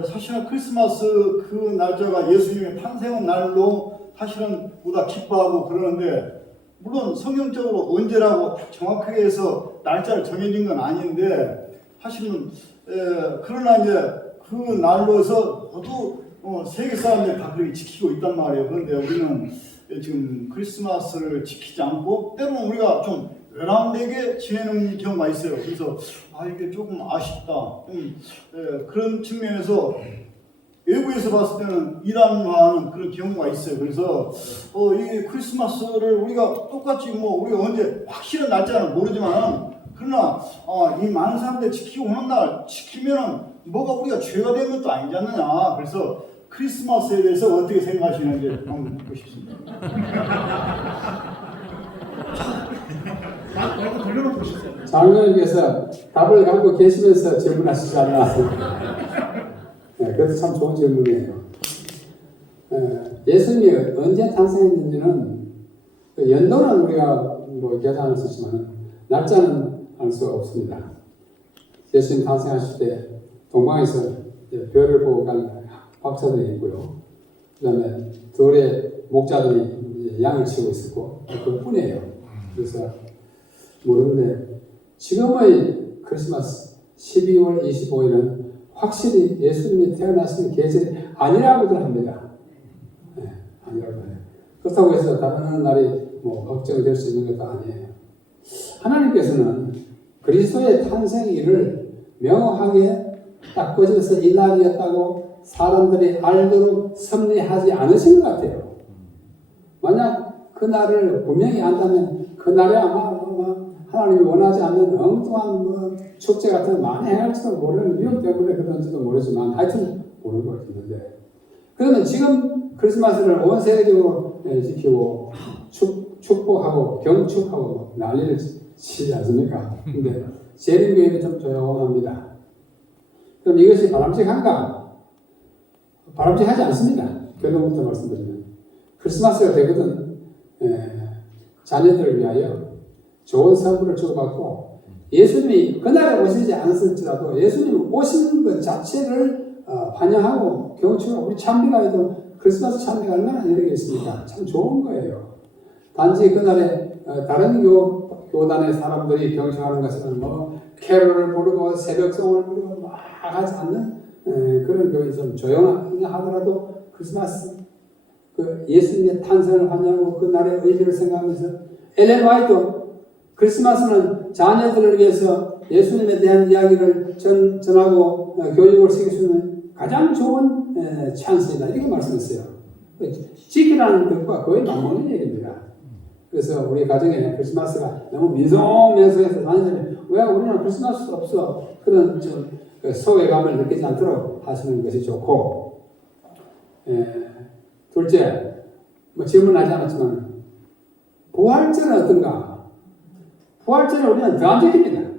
사실은 크리스마스 그 날짜가 예수님의 탄생의 날로 사실은 보다 기뻐하고 그러는데, 물론 성경적으로 언제라고 정확하게 해서 날짜를 정해진 건 아닌데, 사실은 그러나 이제 그 날로서 모두 세계 사람들이 다 그렇게 지키고 있단 말이에요. 그런데 우리는 지금 크리스마스를 지키지 않고 때로는 우리가 좀 외람되게 지내는 경우가 있어요. 그래서 이게 조금 아쉽다. 그런 측면에서 외부에서 봤을 때는 이단화하는 그런 경우가 있어요. 그래서 이 크리스마스를 우리가 똑같이 우리가 언제 확실한 날짜는 모르지만, 그러나 이 많은 사람들이 지키고 오는 날 지키면은 뭐가 우리가 죄가 되는 것도 아니지 않느냐. 그래서 크리스마스에 대해서 어떻게 생각하시는지 한번 묻고 싶습니다. 돌려놓고 싶어요. 장로님께서 답을 갖고 계시면서 질문하시지 않나. 그것도 참 좋은 질문이에요. 예수님이 언제 탄생했는지는 연도는 우리가 계산을 쓰지만 날짜는 알 수가 없습니다. 예수님 탄생하실 때 동방에서 별을 보고 간 박사들이 있고요. 그 다음에 들에 목자들이 양을 치고 있었고 그뿐이에요. 그래서 모르는데 지금의 크리스마스 12월 25일은 확실히 예수님이 태어나신 계절이 아니라고들 합니다. 아니라고 해요. 그렇다고 해서 다른 날이 걱정될 수 있는 것도 아니에요. 하나님께서는 그리스도의 탄생일을 명확하게 딱 꺼져서 이 날이었다고 사람들이 알도록 섭리하지 않으신 것 같아요. 만약 그 날을 분명히 안다면 그 날에 아마 하나님이 원하지 않는 엉뚱한 축제 같은 거 많이 행할지도 모르는 위험 때문에 그런지도 모르지만 하여튼 모르는 것 같은데, 그러면 지금 크리스마스를 온 세계적으로 지키고 축복하고 경축하고 난리를 치지 않습니까? 근데 재림교회는 좀 조용합니다. 그럼 이것이 바람직한가? 바람직하지 않습니다. 결론부터 말씀드리면 크리스마스가 되거든 자녀들을 위하여 좋은 선물을 주고받고, 예수님이 그날에 오시지 않았을지라도 예수님 오신 것 자체를 환영하고 경축하고, 우리 찬미가에도 크리스마스 찬미가 얼마나 여러 개 있습니까? 참 좋은 거예요. 단지 그날에 다른 교단의 사람들이 경축하는 것은 캐롤을 부르고 새벽송을 부르고 막 하지 않는 그런 교회 좀 조용하더라도 크리스마스 그 예수님의 탄생을 환영하고 그 날의 의미를 생각하면서, 엘렌 화이트 크리스마스는 자녀들을 위해서 예수님에 대한 이야기를 전하고 교육을 시킬 수 있는 가장 좋은 찬스이다 이렇게 말씀했어요. 지키라는 것과 거의 맞먹는 얘기입니다. 그래서 우리 가정에 크리스마스가 너무 민속민속해서 다니면 왜 우리는 크리스마스 없어, 그런 좀 소외감을 느끼지 않도록 하시는 것이 좋고, 둘째 질문하지 않았지만 부활절은 어떤가? 부활절은 우리는 더 안 지킵니다.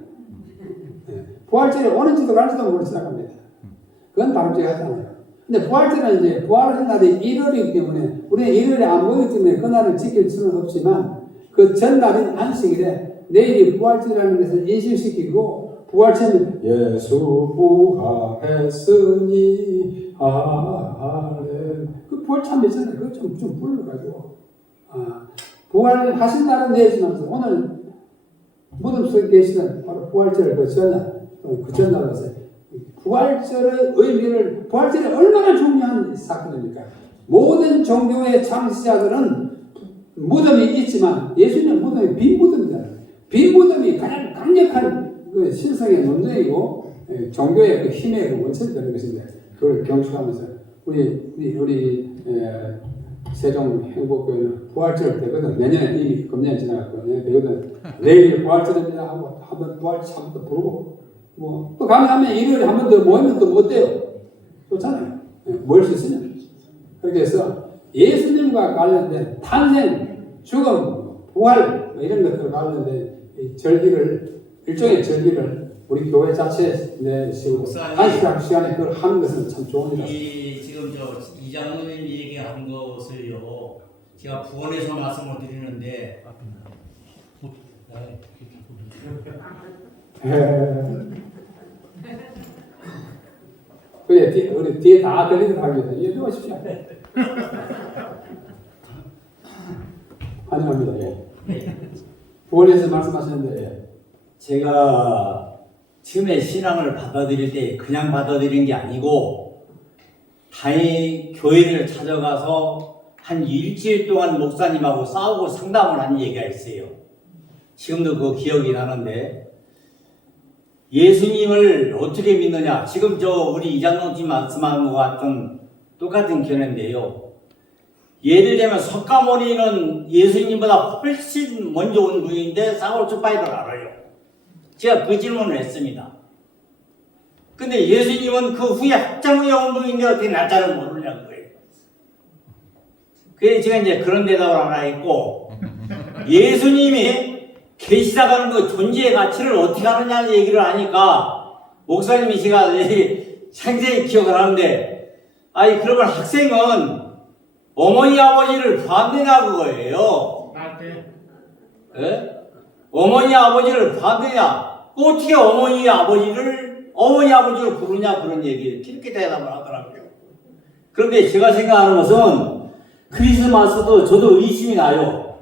부활절이 오는지도 갈지도 모르고 시작합니다. 그건 바람직하지 않아요. 근데 부활절은 이제 부활하는 날이 1월이기 때문에 우리는 1월에 안 모이기 때문에 그 날을 지킬 수는 없지만, 그 전날인 안식일에 내일이 부활절이라는 것을 인식시키고, 부활절은 예수 부활했으니 할렐루야, 그 부활 참 있잖아요. 그거 좀 불러가지고 부활하신다는 내지면서 오늘 무덤 속에 계시는 바로 부활절을 그 전날로서 부활절의 의미를 부활절이 얼마나 중요한 사건입니까? 모든 종교의 창시자들은 무덤이 있지만 예수님은 무덤이 빈 무덤이잖아요. 빈 무덤이 가장 강력한 그 신성의 논쟁이고 종교의 그 힘의 그 원천이 되는 것인데 그걸 경축하면서 우리 세종 행복교회는 부활절 되거든. 내년에 이미 금년 지나갔고 내년 되거든. 내일 부활절입니다 하고 한번 부활절 한번 더 부르고 뭐 또 가능하면 일요일에 한 번 더 모이면 또 못 돼요. 좋잖아요. 모일 수 있으면. 그렇게 해서 예수님과 관련된 탄생, 죽음, 부활 뭐 이런 것들 관련된 이 절기를 일종의 절기를 우리 교회 자체에 내시고 한시간 시간에 그걸 하는 것은 참 좋은 일이다. 지금 이장로님 얘기한 것을요, 제가 부원에서 말씀을 드리는데, 그래, 우리 뒤에 다 들리도록 하겠습니다. 이해해 보십시오. 환영합니다. 예. 부원에서 말씀하시는데 예. 제가 처음에 신앙을 받아들일 때 그냥 받아들인 게 아니고, 다행히 교회를 찾아가서 한 일주일 동안 목사님하고 싸우고 상담을 한 얘기가 있어요. 지금도 그 기억이 나는데, 예수님을 어떻게 믿느냐? 지금 우리 이장로님 말씀하는 것 같은 똑같은 견해인데요. 예를 들면 석가모니는 예수님보다 훨씬 먼저 온 분인데 사울주파이를 알아요. 제가 그 질문을 했습니다. 근데 예수님은 그 후에 학장 후에 온 분인데 어떻게 날짜를 모르냐는 거예요. 그래서 제가 이제 그런 대답을 하나 했고, 예수님이 계시다가는 그 존재의 가치를 어떻게 하느냐는 얘기를 하니까 목사님이 제가 생생히 기억을 하는데, 아니 그러면 학생은 어머니 아버지를 봤느냐 그거예요. 예? 어머니 아버지를 봤느냐? 어떻게 어머니 아버지를 부르냐 그런 얘기를 이렇게 대답을 하더라고요. 그런데 제가 생각하는 것은 크리스마스도 저도 의심이 나요.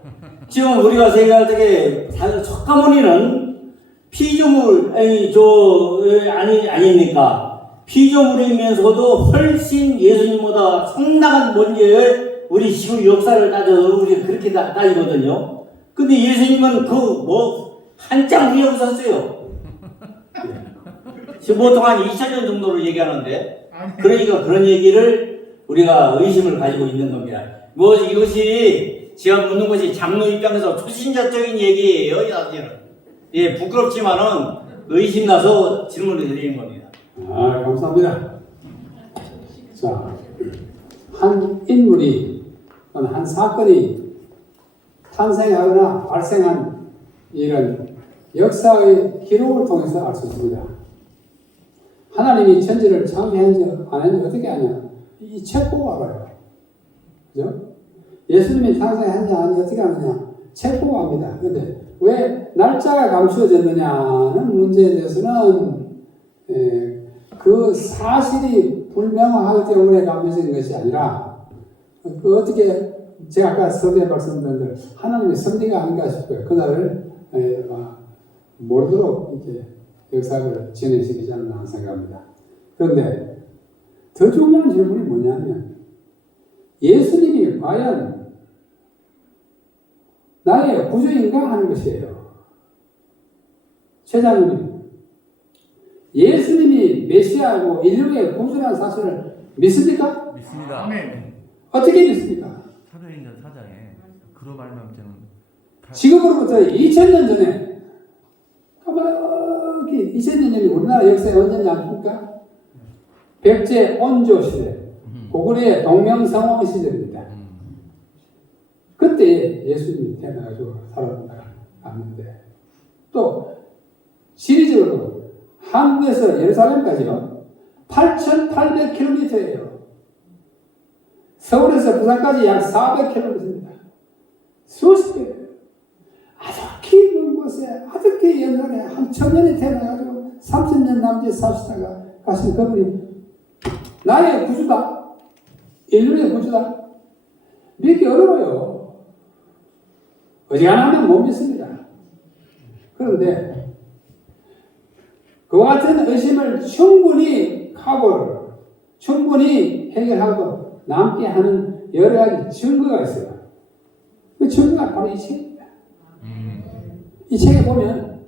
지금 우리가 생각할 때 석가모니는 피조물 아닙니까? 피조물이면서도 훨씬 예수님보다 상당한 먼저의 우리 지구 역사를 따져서 우리가 그렇게 따지거든요. 근데 예수님은 한참 후에 오셨어요. 지금 보통 한 2000년 정도를 얘기하는데, 그러니까 그런 얘기를 우리가 의심을 가지고 있는 겁니다. 이것이 제가 묻는 것이 장로 입장에서 초신자적인 얘기예요, 사실은. 예, 부끄럽지만은 의심나서 질문을 드리는 겁니다. 감사합니다. 자, 한 인물이 또는 한 사건이 탄생하거나 발생한 이런 역사의 기록을 통해서 알 수 있습니다. 하나님이 천지를 창조했는지 안 했는지 어떻게 아냐? 이 책 보고 알아요. 그죠? 예수님이 탄생했는지 안 했는지 어떻게 아느냐? 책 보고 압니다. 그런데 왜 날짜가 감추어졌느냐는 문제에 대해서는 그 사실이 불명확하기 때문에 감춰진 것이 아니라 어떻게 제가 아까 서두에 말씀드린 대로 하나님의 섭리가 아닌가 싶어요. 그날을 모르도록 이렇게 역사를 진행시키지 않나 생각합니다. 그런데 더 중요한 질문이 뭐냐면 예수님이 과연 나의 구주인가 하는 것이에요. 최장로님, 예수님이 메시아고 인류의 구주라는 사실을 믿습니까? 믿습니다. 어떻게 믿습니까? 사도행전 4장에 그로 말미암아 지금으로부터 2000년 전에 까맣게 2000년 전에 우리나라 역사에 언제냐 아십니까? 백제 온조 시대, 고구려의 동명성왕 시대입니다. 그때 예수님이 태어나가지고 살아났는데 또 지리적으로 한국에서 예루살렘까지요 8,800km예요. 서울에서 부산까지 약 400km입니다. 수십 배. 아득히 먼 곳에 아득히 옛날에 한 1000년이 태어나가지고 30년 남짓 사시다가 가신 그분이 나의 구주다, 인류의 구주다, 믿기 어려워요. 어지간하면 못 믿습니다. 그런데 그와 같은 의심을 충분히 해결하고 남게 하는 여러 가지 증거가 있어요. 그 증거가 바로 이 책입니다. 이 책에 보면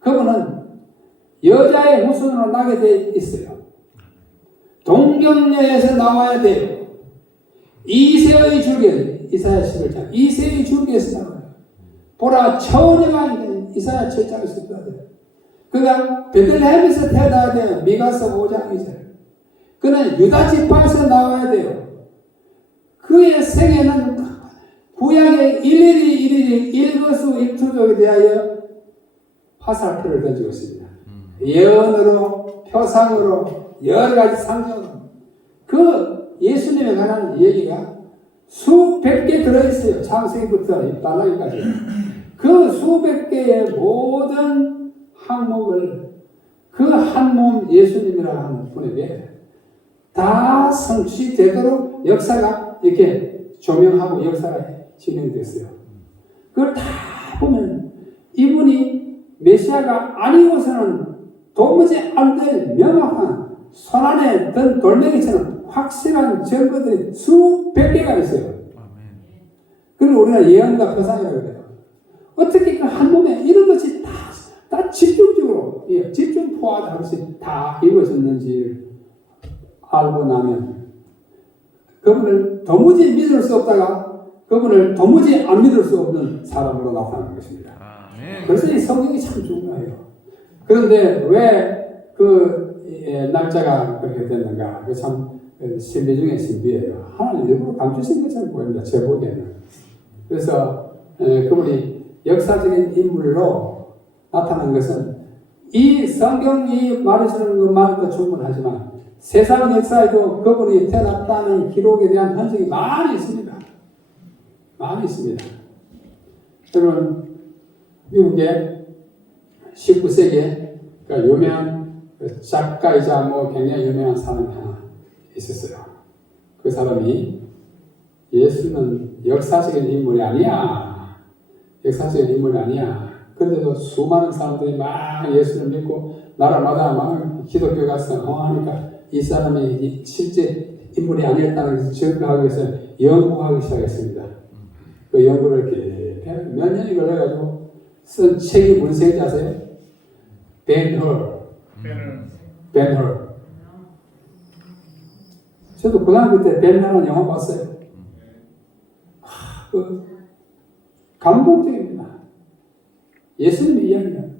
그분은 여자의 후손으로 나게 돼 있어요. 동경녀에서 나와야 돼요. 이세의 줄기에, 이사야 11장, 이세의 줄기에서 나와요. 보라, 처녀가 있는 이사야 7장에서 나와야 돼요. 그가 베들레헴에서 태어나야 돼요. 미가서 5장 2절. 그는 유다 지파에서 나와야 돼요. 그의 생애는 구약의 일일이 일거수일투족에 대하여 화살표를 던지고 있습니다. 예언으로, 표상으로, 여러 가지 상징으로. 그 예수님에 관한 얘기가 수백 개 들어있어요. 창세기부터 발라기까지. 그 수백 개의 모든 항목을 그 한 몸 예수님이라고 하는 분에게 다 성취되도록 역사가 이렇게 조명하고 역사가 진행됐어요. 그걸 다 보면 이분이 메시아가 아니고서는 도무지 안 될 명확한 손안에 든 돌멩이처럼 확실한 증거들이 수백 개가 있어요. 그걸 우리가 예언과 표상이라고 해요. 어떻게 그 한 몸에 이런 것이 다 집중적으로, 집중 포화한 것이 다 이루어졌는지 알고 나면 그분을 도무지 믿을 수 없다가 그분을 도무지 안 믿을 수 없는 사람으로 나타나는 것입니다. 그래서 이 성경이 참 중요해요. 그런데 왜 그 날짜가 그렇게 됐는가? 그 참 신비 중에 신비예요. 하나님 일부러 감추신 것처럼 보입니다. 제 보기에는. 그래서 그분이 역사적인 인물로 나타난 것은 이 성경이 말해주는 것만으로도 충분하지만 세상 역사에도 그분이 태어났다는 기록에 대한 흔적이 많이 있습니다. 많이 있습니다. 여러분, 미국의 19세기에 유명한 작가이자 굉장히 유명한 사람이 하나 있었어요. 그 사람이 예수는 역사적인 인물이 아니야. 역사적인 인물이 아니야. 그런데도 수많은 사람들이 막 예수를 믿고 나라마다 막 기독교 가서 하니까 이 사람이 실제 인물이 아니었다는 것을 증거하기 위해서 연구하기 시작했습니다. 그 연구를 이렇게 몇 년이 걸려가지고 쓴 책이 무슨 책인지 아세요? 벤-헐. 저도 고등학교 때 벤-헐이라는 영화 봤어요. 감동적입니다. 예수님의 이야기는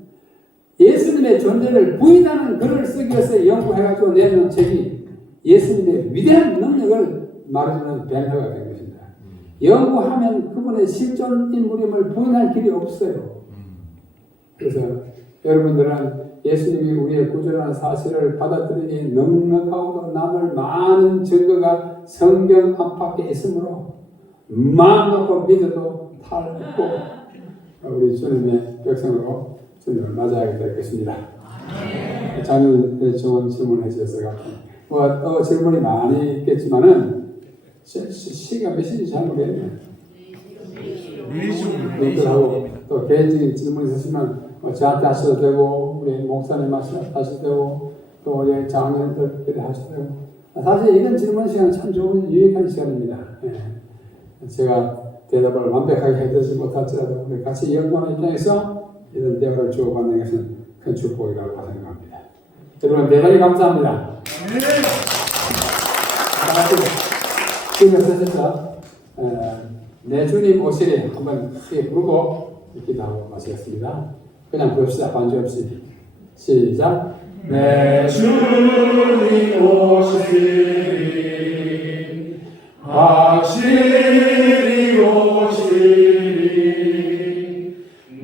예수님의 존재를 부인하는 글을 쓰기 위해서 연구해가지고 내는 책이 예수님의 위대한 능력을 말해주는 벤허가 된 것입니다. 연구하면 그분의 실존 인물임을 부인할 길이 없어요. 그래서 여러분들은 예수님이 우리의 구주라는 사실을 받아들이니 넉넉하고도 남을 많은 증거가 성경 안팎에 있으므로 마음 놓고 믿어도 탈없고 우리 주님의 백성으로 주님을 맞이하게 될 것입니다. 작년 좋은 질문을 해주셔서 질문이 많이 있겠지만은 시가 몇 시인지 잘 모르겠네요. 하고 또 개인적인 질문 있으시면 저한테 하셔도 되고 우리 목사님 하셔도 되고 또 우리 장로님들끼리 하셔도 되고 사실 이런 질문 시간 참 좋은 유익한 시간입니다. 제가 대답을 완벽하게 해드리지 못할지라도 우리 같이 연구하는 입장에서 이런 대화를 주고받는 것은 큰 축복이라고 생각합니다. 여러분 대단히 감사합니다. 지금 서셔서 내 주님 오시리 한번 크게 부르고 기도하고 마치겠습니다. 그냥 부릅시다. 반주 없이. 시작. 내 주님 오시리 확실히 오시리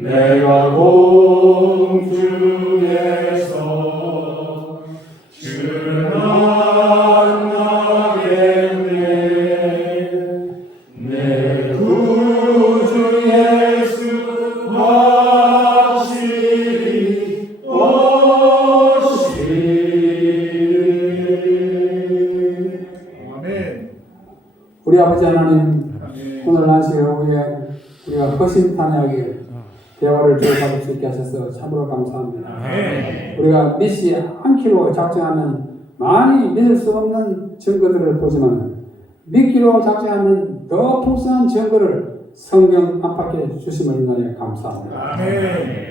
내가 공중에서 주를 만나겠네 내 구주 예수 확실히 오시리. 우리 아버지 하나님, 오늘 안식을 우리의 우리가 허심탄회하게 대화를 주고받을 수 있게 하셔서 참으로 감사합니다. 우리가 믿지 않기로 작정하면 많이 믿을 수 없는 증거들을 보지만 믿기로 작정하면 더 풍성한 증거를 성경 안팎에 주심을 인하여 감사합니다.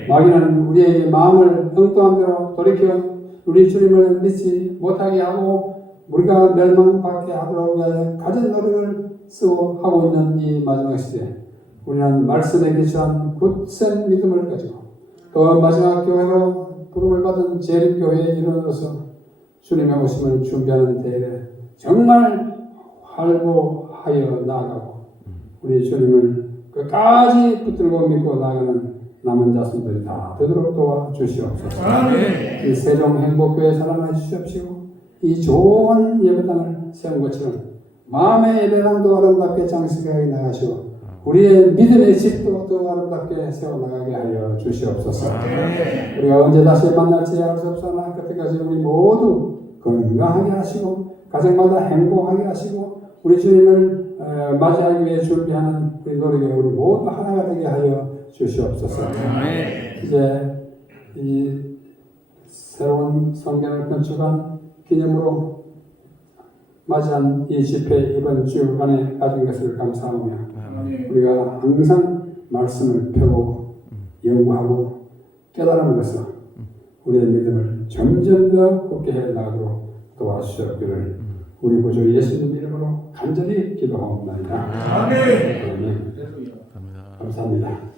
마귀는 우리에게 마음을 엉뚱한 대로 돌이켜 우리 주님을 믿지 못하게 하고 우리가 멸망받게 하도록 위하여 가진 노력을 쓰고 하고 있는 이 마지막 시대에 우리는 말씀에 기초한 굳센 믿음을 가지고 또 마지막 교회로 부름을 받은 재림교회에 이르러서 주님의 오심을 준비하는 때에 정말 활보하여 나아가고 우리 주님을 끝까지 붙들고 믿고 나아가는 남은 자손들이 다 되도록 도와주시옵소서. 이 세종행복교회 사랑해 주시옵시고 이 좋은 예배당을 세운 것처럼 마음의 예배당도 아름답게 장식하게 나가시고 우리의 믿음의 집도 더 아름답게 세워나가게 하여 주시옵소서. 우리가 언제 다시 만날지 알 수 없으나 그때까지 우리 모두 건강하게 하시고 가정마다 행복하게 하시고 우리 주님을 맞이하기 위해 준비하는 우리 노력에 우리 모두 하나가 되게 하여 주시옵소서. 이제 이 새로운 성경을 건축한 기념으로 맞이한 이 집회 이번 주간에 가진 것을 감사하며 우리가 항상 말씀을 펴고 연구하고 깨달은 것은 우리의 믿음을 점점 더 굳게 해 나가도록 도와주시옵기를 우리 구주 예수님 이름으로 간절히 기도하옵나이다. 아멘. 감사합니다.